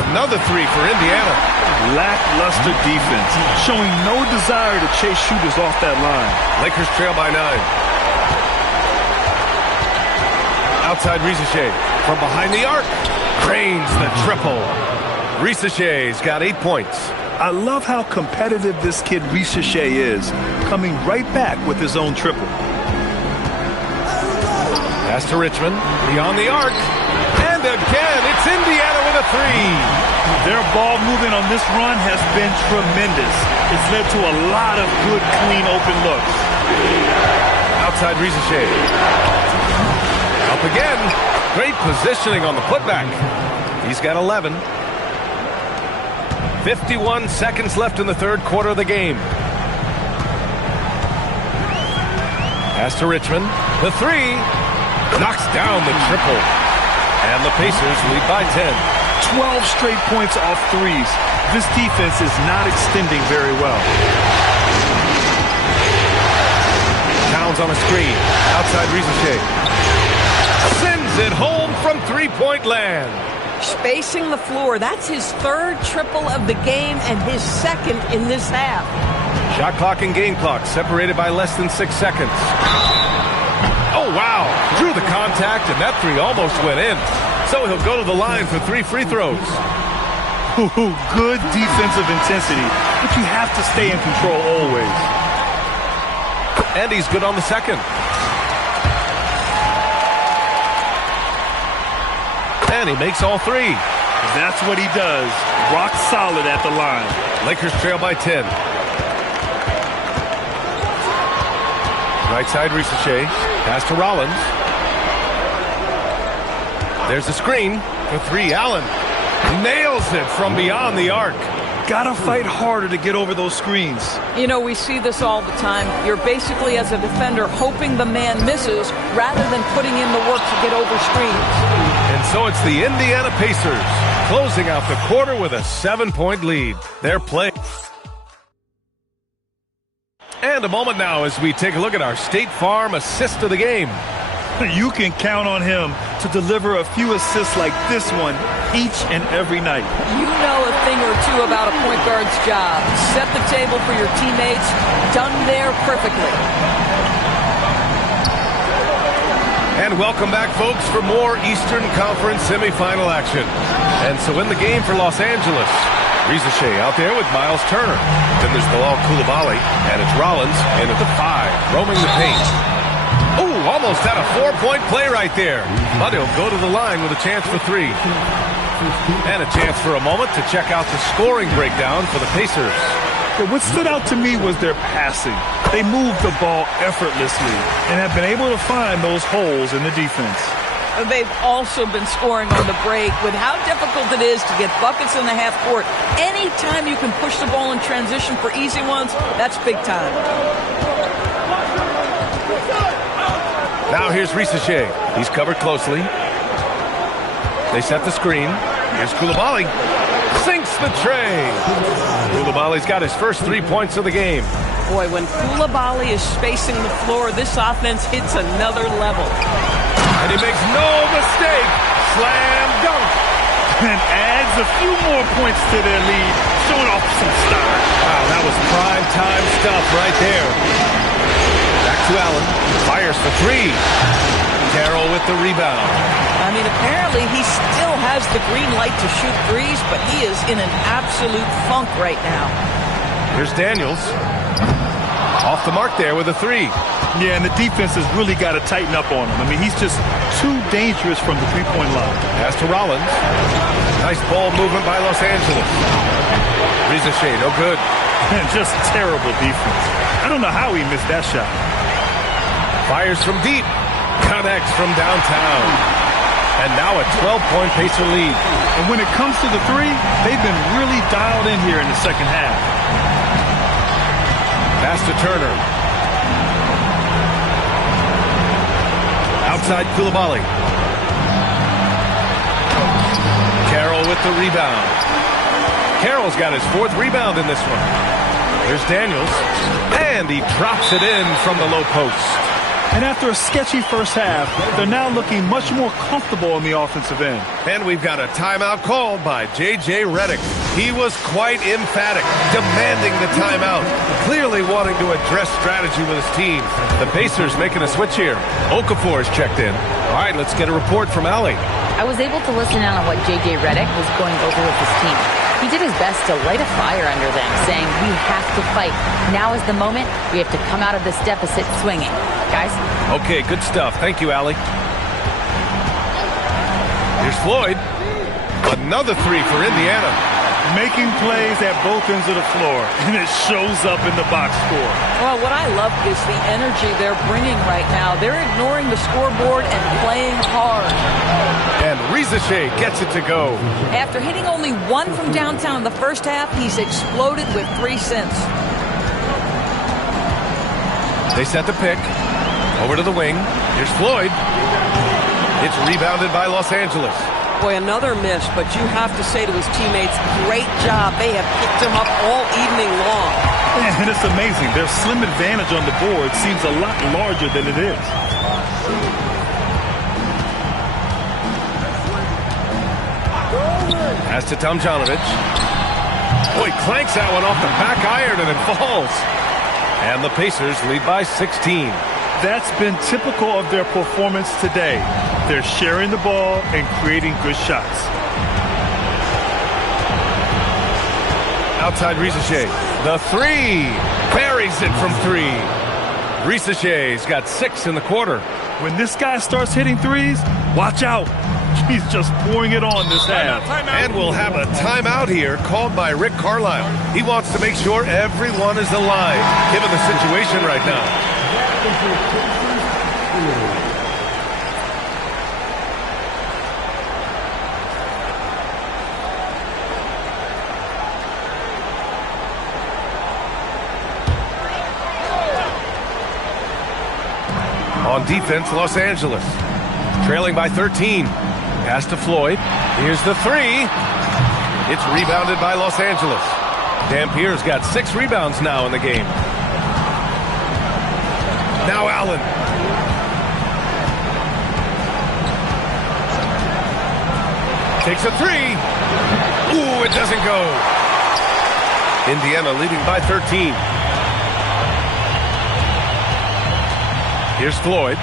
Another three for Indiana. Lackluster defense, showing no desire to chase shooters off that line. Lakers trail by 9. Outside Risache. From behind the arc. Cranes the triple. Risaché's got 8 points. I love how competitive this kid Risache is, coming right back with his own triple. Pass to Richmond. Beyond the arc. And again, it's Indiana with a 3. Their ball movement on this run has been tremendous. It's led to a lot of good, clean, open looks. Outside Risache. Up again. Great positioning on the putback. He's got 11. 51 seconds left in the third quarter of the game. Pass to Richmond. The 3. Knocks down the triple. And the Pacers lead by 10. 12 straight points off threes. This defense is not extending very well. Towns on a screen. Outside Risache. Sends it home from three-point land. Spacing the floor. That's his third triple of the game and his second in this half. Shot clock and game clock separated by less than 6 seconds. Oh, wow. Drew the contact, and that 3 almost went in. So he'll go to the line for 3 free throws. Good defensive intensity, but you have to stay in control always. And he's good on the second. And he makes all 3. That's what he does. Rock solid at the line. Lakers trail by 10. Right side Risache. Pass to Rollins. There's a screen for 3. Allen nails it from beyond the arc. Gotta fight harder to get over those screens. You know, we see this all the time. You're basically, as a defender, hoping the man misses rather than putting in the work to get over screens. And so it's the Indiana Pacers closing out the quarter with a 7-point lead. They're playing. And a moment now as we take a look at our State Farm assist of the game. You can count on him to deliver a few assists like this one each and every night. You know a thing or two about a point guard's job. Set the table for your teammates. Done there perfectly. And welcome back, folks, for more Eastern Conference semifinal action. And so in the game for Los Angeles, Risache out there with Miles Turner. Then there's Bilal Coulibaly, and it's Rollins in at the 5, roaming the paint. Oh, almost had a 4-point play right there. But he'll go to the line with a chance for 3. And a chance for a moment to check out the scoring breakdown for the Pacers. But what stood out to me was their passing. They moved the ball effortlessly and have been able to find those holes in the defense. They've also been scoring on the break. With how difficult it is to get buckets in the half court, anytime you can push the ball in transition for easy ones, that's big time. Now here's Risache. He's covered closely. They set the screen. Here's Coulibaly. Sinks the tray. Coulibaly's got his first 3 points of the game. Boy, when Coulibaly is spacing the floor, this offense hits another level. And he makes no mistake. Slam dunk. And adds a few more points to their lead, showing off some style. Wow, that was prime time stuff right there. Back to Allen. Fires for 3. Carroll with the rebound. I mean, apparently he still has the green light to shoot threes, but he is in an absolute funk right now. Here's Daniels. Off the mark there with a 3. Yeah, and the defense has really got to tighten up on him. I mean, he's just too dangerous from the three-point line. Pass to Rollins. Nice ball movement by Los Angeles. Risache, no good. And just terrible defense. I don't know how he missed that shot. Fires from deep. Connects from downtown. And now a 12-point Pacer lead. And when it comes to the three, they've been really dialed in here in the second half. Pass to Turner. Outside Koulibaly. Carroll with the rebound. Carroll's got his 4th rebound in this one. There's Daniels. And he drops it in from the low post. And after a sketchy first half, they're now looking much more comfortable on the offensive end. And we've got a timeout called by J.J. Redick. He was quite emphatic, demanding the timeout, clearly wanting to address strategy with his team. The Pacers making a switch here. Okafor is checked in. All right, let's get a report from Allie. I was able to listen in on what J.J. Redick was going over with his team. He did his best to light a fire under them, saying, we have to fight. Now is the moment. We have to come out of this deficit swinging. Guys? Okay, good stuff. Thank you, Allie. Here's Floyd. Another 3 for Indiana. Making plays at both ends of the floor, and it shows up in the box score. Well, what I love is the energy they're bringing right now. They're ignoring the scoreboard and playing hard. And Rizache gets it to go. After hitting only 1 from downtown in the first half, he's exploded with 3 since. They set the pick. Over to the wing. Here's Floyd. It's rebounded by Los Angeles. Boy, another miss, but you have to say to his teammates, great job. They have picked him up all evening long. And it's amazing. Their slim advantage on the board seems a lot larger than it is. Pass to Tomjanovich. Boy, clanks that one off the back iron and it falls. And the Pacers lead by 16. That's been typical of their performance today. They're sharing the ball and creating good shots. Outside Rizache. The 3. Buries it from 3. Rizache's got 6 in the quarter. When this guy starts hitting threes, watch out. He's just pouring it on this half. And we'll have a timeout here called by Rick Carlisle. He wants to make sure everyone is alive, given the situation right now. On defense, Los Angeles. Trailing by 13. Pass to Floyd. Here's the 3. It's rebounded by Los Angeles. Dampier's got 6 rebounds now in the game. Now Allen. Takes a 3. Ooh, it doesn't go. Indiana leading by 13. Here's Floyd.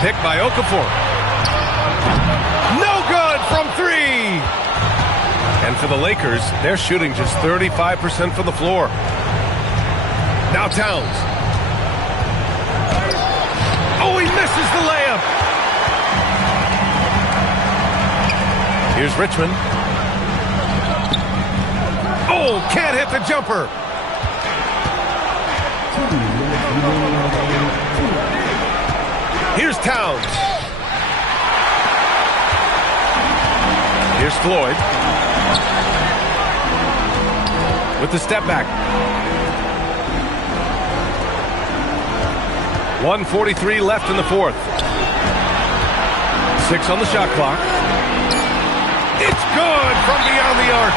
Pick by Okafor. No good from 3. And for the Lakers, they're shooting just 35% from the floor. Now Towns. Oh, he misses the layup. Here's Richmond. Oh, can't hit the jumper. Here's Towns. Here's Floyd. With the step back. 1:43 left in the fourth. 6 on the shot clock. It's good from beyond the arc.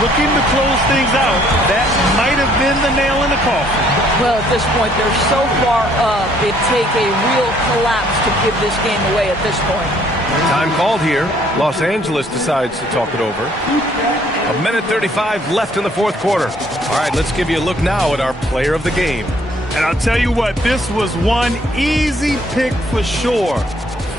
Looking to close things out. That might have been the nail in the coffin. Well, at this point, they're so far up, it'd take a real collapse to give this game away at this point. Time called here. Los Angeles decides to talk it over. 1:35 left in the fourth quarter. All right, let's give you a look now at our player of the game. And I'll tell you what, this was one easy pick for sure.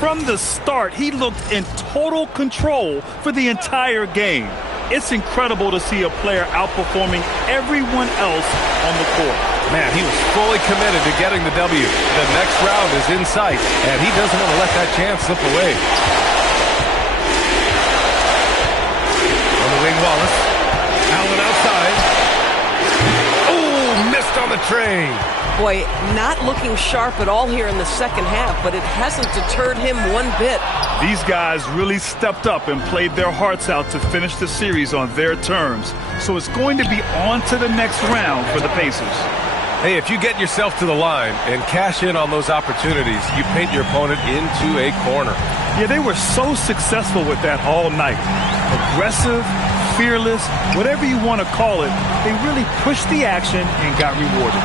From the start, he looked in total control for the entire game. It's incredible to see a player outperforming everyone else on the court. Man, he was fully committed to getting the W. The next round is in sight, and he doesn't want to let that chance slip away. On the wing, Wallace. Allen outside. Oh, missed on the tray. Boy, not looking sharp at all here in the second half, but it hasn't deterred him one bit. These guys really stepped up and played their hearts out to finish the series on their terms. So it's going to be on to the next round for the Pacers. Hey, if you get yourself to the line and cash in on those opportunities, you paint your opponent into a corner. Yeah, they were so successful with that all night. Aggressive, fearless, whatever you want to call it, they really pushed the action and got rewarded.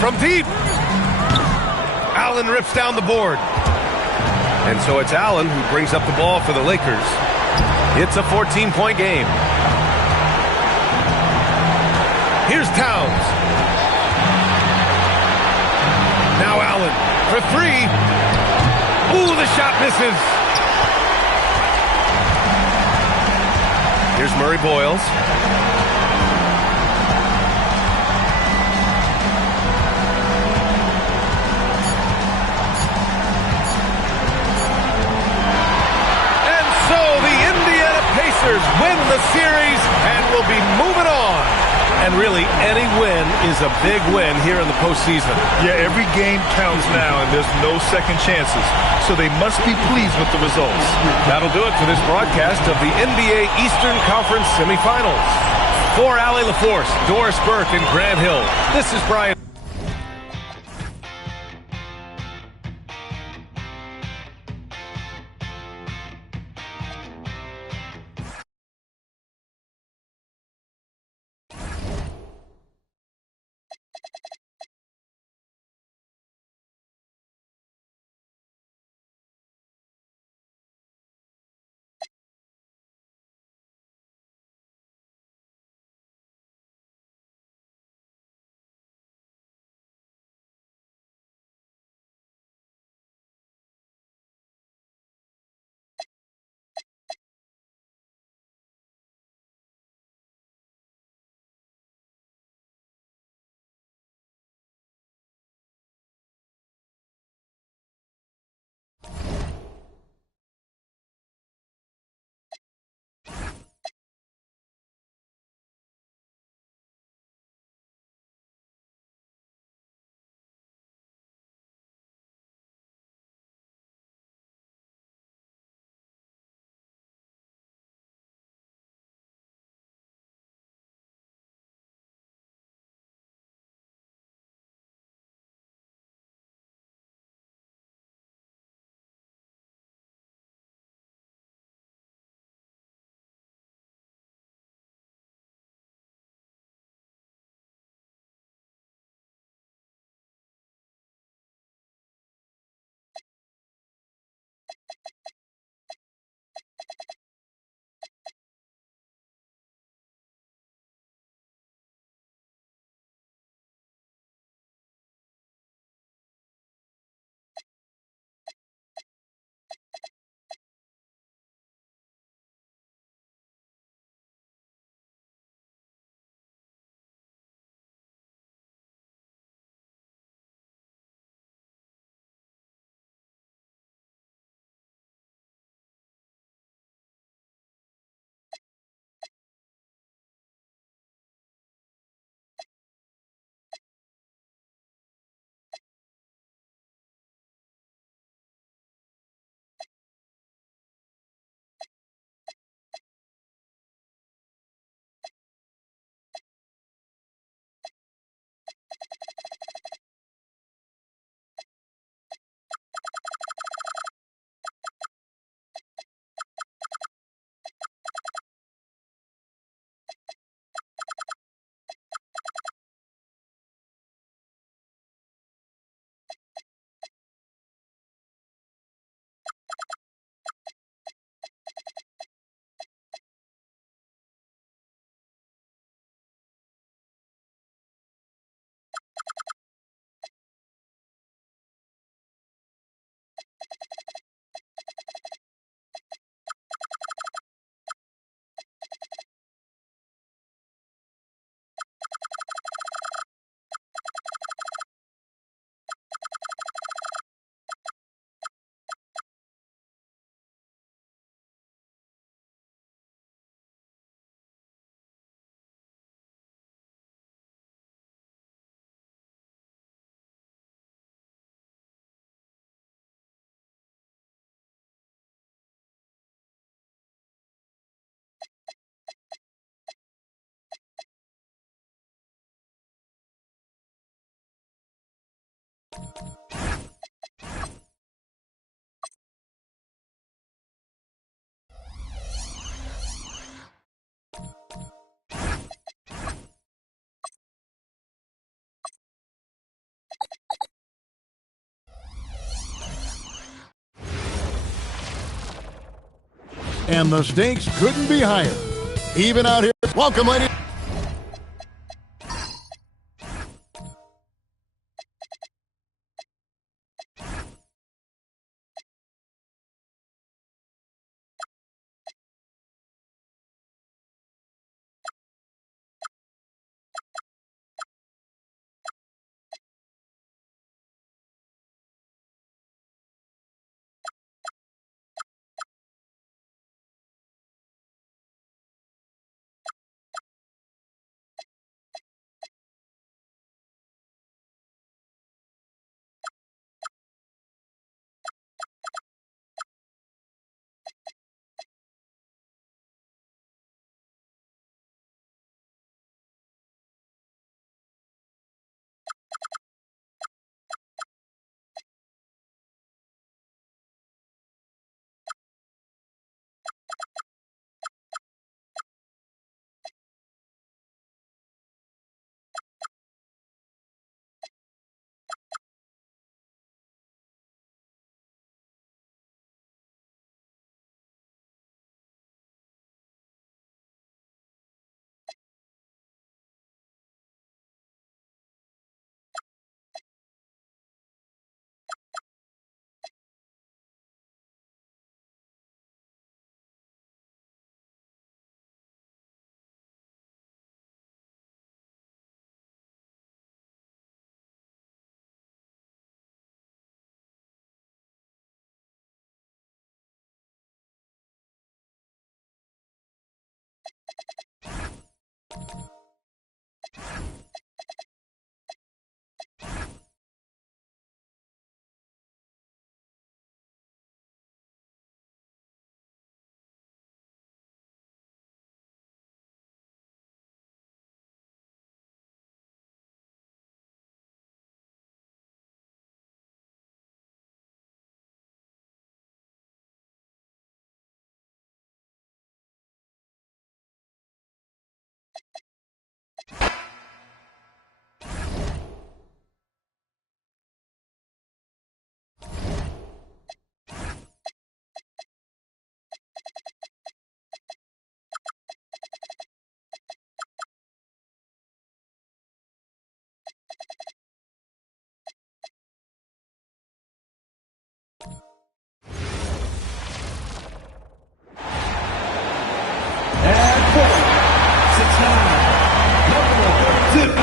From deep, Allen rips down the board. And so it's Allen who brings up the ball for the Lakers. It's a 14-point game. Here's Towns. Now Allen for three. Ooh, the shot misses. Here's Murray Boyles. Win the series and will be moving on. And really, any win is a big win here in the postseason. Yeah, every game counts now, and there's no second chances. So they must be pleased with the results. That'll do it for this broadcast of the NBA Eastern Conference semifinals. For Allie LaForce, Doris Burke, and Grant Hill, this is Brian. and the stakes couldn't be higher. Even out here, welcome, ladies.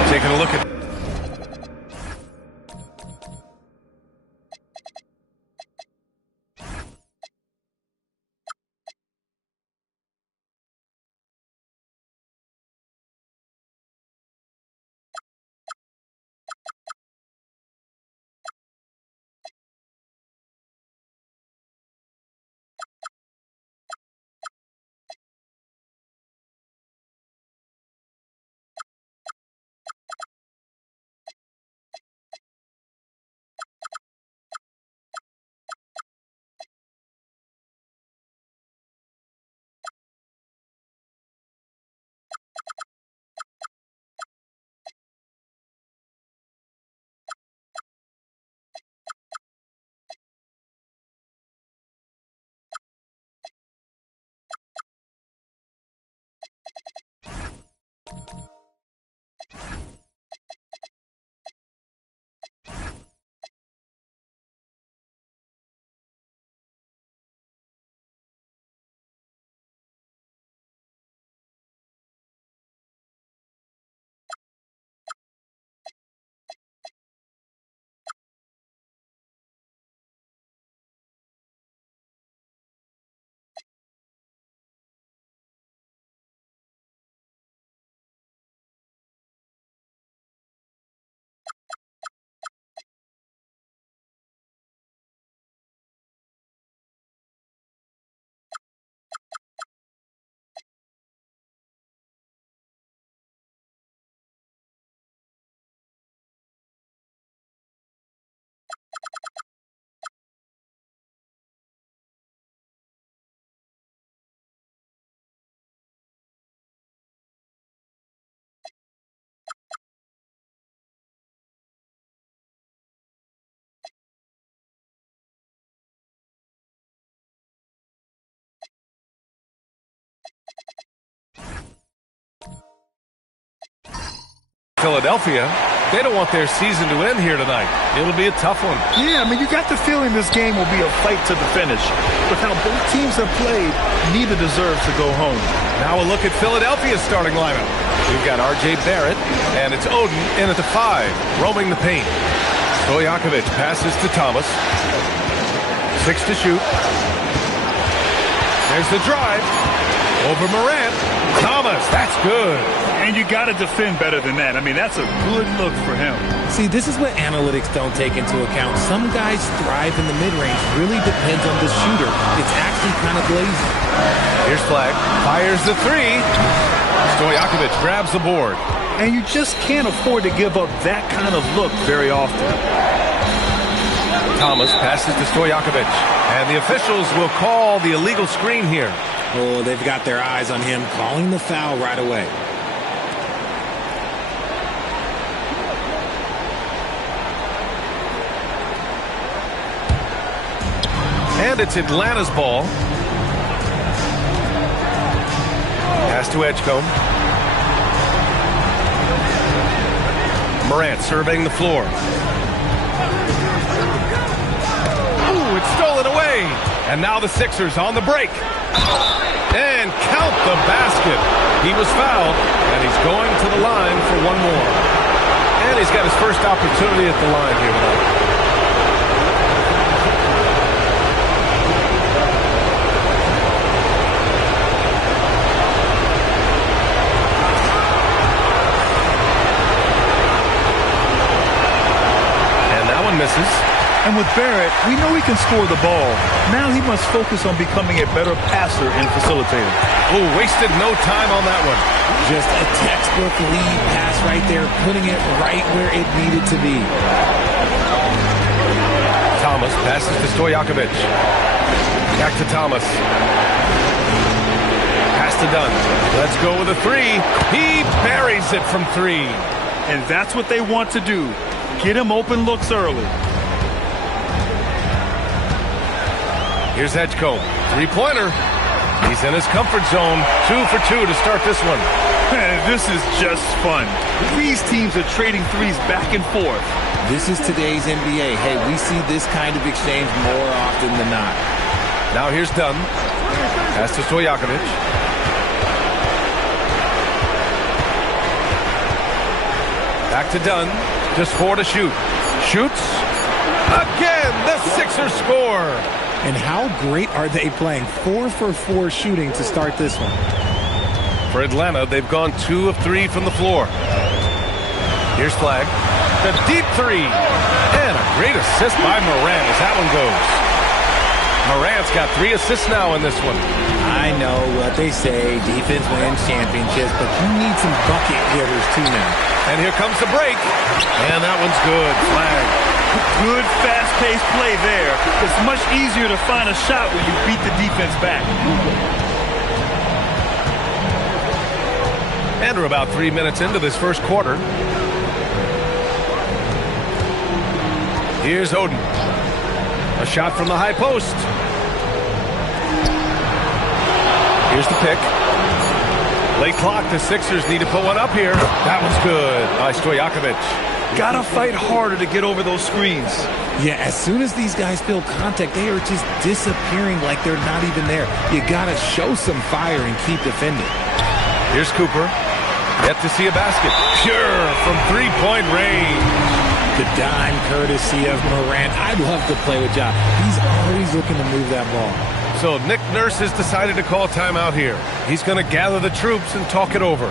Taking a look at Philadelphia, they don't want their season to end here tonight. It'll be a tough one. Yeah, I mean, you got the feeling this game will be a fight to the finish. With how both teams have played, neither deserves to go home. Now a look at Philadelphia's starting lineup. We've got R.J. Barrett, and it's Oden in at the 5, roaming the paint. Stojakovic passes to Thomas. 6 to shoot. There's the drive. Over Morant. Thomas, that's good. And you got to defend better than that. I mean, that's a good look for him. See, this is what analytics don't take into account. Some guys thrive in the mid-range. Really depends on the shooter. It's actually kind of lazy. Here's Flag. Fires the 3. Stojakovic grabs the board. And you just can't afford to give up that kind of look very often. Thomas passes to Stojakovic. And the officials will call the illegal screen here. Oh, they've got their eyes on him, calling the foul right away. And it's Atlanta's ball. Pass to Edgecombe. Morant surveying the floor. Ooh, it's stolen away. And now the Sixers on the break. And count the basket. He was fouled, and he's going to the line for one more. And he's got his first opportunity at the line here tonight. Misses. And with Barrett, we know he can score the ball. Now he must focus on becoming a better passer and facilitator. Oh, wasted no time on that one. Just a textbook lead pass right there, putting it right where it needed to be. Thomas passes to Stojakovic. Back to Thomas. Pass to Dunn. Let's go with a 3. He buries it from 3. And that's what they want to do. Get him open looks early. Here's Edgecombe. 3-pointer. He's in his comfort zone. 2 for 2 to start this one. This is just fun. These teams are trading threes back and forth. This is today's NBA. Hey, we see this kind of exchange more often than not. Now here's Dunn. Pass to Stojakovic. Back to Dunn. Just 4 to shoot. Shoots. Again, the Sixers score. And how great are they playing? 4 for 4 shooting to start this one. For Atlanta, they've gone 2 of 3 from the floor. Here's Flag. The deep 3. And a great assist by Morant as that one goes. Morant's got 3 assists now in this one. I know what they say. Defense wins championships, but you need some bucket getters too now. And here comes the break. And that one's good. Flag. Good fast-paced play there. It's much easier to find a shot when you beat the defense back. And we're about 3 minutes into this first quarter. Here's Oden. A shot from the high post. Here's the pick. Late clock, the Sixers need to put one up here. That one's good by Stojakovic. Gotta fight harder to get over those screens. Yeah, as soon as these guys feel contact, they are just disappearing like they're not even there. You gotta show some fire and keep defending. Here's Cooper. Yet to see a basket. Pure from three-point range. The dime courtesy of Morant. I'd love to play with Ja. He's always looking to move that ball. So Nick Nurse has decided to call timeout here. He's going to gather the troops and talk it over.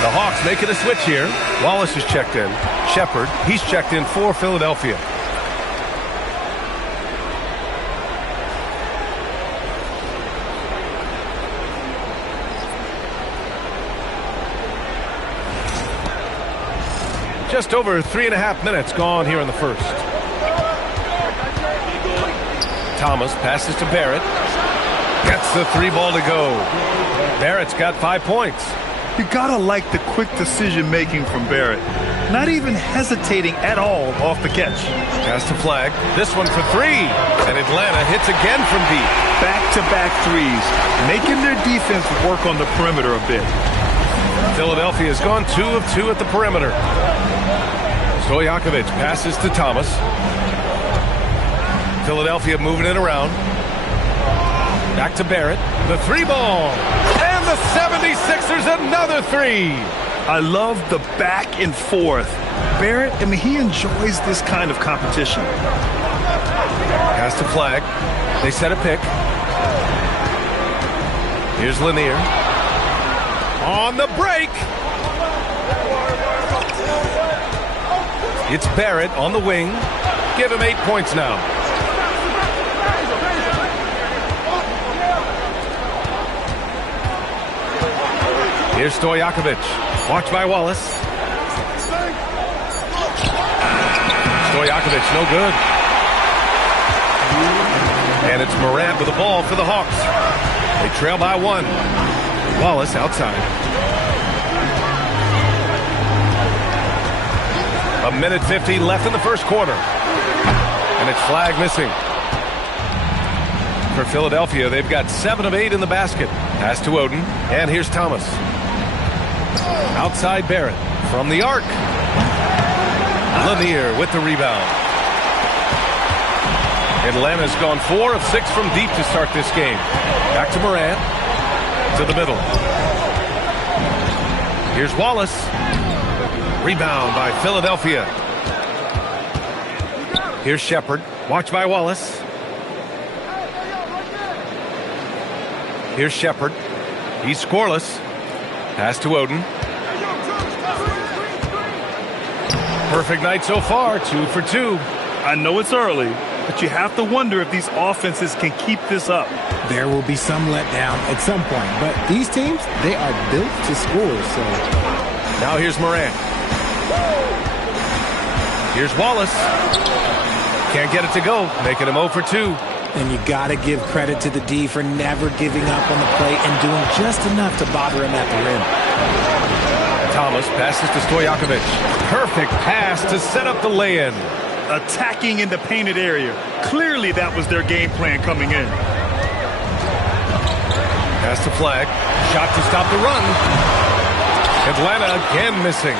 The Hawks making a switch here. Wallace is checked in. Shepard, he's checked in for Philadelphia. Just over 3.5 minutes gone here in the first. Thomas passes to Barrett. Gets the 3 ball to go. Barrett's got 5 points. You gotta like the quick decision making from Barrett. Not even hesitating at all off the catch. Pass to Flag. This one for 3. And Atlanta hits again from deep. Back-to-back threes, making their defense work on the perimeter a bit. Philadelphia has gone 2 of 2 at the perimeter. Stojakovic passes to Thomas. Philadelphia moving it around. Back to Barrett. The 3 ball. And the 76ers another 3. I love the back and forth. Barrett, he enjoys this kind of competition. Pass to Flag. They set a pick. Here's Lanier. On the break. It's Barrett on the wing. Give him 8 points now. Here's Stojakovic. Watched by Wallace. Stojakovic, no good. And it's Morant with the ball for the Hawks. They trail by 1. Wallace outside. 1:50 left in the first quarter. And it's Flag missing. For Philadelphia, they've got 7 of 8 in the basket. Pass to Oden. And here's Thomas. Outside Barrett. From the arc. Lanier with the rebound. Atlanta's gone 4 of 6 from deep to start this game. Back to Morant. To the middle. Here's Wallace. Rebound by Philadelphia. Here's Shepard. Watched by Wallace. Here's Shepard. He's scoreless. Pass to Oden. Perfect night so far. 2 for 2. I know it's early, but you have to wonder if these offenses can keep this up. There will be some letdown at some point, but these teams, they are built to score. So now here's Morant. Here's Wallace. Can't get it to go, making him 0 for 2. And you got to give credit to the D for never giving up on the play and doing just enough to bother him at the rim. Thomas passes to Stojakovic. Perfect pass to set up the lay-in. Attacking in the painted area. Clearly that was their game plan coming in. Pass to Flag. Shot to stop the run. Atlanta again missing.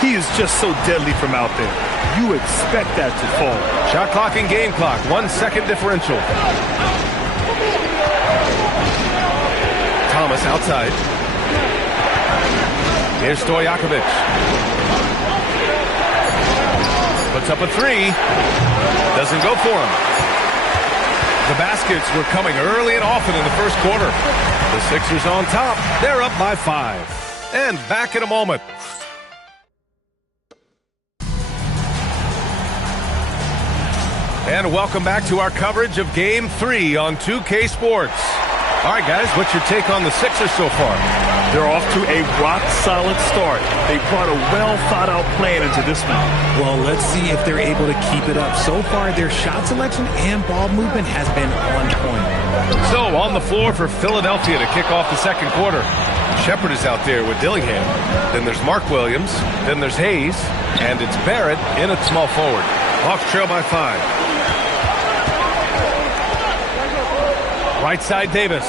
He is just so deadly from out there. You expect that to fall. Shot clock and game clock. 1 second differential. Thomas outside. Here's Stojakovic. Puts up a 3. Doesn't go for him. The baskets were coming early and often in the first quarter. The Sixers on top. They're up by 5. And back in a moment. And welcome back to our coverage of Game 3 on 2K Sports. All right, guys, what's your take on the Sixers so far? They're off to a rock-solid start. They brought a well-thought-out plan into this one. Well, let's see if they're able to keep it up. So far, their shot selection and ball movement has been on point. So, on the floor for Philadelphia to kick off the second quarter. Shepard is out there with Dillingham. Then there's Mark Williams. Then there's Hayes. And it's Barrett in at small forward. Hawks trail by 5. Right side Davis.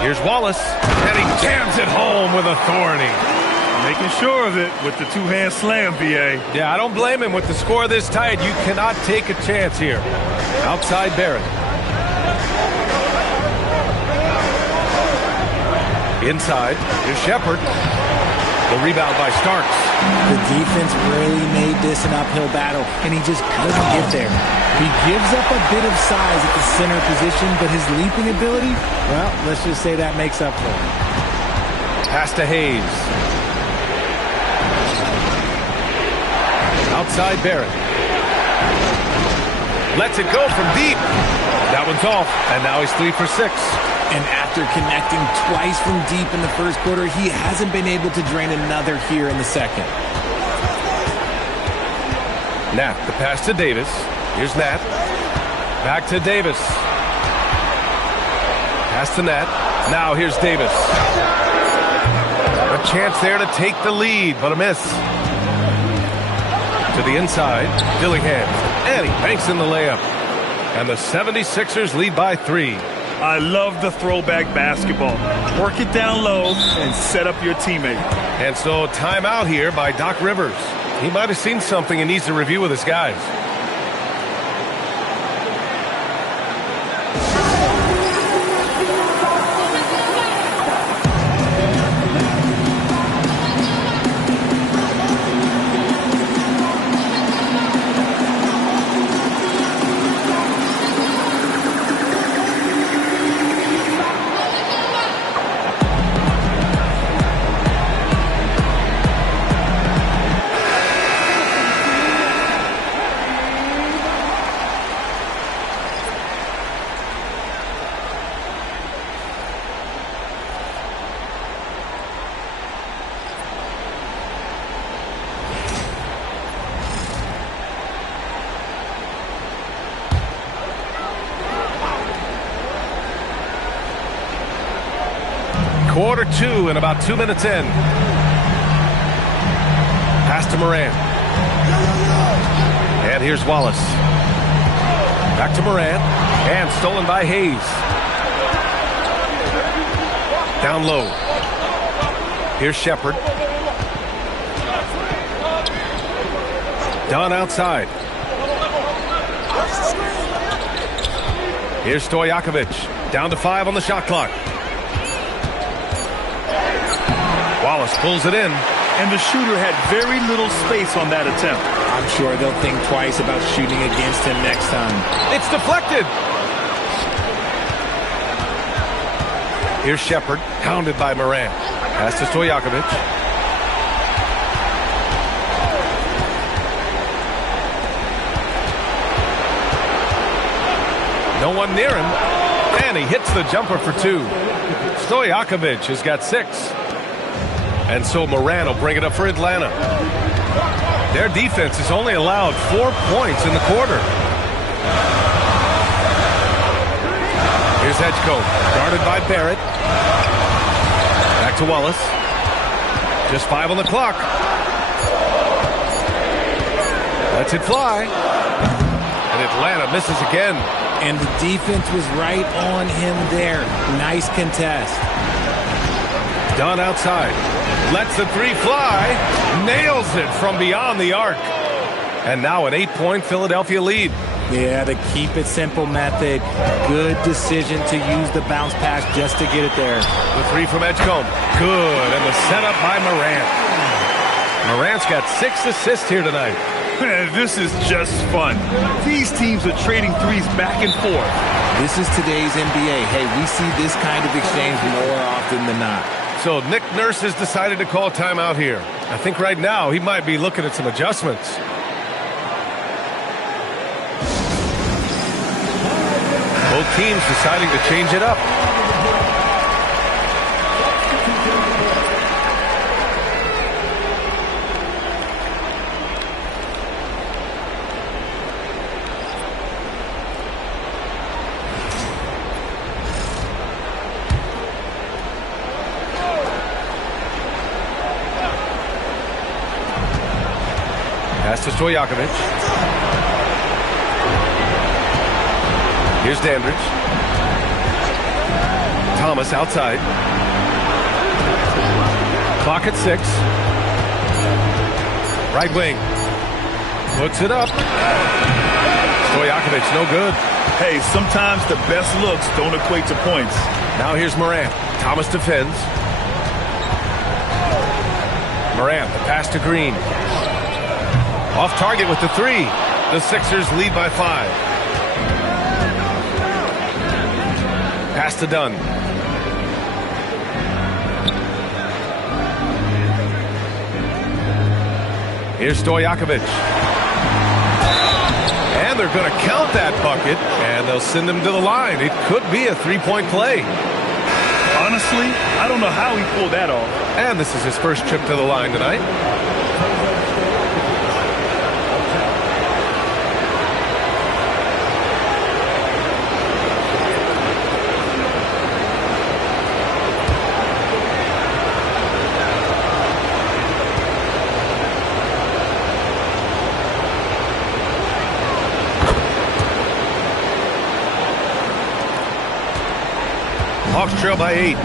Here's Wallace. And he jams it home with authority. Making sure of it with the two-hand slam, B.A. Yeah, I don't blame him with the score this tight. You cannot take a chance here. Outside Barrett. Inside. Here's Shepard. The rebound by Starks. The defense really made this an uphill battle, and he just couldn't get there. He gives up a bit of size at the center position, but his leaping ability, well, let's just say that makes up for it. Pass to Hayes. Outside Barrett. Lets it go from deep. That one's off, and now he's 3 for 6. And after connecting twice from deep in the first quarter, he hasn't been able to drain another here in the second. Nat, the pass to Davis. Here's Nat. Back to Davis. Pass to net. Now here's Davis. A chance there to take the lead, but a miss. To the inside, Dillingham. And he banks in the layup. And the 76ers lead by 3. I love the throwback basketball. Work it down low and set up your teammate. And so timeout here by Doc Rivers. He might have seen something and needs to review with his guys. Quarter 2 and about 2 minutes in. Pass to Moran. And here's Wallace. Back to Moran. And stolen by Hayes. Down low. Here's Shepard. Dunn outside. Here's Stojakovic. Down to 5 on the shot clock. Wallace pulls it in. And the shooter had very little space on that attempt. I'm sure they'll think twice about shooting against him next time. It's deflected. Here's Shepard, hounded by Moran. Pass to Stojakovic. No one near him. And he hits the jumper for 2. Stojakovic has got 6. And so Moran will bring it up for Atlanta. Their defense has only allowed 4 points in the quarter. Here's Edgecombe, guarded by Barrett. Back to Wallace. Just 5 on the clock. Lets it fly. And Atlanta misses again. And the defense was right on him there. Nice contest. Dunn outside. Lets the 3 fly. Nails it from beyond the arc. And now an 8-point Philadelphia lead. Yeah, the keep it simple method. Good decision to use the bounce pass just to get it there. The 3 from Edgecombe. Good. And the setup by Morant. Morant's got 6 assists here tonight. This is just fun. These teams are trading threes back and forth. This is today's NBA. Hey, we see this kind of exchange more often than not. So Nick Nurse has decided to call timeout here. I think right now he might be looking at some adjustments. Both teams deciding to change it up. Pass to Stojakovic. Here's Dandridge. Thomas outside. Clock at 6. Right wing. Puts it up. Stojakovic, no good. Hey, sometimes the best looks don't equate to points. Now here's Morant. Thomas defends. Morant, the pass to Green. Off target with the 3. The Sixers lead by 5. Pass to Dunn. Here's Stojakovic. And they're going to count that bucket, and they'll send him to the line. It could be a 3-point play. Honestly, I don't know how he pulled that off. And this is his first trip to the line tonight. Hawks trail by 8.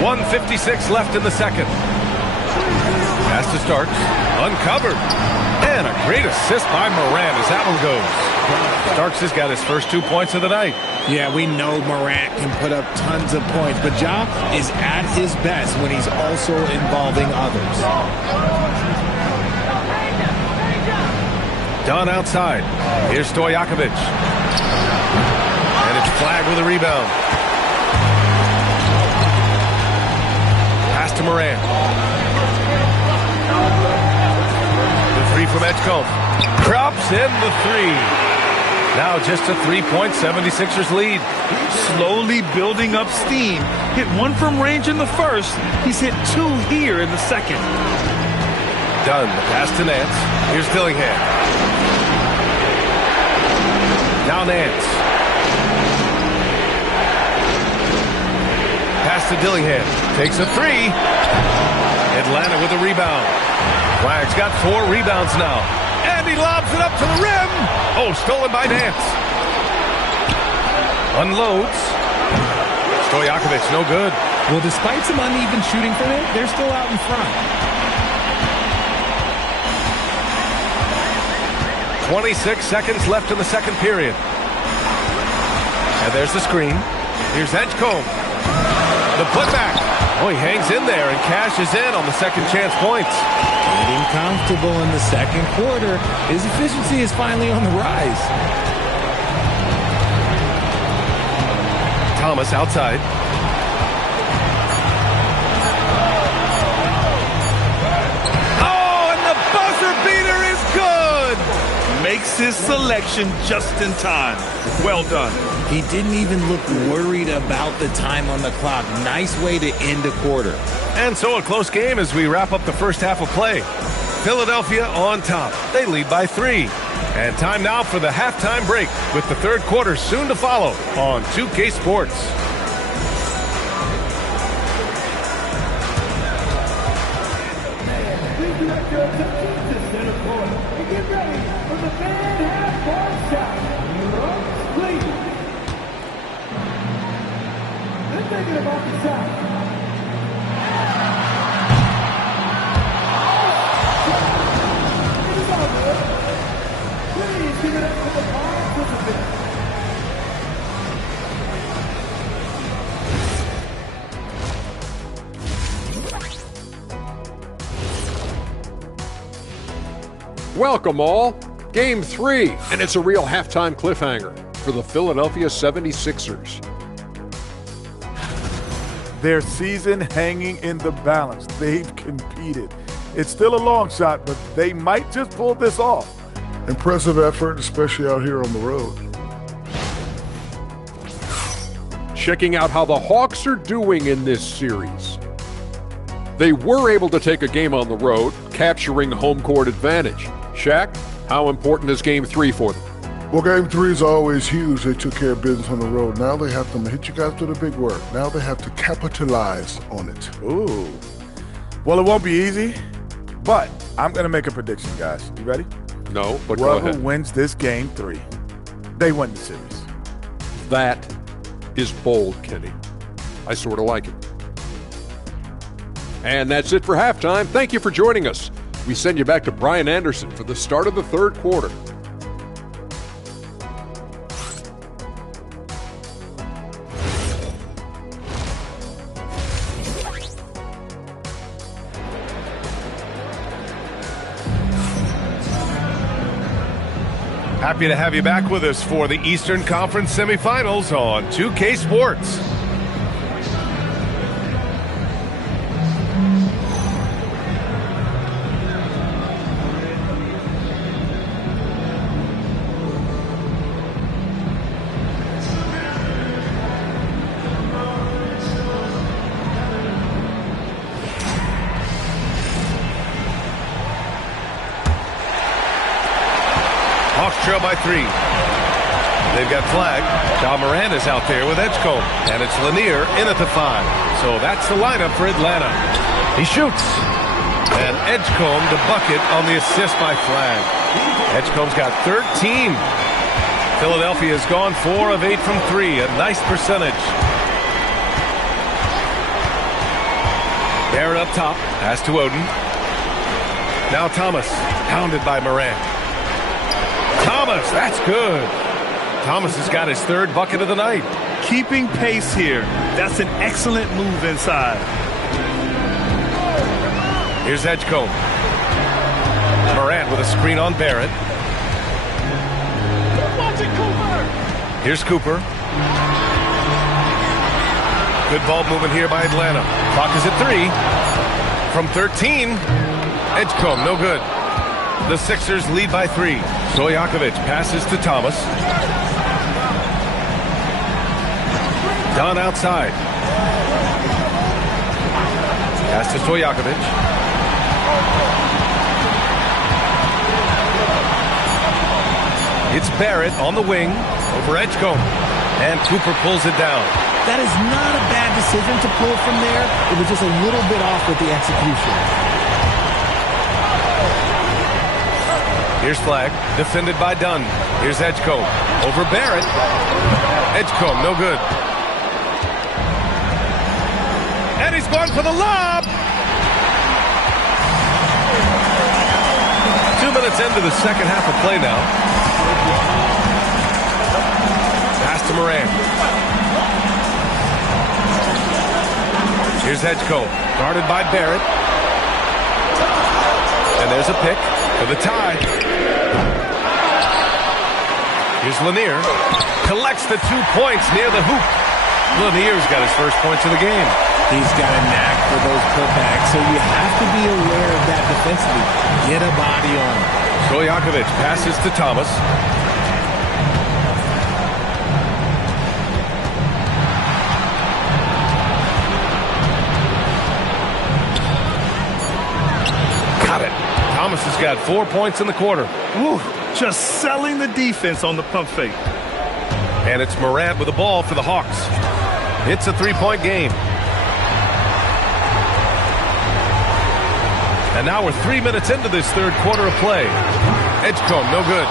1:56 left in the second. Pass to Starks. Uncovered. And a great assist by Morant as that one goes. Starks has got his first 2 points of the night. Yeah, we know Morant can put up tons of points, but Ja is at his best when he's also involving others. Dunn outside. Here's Stojakovic. And it's flagged with a rebound. Pass to Morant. The three from Edgecombe. Drops in the three. Now just a 3-point 76ers lead. Slowly building up steam. Hit one from range in the first. He's hit two here in the second. Dunn, the pass to Nance. Here's Dillingham. Now Nance. Pass to Dillingham. Takes a three. Atlanta with a rebound. Flagg's got 4 rebounds now. And he lobs it up to the rim. Oh, stolen by Nance. Unloads. Stojakovic, no good. Well, despite some uneven shooting from him, they're still out in front. 26 seconds left in the second period. And there's the screen. Here's Edgecombe. The putback. Oh, he hangs in there and cashes in on the second chance points. Getting comfortable in the second quarter. His efficiency is finally on the rise. Thomas outside. Oh, and the buzzer beater is good. Makes his selection just in time. Well done. He didn't even look worried about the time on the clock. Nice way to end a quarter. And so a close game as we wrap up the first half of play. Philadelphia on top. They lead by 3. And time now for the halftime break with the third quarter soon to follow on 2K Sports. Welcome all. Game 3, and it's a real halftime cliffhanger for the Philadelphia 76ers. Their season hanging in the balance. They've competed. It's still a long shot, but they might just pull this off. Impressive effort, especially out here on the road. Checking out how the Hawks are doing in this series. They were able to take a game on the road, capturing home court advantage. Shaq, how important is Game 3 for them? Well, Game 3 is always huge. They took care of business on the road. Now they have to hit you guys with the big work. Now they have to capitalize on it. Ooh. Well, it won't be easy, but I'm going to make a prediction, guys. You ready? No, but go ahead. Whoever wins this Game 3, they win the series. That is bold, Kenny. I sort of like it. And that's it for halftime. Thank you for joining us. We send you back to Brian Anderson for the start of the third quarter. Happy to have you back with us for the Eastern Conference semifinals on 2K Sports. Hawks trail by 3. They've got flag. Ja Morant is out there with Edgecombe. And it's Lanier in at the 5. So that's the lineup for Atlanta. He shoots. And Edgecombe the bucket on the assist by Flag. Edgecombe's got 13. Philadelphia has gone 4 of 8 from 3, a nice percentage. Barrett up top, pass to Oden. Now Thomas, pounded by Morant. Thomas, that's good. Thomas has got his 3rd bucket of the night. Keeping pace here. That's an excellent move inside. Here's Edgecombe. Morant with a screen on Barrett. Here's Cooper. Good ball movement here by Atlanta. Clock is at 3. From 13. Edgecombe, no good. The Sixers lead by 3. Stojakovic passes to Thomas. Dunn outside. Pass to Stojakovic. It's Barrett on the wing over Edgecombe. And Cooper pulls it down. That is not a bad decision to pull from there. It was just a little bit off with the execution. Here's Flagg, defended by Dunn. Here's Edgecombe over Barrett. Edgecombe, no good. And he's going for the lob. 2 minutes into the second half of play now. Pass to Morant. Here's Edgecombe, guarded by Barrett. And there's a pick for the tie. Here's Lanier. Collects the 2 points near the hoop. Lanier's got his first points of the game. He's got a knack for those putbacks, so you have to be aware of that defensively. Get a body on him. Stojakovic passes to Thomas. Got it. Thomas has got 4 points in the quarter. Ooh, just selling the defense on the pump fake. And it's Morant with the ball for the Hawks. It's a 3-point game. And now we're 3 minutes into this third quarter of play. Edgecombe, no good.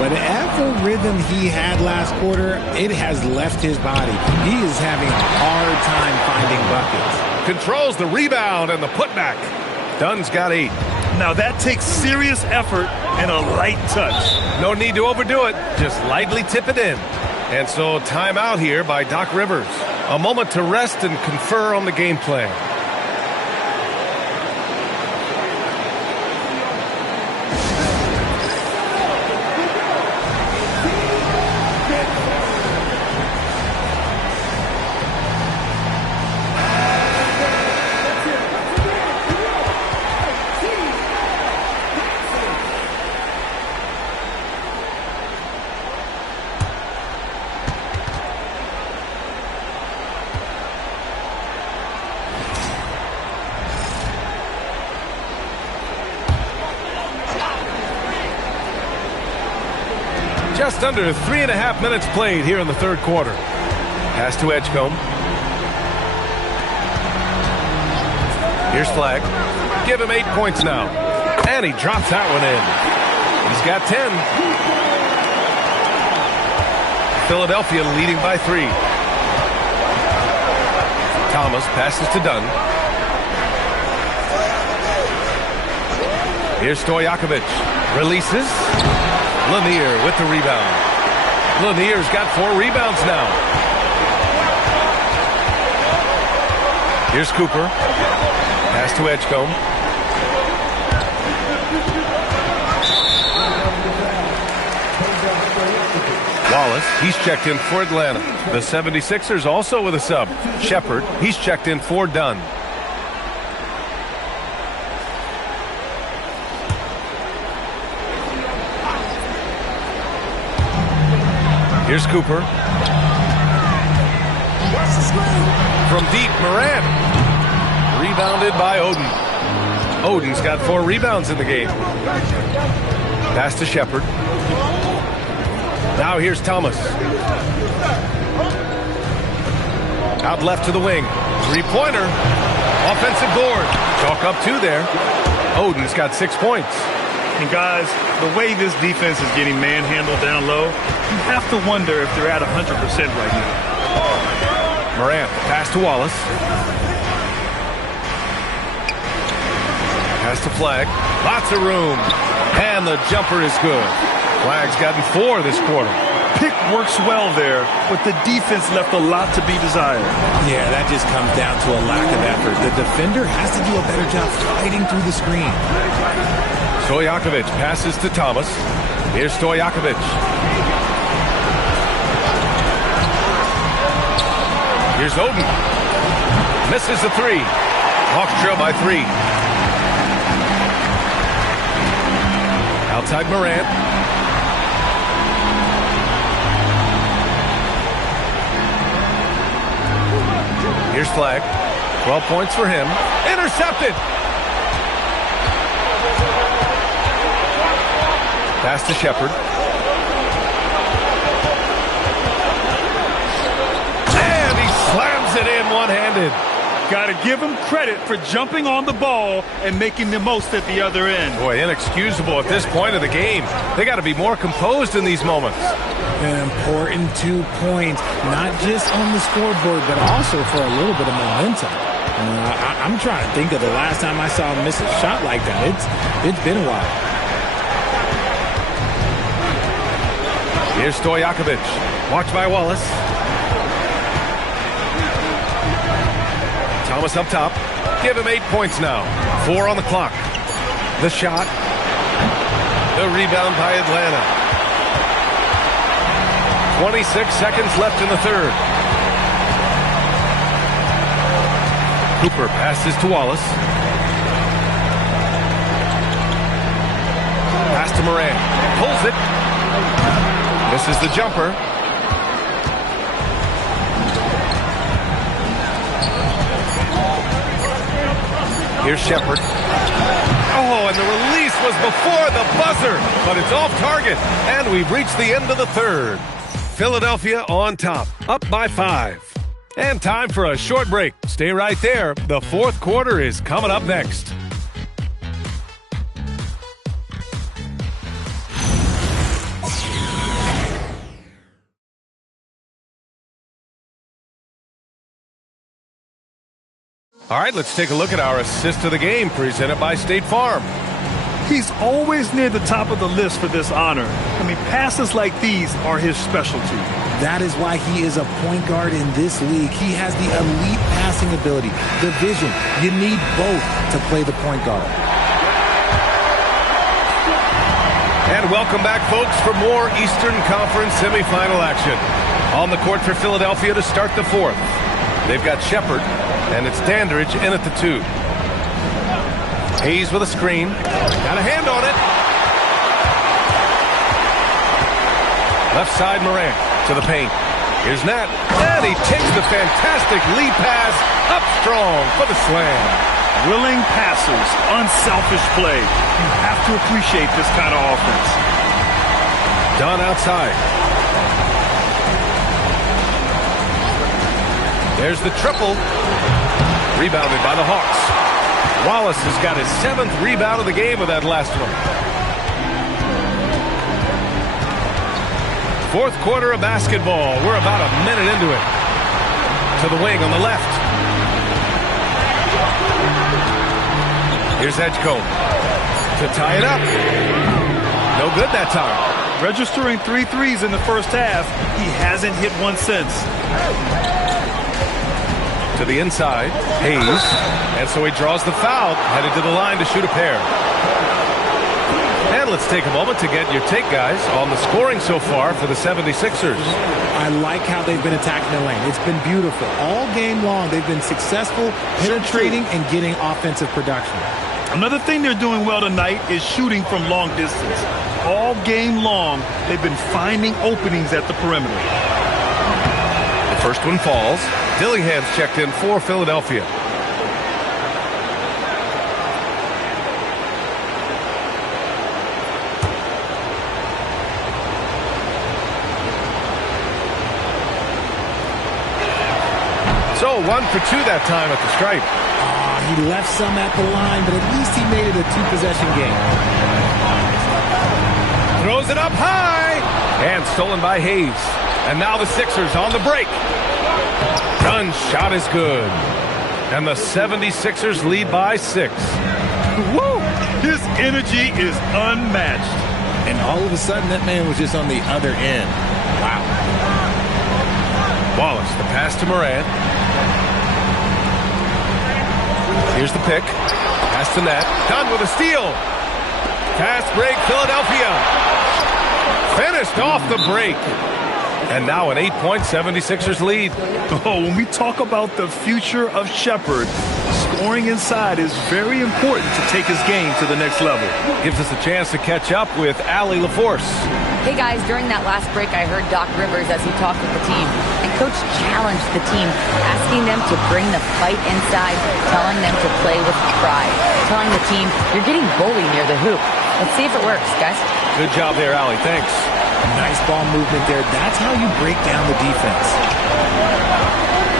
Whatever rhythm he had last quarter, it has left his body. He is having a hard time finding buckets. Controls the rebound and the putback. Dunn's got 8. Now that takes serious effort and a light touch. No need to overdo it. Just lightly tip it in. And so timeout here by Doc Rivers. A moment to rest and confer on the game plan. Just under 3.5 minutes played here in the third quarter. Pass to Edgecombe. Here's Flagg. Give him 8 points now. And he drops that one in. He's got 10. Philadelphia leading by 3. Thomas passes to Dunn. Here's Stojakovic. Releases. Lanier with the rebound. Lanier's got 4 rebounds now. Here's Cooper. Pass to Edgecombe. Wallace, he's checked in for Atlanta. The 76ers also with a sub. Shepard, he's checked in for Dunn. Here's Cooper. From deep, Morant. Rebounded by Oden. Oden's got 4 rebounds in the game. Pass to Shepard. Now here's Thomas. Out left to the wing. 3-pointer. Offensive board. Chalk up 2 there. Oden's got 6 points. And guys, the way this defense is getting manhandled down low, you have to wonder if they're at 100% right now. Morant, pass to Wallace. Pass to Flag. Lots of room. And the jumper is good. Flag's gotten 4 this quarter. Pick works well there, but the defense left a lot to be desired. Yeah, that just comes down to a lack of effort. The defender has to do a better job fighting through the screen. Stojakovic passes to Thomas. Here's Stojakovic. Here's Oden. Misses the 3. Hawks trail by 3. Outside Morant. Here's Flag. 12 points for him. Intercepted. Pass to Shepard. And he slams it in one-handed. Got to give him credit for jumping on the ball and making the most at the other end. Boy, inexcusable at this point of the game. They got to be more composed in these moments. An important 2 points, not just on the scoreboard, but also for a little bit of momentum. I'm trying to think of the last time I saw him miss a shot like that. It's been a while. Here's Stojakovic. Watched by Wallace. Thomas up top. Give him 8 points now. 4 on the clock. The shot. The rebound by Atlanta. 26 seconds left in the third. Cooper passes to Wallace. Pass to Morant. Pulls it. Misses the jumper. Here's Shepard. Oh, and the release was before the buzzer, but it's off target, and we've reached the end of the third. Philadelphia on top, up by 5. And time for a short break. Stay right there. The fourth quarter is coming up next. All right, let's take a look at our assist of the game presented by State Farm. He's always near the top of the list for this honor. I mean, passes like these are his specialty. That is why he is a point guard in this league. He has the elite passing ability, the vision. You need both to play the point guard. And welcome back, folks, for more Eastern Conference semifinal action. On the court for Philadelphia to start the fourth. They've got Shepard, and it's Dandridge in at the 2. Hayes with a screen. Got a hand on it. Left side Morant to the paint. Here's Nat. And he takes the fantastic lead pass up strong for the slam. Willing passers, unselfish play. You have to appreciate this kind of offense. Dunn outside. There's the triple. Rebounded by the Hawks. Wallace has got his 7th rebound of the game with that last one. Fourth quarter of basketball. We're about a minute into it. To the wing on the left. Here's Edgecombe to tie it up. No good that time. Registering 3 threes in the first half. He hasn't hit one since. To the inside, Hayes. And so he draws the foul, headed to the line to shoot a pair. And let's take a moment to get your take, guys, on the scoring so far for the 76ers. I like how they've been attacking the lane. It's been beautiful. All game long, they've been successful penetrating and getting offensive production. Another thing they're doing well tonight is shooting from long distance. All game long, they've been finding openings at the perimeter. The first one falls. Dillingham's checked in for Philadelphia. So 1 for 2 that time at the stripe. he left some at the line, but at least he made it a two-possession game. Throws it up high. And stolen by Hayes. And now the Sixers on the break. Dunn's shot is good. And the 76ers lead by 6. Woo! His energy is unmatched. And all of a sudden, that man was just on the other end. Wow. Wallace, the pass to Morant. Here's the pick. Pass to net. Dunn with a steal. Fast break, Philadelphia. Finished off the break. And now an 8-point 76ers lead. Oh, when we talk about the future of Shepherd, scoring inside is very important to take his game to the next level. Gives us a chance to catch up with Allie LaForce. Hey guys, during that last break, I heard Doc Rivers as he talked with the team. And Coach challenged the team, asking them to bring the fight inside, telling them to play with pride, telling the team, you're getting bullied near the hoop. Let's see if it works, guys. Good job there, Allie. Thanks. Nice ball movement there. That's how you break down the defense.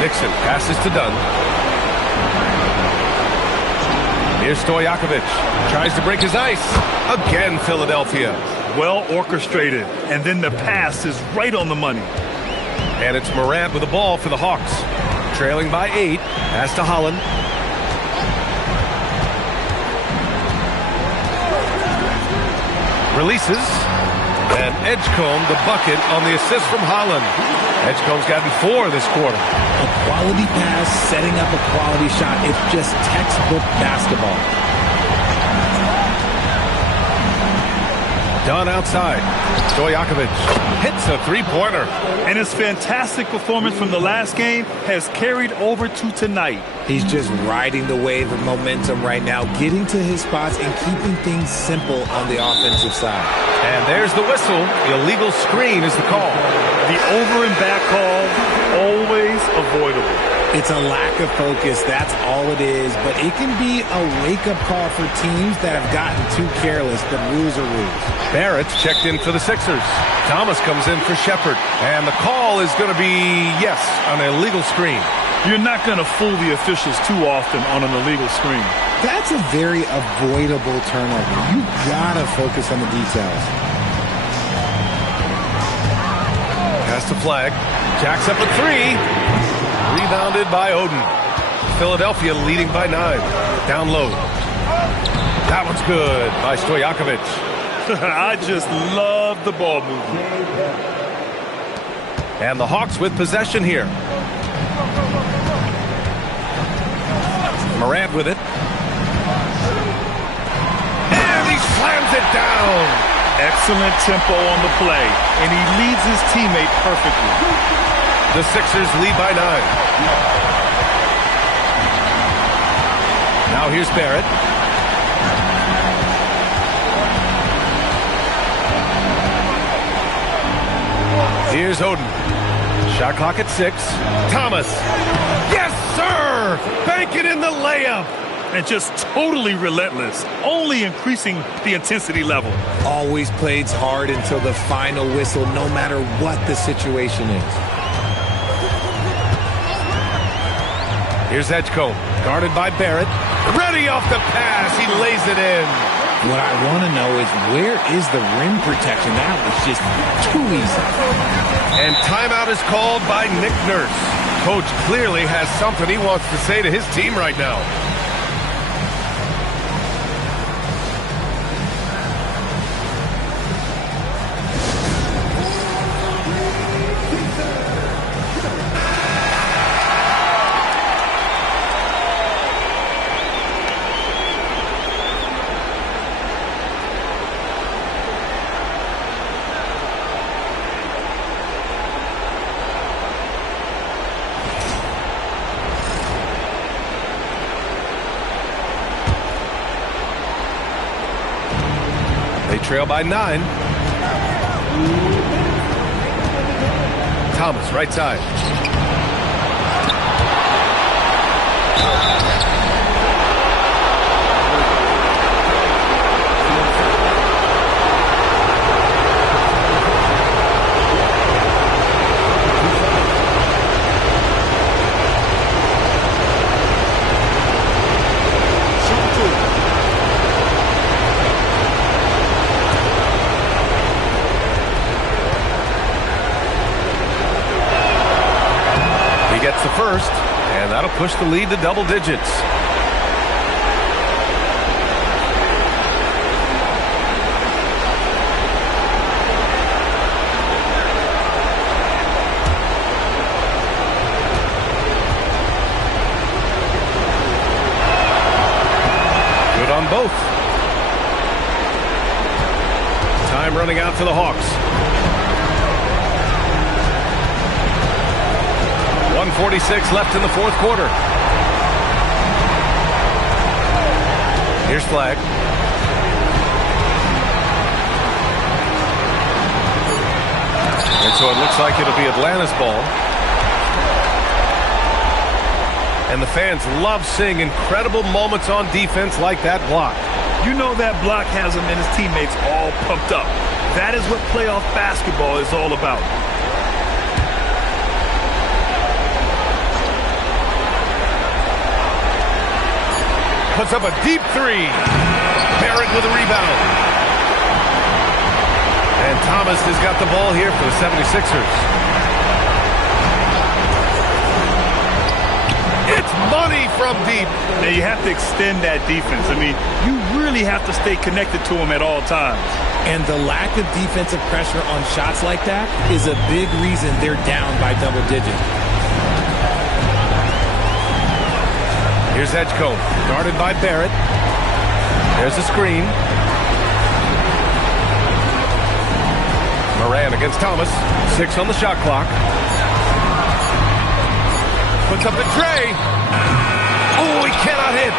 Nixon passes to Dunn. Here's Stojakovic. Tries to break his ice. Again, Philadelphia. Well orchestrated. And then the pass is right on the money. And it's Morant with the ball for the Hawks. Trailing by 8. Pass to Holland. Releases. And Edgecombe, the bucket on the assist from Holland. Edgecombe's gotten 4 this quarter. A quality pass, setting up a quality shot. It's just textbook basketball. Dunn outside. Stojakovic hits a three-pointer. And his fantastic performance from the last game has carried over to tonight. He's just riding the wave of momentum right now, getting to his spots and keeping things simple on the offensive side. And there's the whistle. Illegal screen is the call. The over and back call, always avoidable. It's a lack of focus, that's all it is, but it can be a wake-up call for teams that have gotten too careless, but rules are rules. Barrett's checked in for the Sixers. Thomas comes in for Shepherd, and the call is going to be, yes, an illegal screen. You're not going to fool the officials too often on an illegal screen. That's a very avoidable turnover. You gotta focus on the details. Pass to Flag. Jacks up a 3. Rebounded by Oden. Philadelphia leading by 9. Down low. That one's good by Stojakovic. I just love the ball movement. And the Hawks with possession here. Morant with it. And he slams it down. Excellent tempo on the play, and he leads his teammate perfectly. The Sixers lead by 9. Now here's Barrett. Here's Oden. Shot clock at 6. Thomas. Yes, sir! Bank it in the layup. And just totally relentless, only increasing the intensity level. Always plays hard until the final whistle, no matter what the situation is. Here's Edgecombe, guarded by Barrett. Ready off the pass, he lays it in. What I want to know is, where is the rim protection? That was just too easy. And timeout is called by Nick Nurse. Coach clearly has something he wants to say to his team right now. Trail by 9. Thomas, right side. first, and that'll push the lead to double digits. Good on both. Time running out to the Hawks. 1:46 left in the fourth quarter. Here's Flag. And so it looks like it'll be Atlanta's ball. And the fans love seeing incredible moments on defense like that block. You know that block has him and his teammates all pumped up. That is what playoff basketball is all about. Puts up a deep three. Barrett with a rebound. And Thomas has got the ball here for the 76ers. It's money from deep. Now you have to extend that defense. I mean, you really have to stay connected to him at all times. And the lack of defensive pressure on shots like that is a big reason they're down by double digits. Here's Edgecombe, guarded by Barrett. There's the screen. Moran against Thomas. 6 on the shot clock. Puts up the tray. Oh, he cannot hit.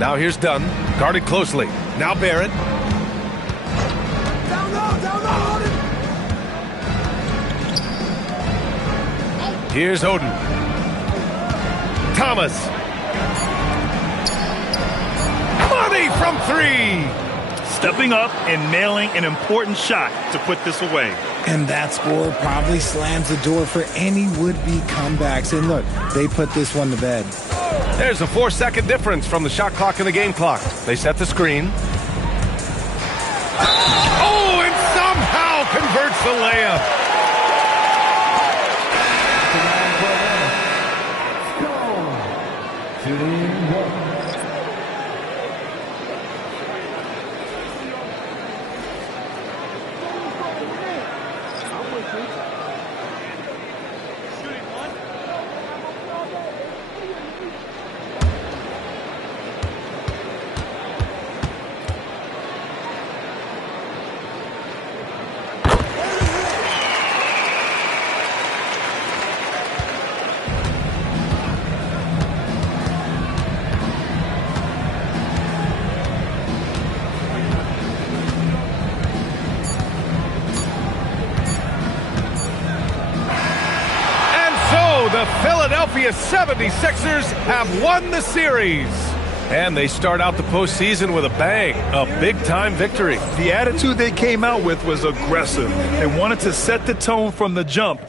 Now here's Dunn, guarded closely. Now Barrett. Down low, hold it. Here's Oden. Thomas. Money from 3. Stepping up and nailing an important shot to put this away. And that score probably slams the door for any would-be comebacks. And look, they put this one to bed. There's a 4-second difference from the shot clock and the game clock. They set the screen. Oh, and somehow converts the layup. The Philadelphia 76ers have won the series. And they start out the postseason with a bang, a big-time victory. The attitude they came out with was aggressive. They wanted to set the tone from the jump.